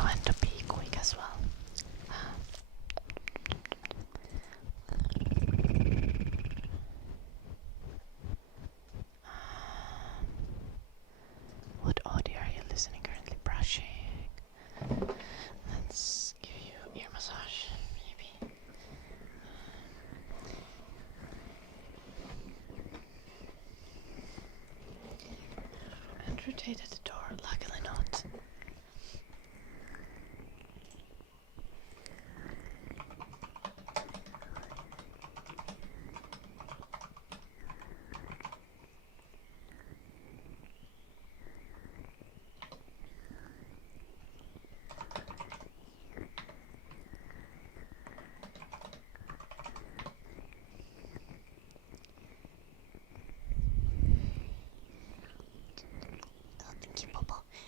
I want to be quick as well. What audio are you listening currently? Brushing. Let's give you ear massage, maybe. And rotate at the door, luckily not.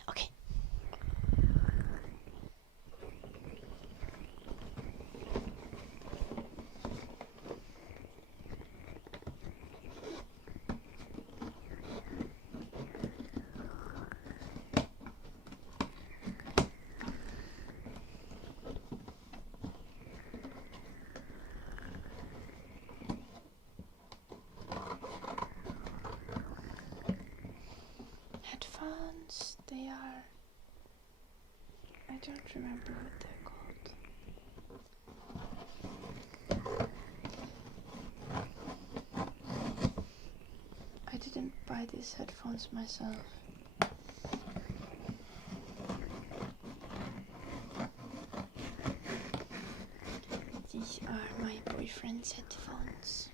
Okay. Headphones, they are... I don't remember what they're called. I didn't buy these headphones myself. These are my boyfriend's headphones.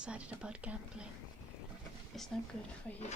excited about gambling. It's not good for you.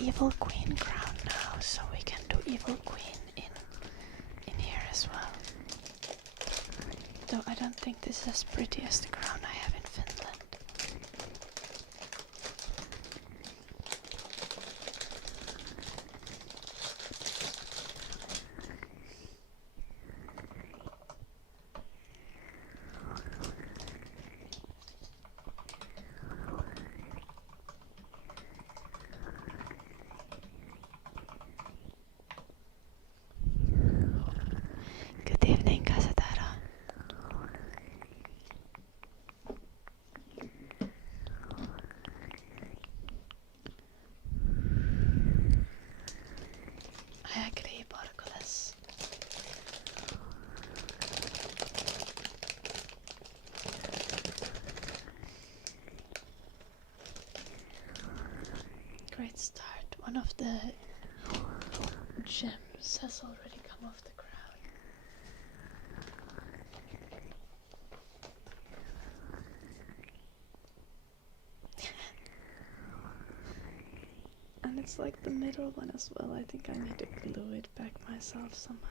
Evil Queen crown now, so we can do Evil Queen in here as well. Though I don't think this is as pretty as the crown I have in Finland. Good evening, Casadara. I agree, Borgoles. Great start. One of the gems has already come off the ground. And it's like the middle one as well. I think I need to glue it back myself somehow.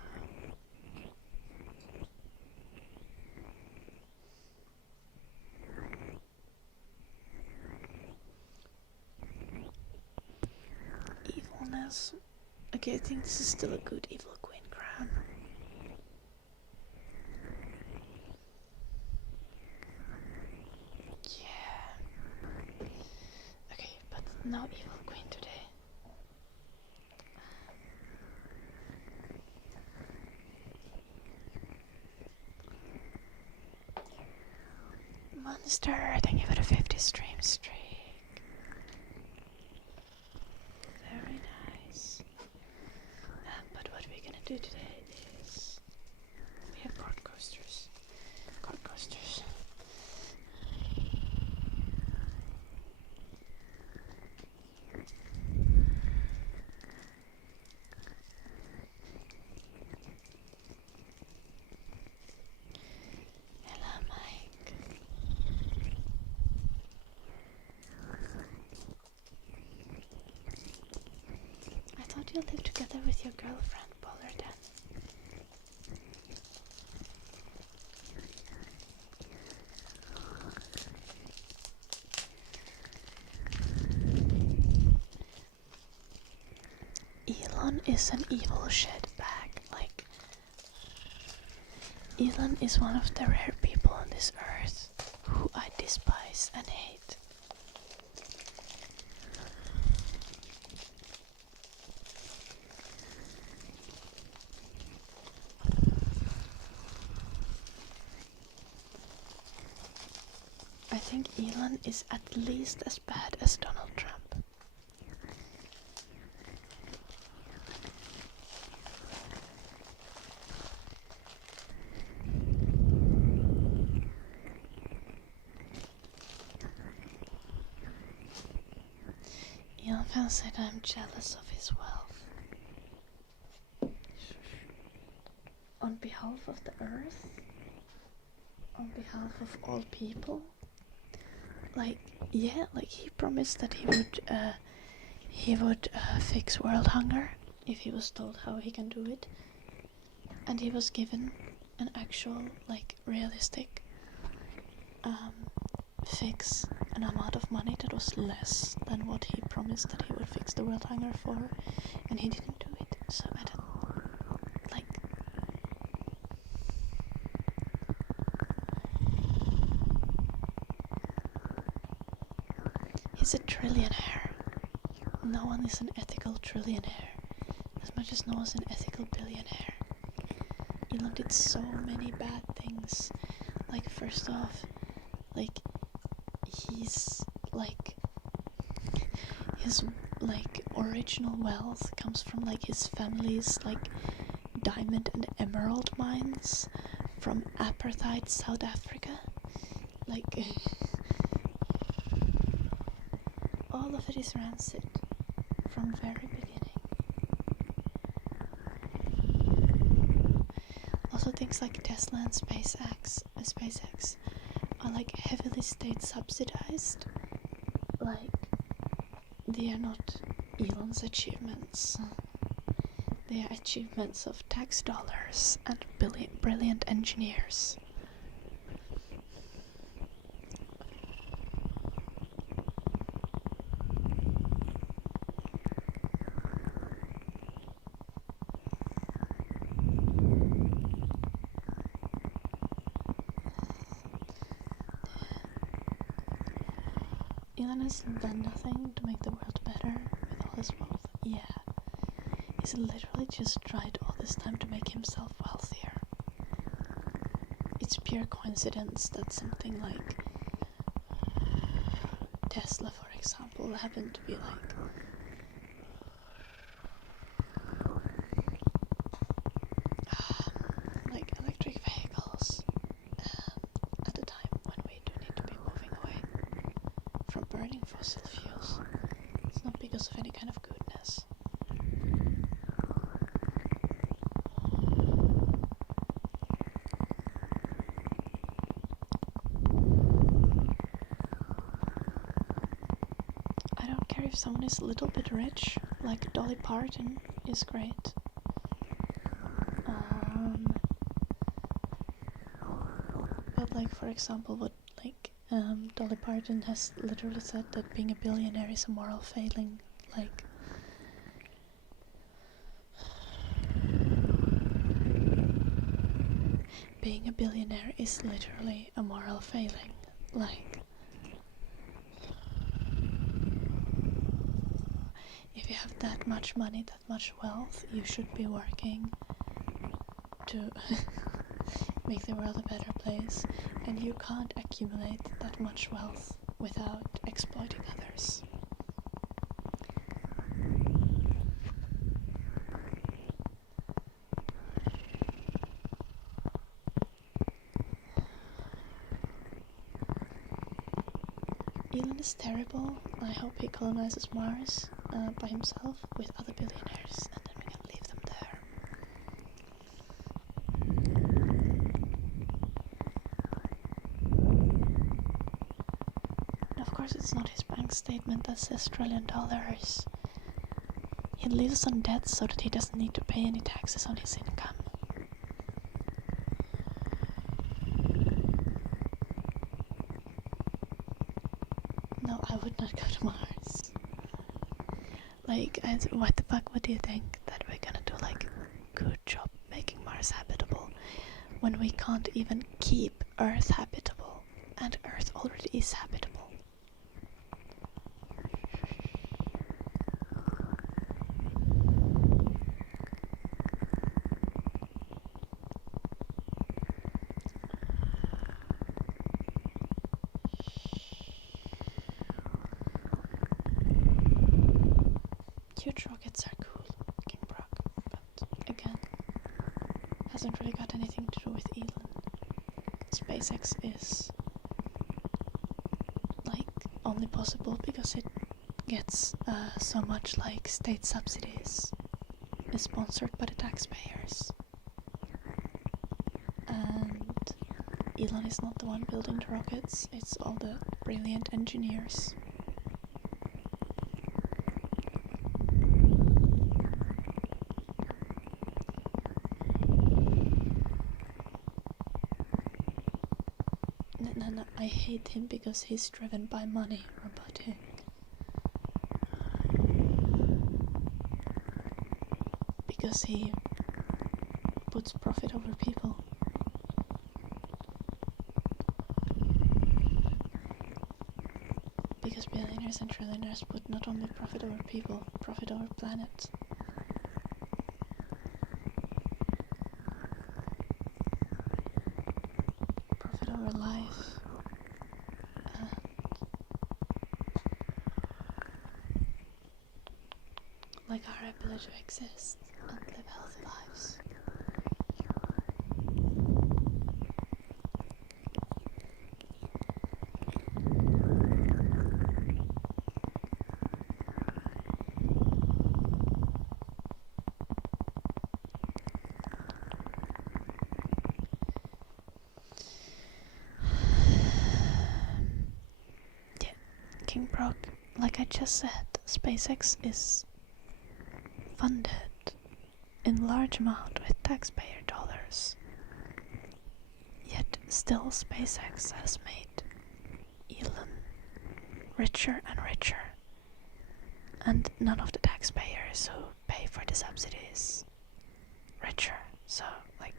Evilness. Okay, I think this is still a good Evil Queen crown. Yeah. Okay, but no Evil Queen today. Monster, thank you for the 50 stream streak. Very nice. But what we're gonna do today is we have card coasters. Card coasters. Hello, Mike. I thought you lived together with your girlfriend, Polar Dan. Elon is an evil shit bag. Like, Elon is one of the rare people on this earth who I despise and hate. I think Elon is at least as bad as Donald Trump. Elon fans said I'm jealous of his wealth. On behalf of the earth? On behalf of all people? Like, yeah, like he promised that he would fix world hunger if he was told how he can do it. And he was given an actual, like, realistic fix, an amount of money that was less than what he promised that he would fix the world hunger for, and he didn't do it. So I don't, like, he's a trillionaire. No one is an ethical trillionaire, as much as no one's an ethical billionaire. Elon did so many bad things. Like, first off, like, he's like, his like original wealth comes from like his family's like diamond and emerald mines from apartheid South Africa. Like all of it is rancid from very beginning. Also things like Tesla and SpaceX are like heavily state subsidized. Like, they are not Elon's achievements. They are achievements of tax dollars and brilliant engineers. Elon has done nothing to make the world better with all his wealth. Yeah. He's literally just tried all this time to make himself wealthier. It's pure coincidence that something like Tesla, for example, happened to be like electric vehicles at a time when we do need to be moving away from burning fossil fuels. It's not because of any kind of goodness. I don't care if someone is a little bit rich, like Dolly Parton is great. But like, for example, what Dolly Parton has literally said that being a billionaire is a moral failing. Like, being a billionaire is literally a moral failing. Like, if you have that much money, that much wealth, you should be working to make the world a better place, and you can't accumulate that much wealth without exploiting others. Elon is terrible. I hope he colonizes Mars by himself with other billionaires, and then we can leave them there. And of course it's not his bank statement that says $1 trillion. He lives on debt so that he doesn't need to pay any taxes on his income. No, I would not go to Mars. Like, what the fuck would you think? That we're gonna do like a good job making Mars habitable when we can't even keep Earth habitable, and Earth already is habitable. Huge rockets are cool, King Brock, but again, hasn't really got anything to do with Elon. SpaceX is like only possible because it gets so much like state subsidies, is sponsored by the taxpayers, and Elon is not the one building the rockets, it's all the brilliant engineers. No, I hate him because he's driven by money, robotic. Because he puts profit over people. Because billionaires and trillionaires put not only profit over people, profit over planet. to exist and live healthy lives. Yeah, King Brock, like I just said, SpaceX is funded in large amount with taxpayer dollars. Yet still SpaceX has made Elon richer and richer, and none of the taxpayers who pay for the subsidies richer. So like,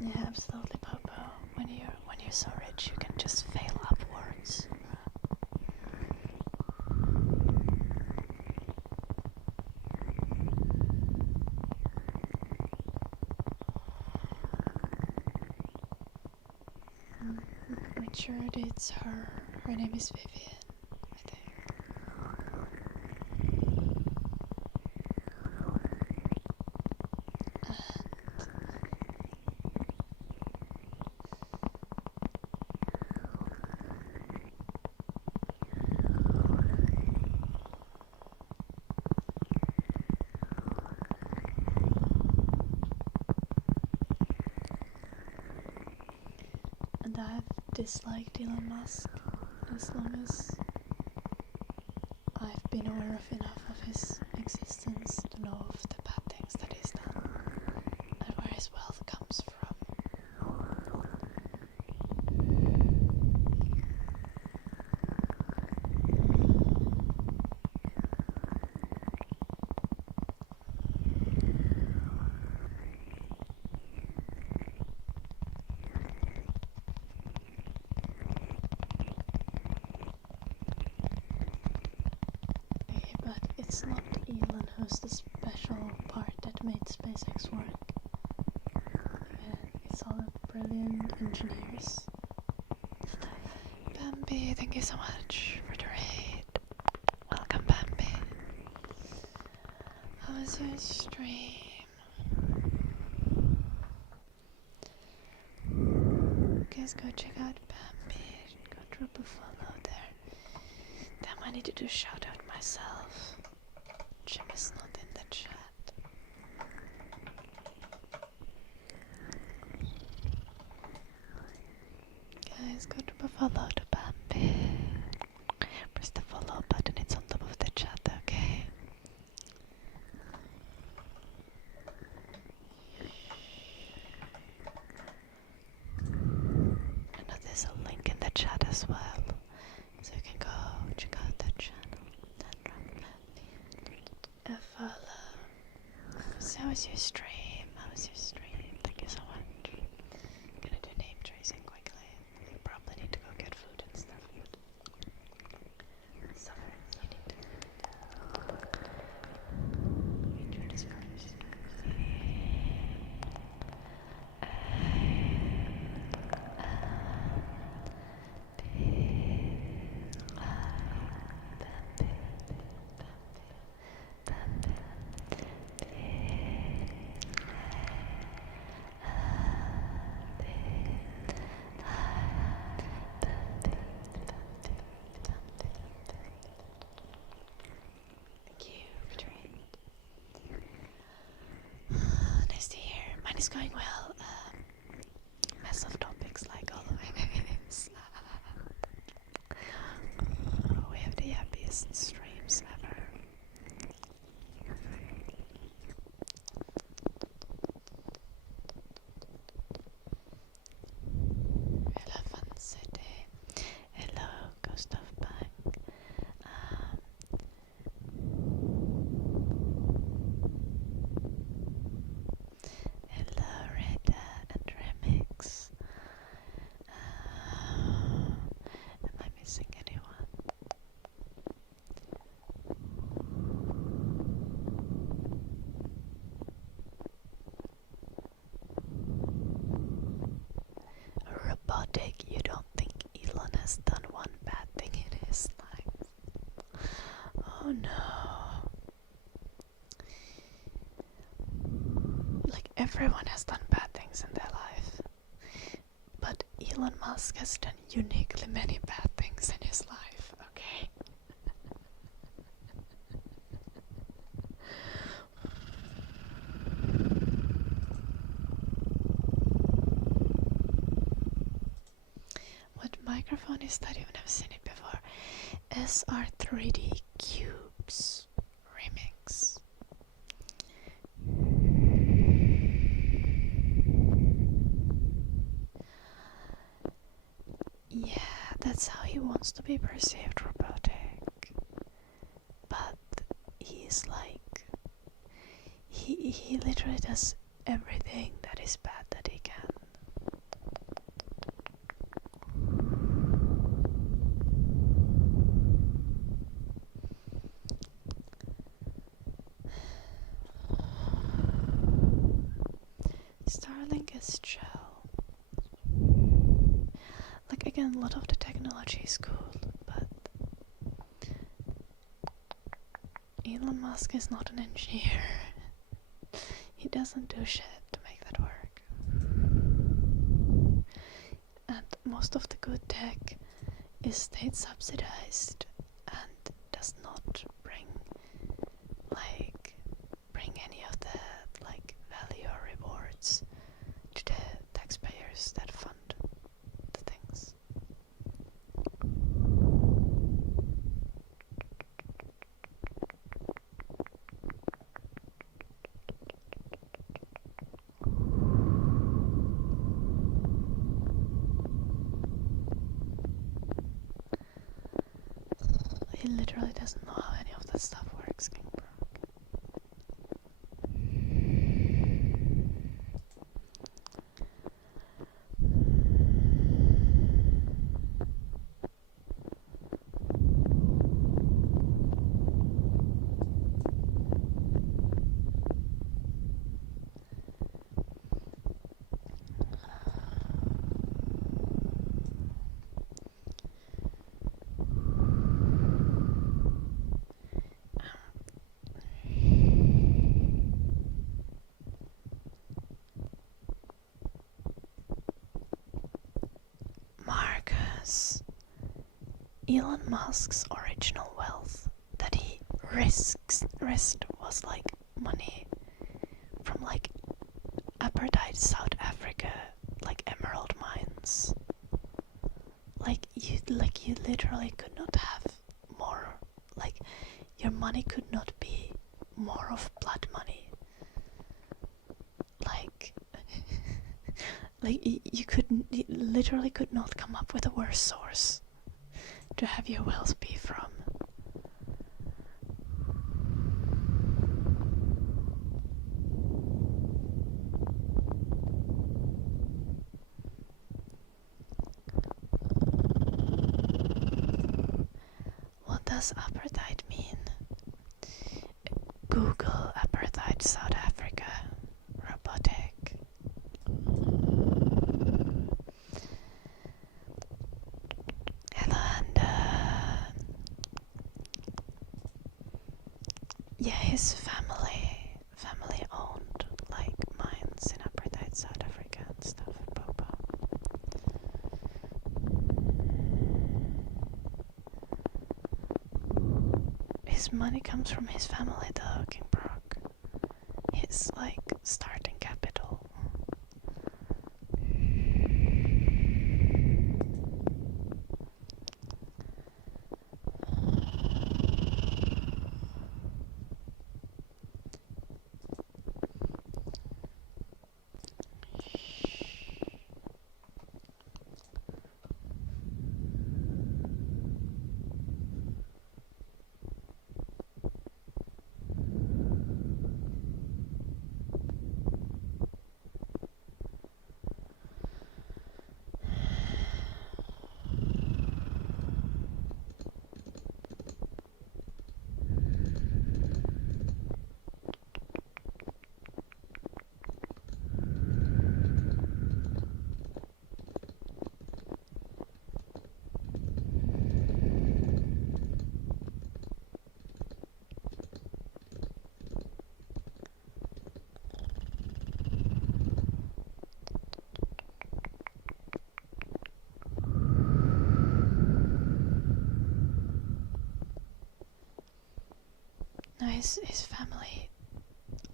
yeah, absolutely, Popo. When you're so rich, you can just fail upwards. Richard, it's her. Her name is Vivian, I think. And I've disliked Elon Musk as long as I've been aware of enough of his existence to know of the bad things that he's done and where his wealth comes from. But it's not Elon who's the special part that made SpaceX work. It's all the brilliant engineers. Bambi, thank you so much for the raid. Welcome, Bambi. How was your stream? Guys, go check out Bambi. Go drop a follow there. Damn, I need to do shout out myself. Jim is not in the chat. Guys, go drop a follow to Bambi. Press the follow button, it's on top of the chat, okay? And there's a link in the chat as well, so you can go check out the channel. A follow. So how was your stream? How was your stream? Thank you so much. Gonna do name tracing quickly. You probably need to go get food and stuff. So you need to enjoy this first. Thank you for joining. Nice to hear. Mine is going well. Mess of topics like always. We have the happiest streams ever. Elephant City. Hello, Ghost of Bank. Hello, Reda and Remix. Am I Everyone has done bad things in their life. But Elon Musk has done uniquely many bad things in his life, okay? What microphone is that? You've never seen it before. SR3D Cubes Remix. Yeah, that's how he wants to be perceived, robotic. But he's like, he literally does everything that is bad that he can. Starlink is chill. Like, again, a lot of the technology is cool, but Elon Musk is not an engineer. He doesn't do shit to make that work. And most of the good tech is state subsidized and does not bring any of the value or rewards to the taxpayers that fund the things. He literally doesn't know how any of that stuff works, King Brock. Elon Musk's original wealth that he risked was money from apartheid South Africa, emerald mines. You literally could not have more. Your money could not be more of blood money. You literally could not come up with a worse source to have your wealth be from. What does apartheid mean? Google apartheid South Africa. Robotic. Hello, and yeah, his family owned mines in apartheid South Africa and stuff. Boba. His money comes from his family though, King Brock. His starting capital. No, his family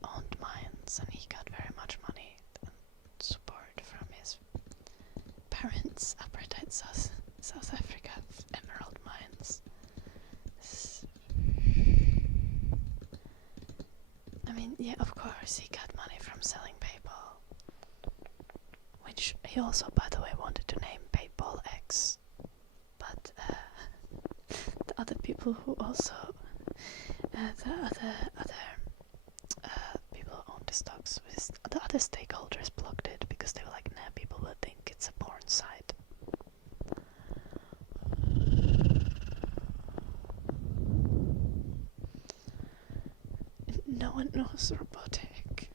owned mines, and he got very much money and support from his parents' apartheid South Africa emerald mines. I mean, yeah, of course he got money from selling PayPal, which he also, by the way, wanted to name PayPal X. But the other people who also, the other people who owned the stocks, the other stakeholders blocked it because they were like, nah, people will think it's a porn site. No one knows robotic.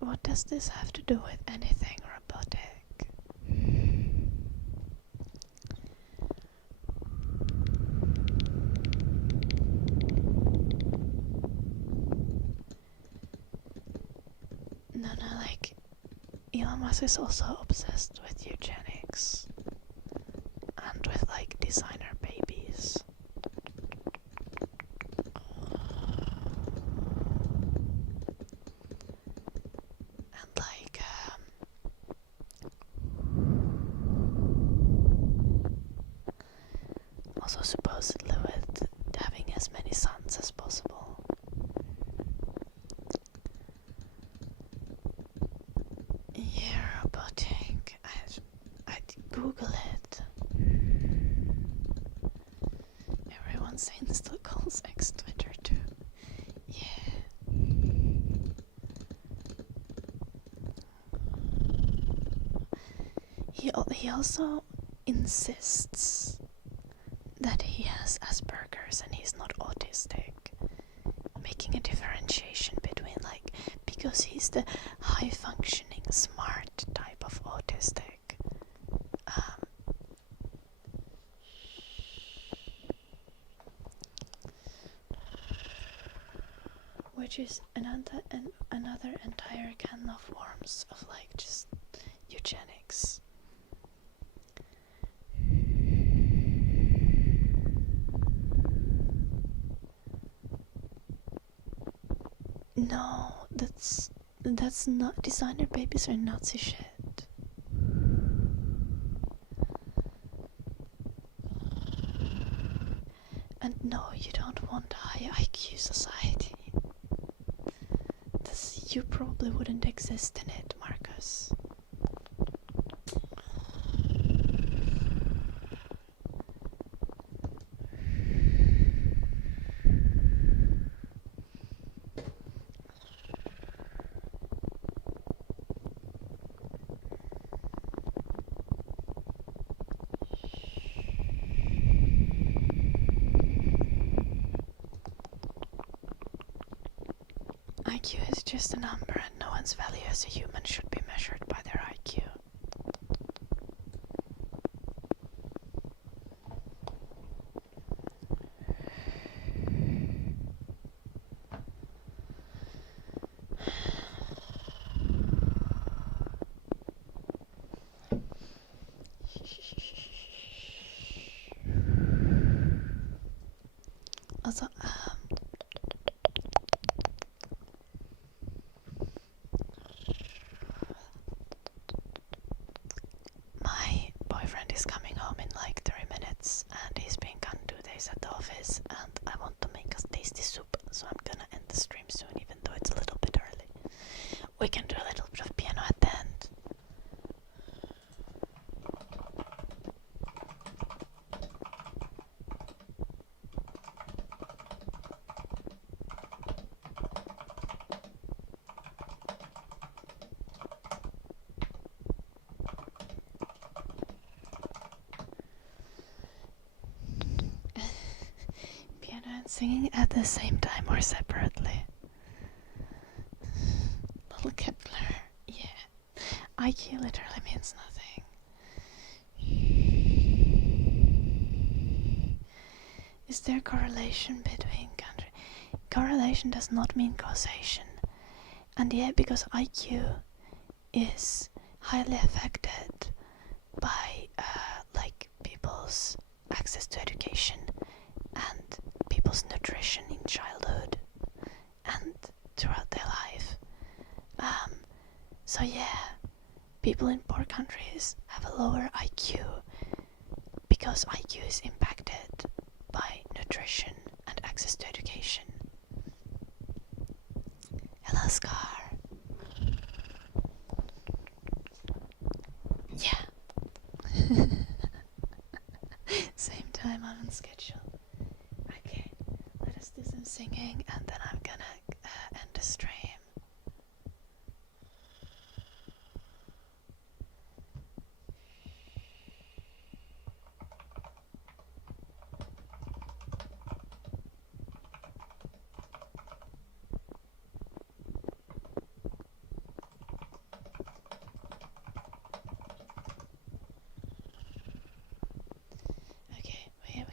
What does this have to do with anything robotic? No, like, Elon Musk is also obsessed with eugenics and with, like, designer babies. And, like, also supposedly with having as many sons as possible. Yeah, robotic. I'd Google it. Everyone still calls X Twitter too. Yeah. He also insists that he has Asperger's and he's not autistic, making a differentiation between, like, because he's the high functioning smart type of autistic, which is another entire can of worms of, like, just eugenics. No, that's not, designer babies are Nazi shit. And no, you don't want a high IQ society. You probably wouldn't exist in it, Marcus. IQ is just a number, and no one's value as a human should be measured by their IQ. Also, my boyfriend is coming home in like 3 minutes, and he's been gone 2 days at the office, and I want to make us tasty soup, so I'm gonna end the stream soon, even though it's a little bit early. We can do a little bit of piano at the end. Singing at the same time or separately? Little Kepler, yeah. IQ literally means nothing. Is there correlation between country? Correlation does not mean causation. And yeah, because IQ is highly affected by like people's access to education and people's nutrition in childhood and throughout their life. So yeah, people in poor countries have a lower IQ because IQ is impacted by nutrition and access to education. Hello, Scar. Yeah. Same time, I'm on schedule. Okay, let us do some singing and then I'm gonna end the stream. Okay, we're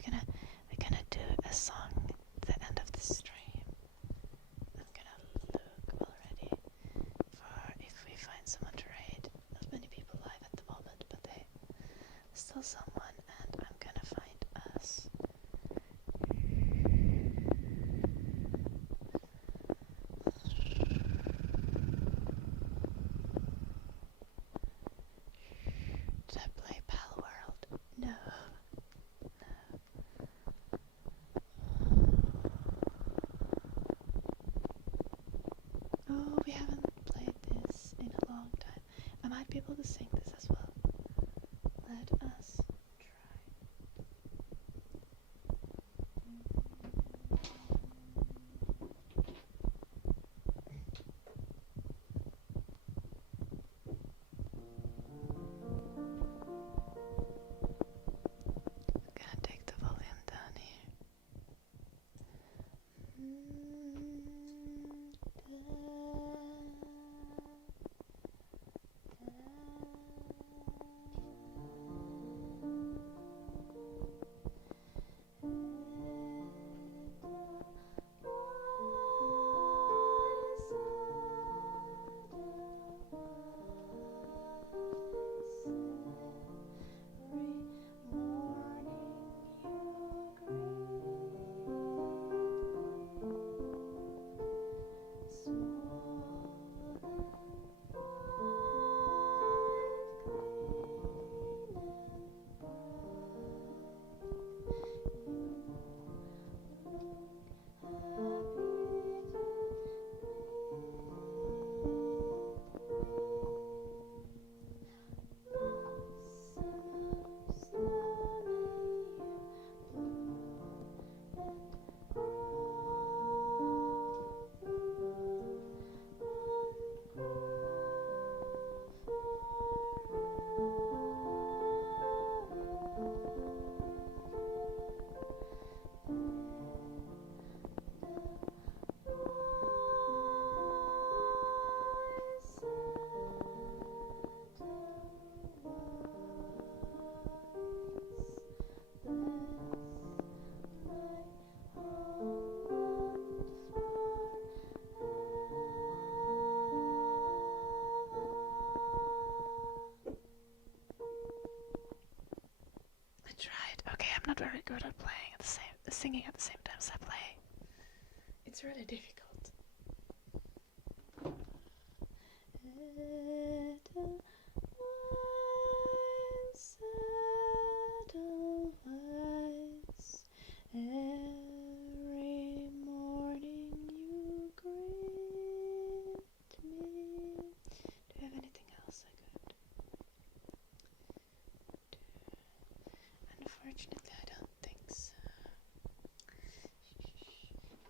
gonna do a song at the end of the stream. I'm gonna look already for if we find someone to raid. Not many people live at the moment, but there's still someone, and I'm gonna find us. Did I play Pal World? No. Oh, we haven't played this in a long time. I might be able to sing this as well. Let us try. I'm gonna take the volume down here. Okay, I'm not very good at playing at singing at the same time as I play. It's really difficult. Every morning you greet me. Do you have anything else I could do? Unfortunately, I don't think so.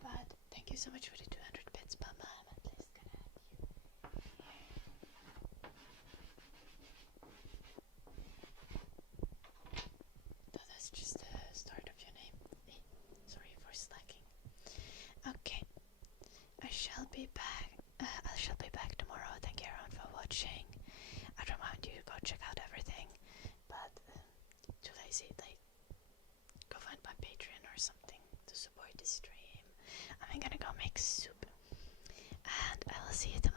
But thank you so much for the 200 bits, Mama. I'm at least gonna add you. That is just the start of your name. Sorry for slacking. be back. I shall be back tomorrow. Thank you everyone for watching. I'd remind you to go check out everything, but too lazy. Like, go find my Patreon or something to support the stream. I'm gonna go make soup, and I will see you tomorrow.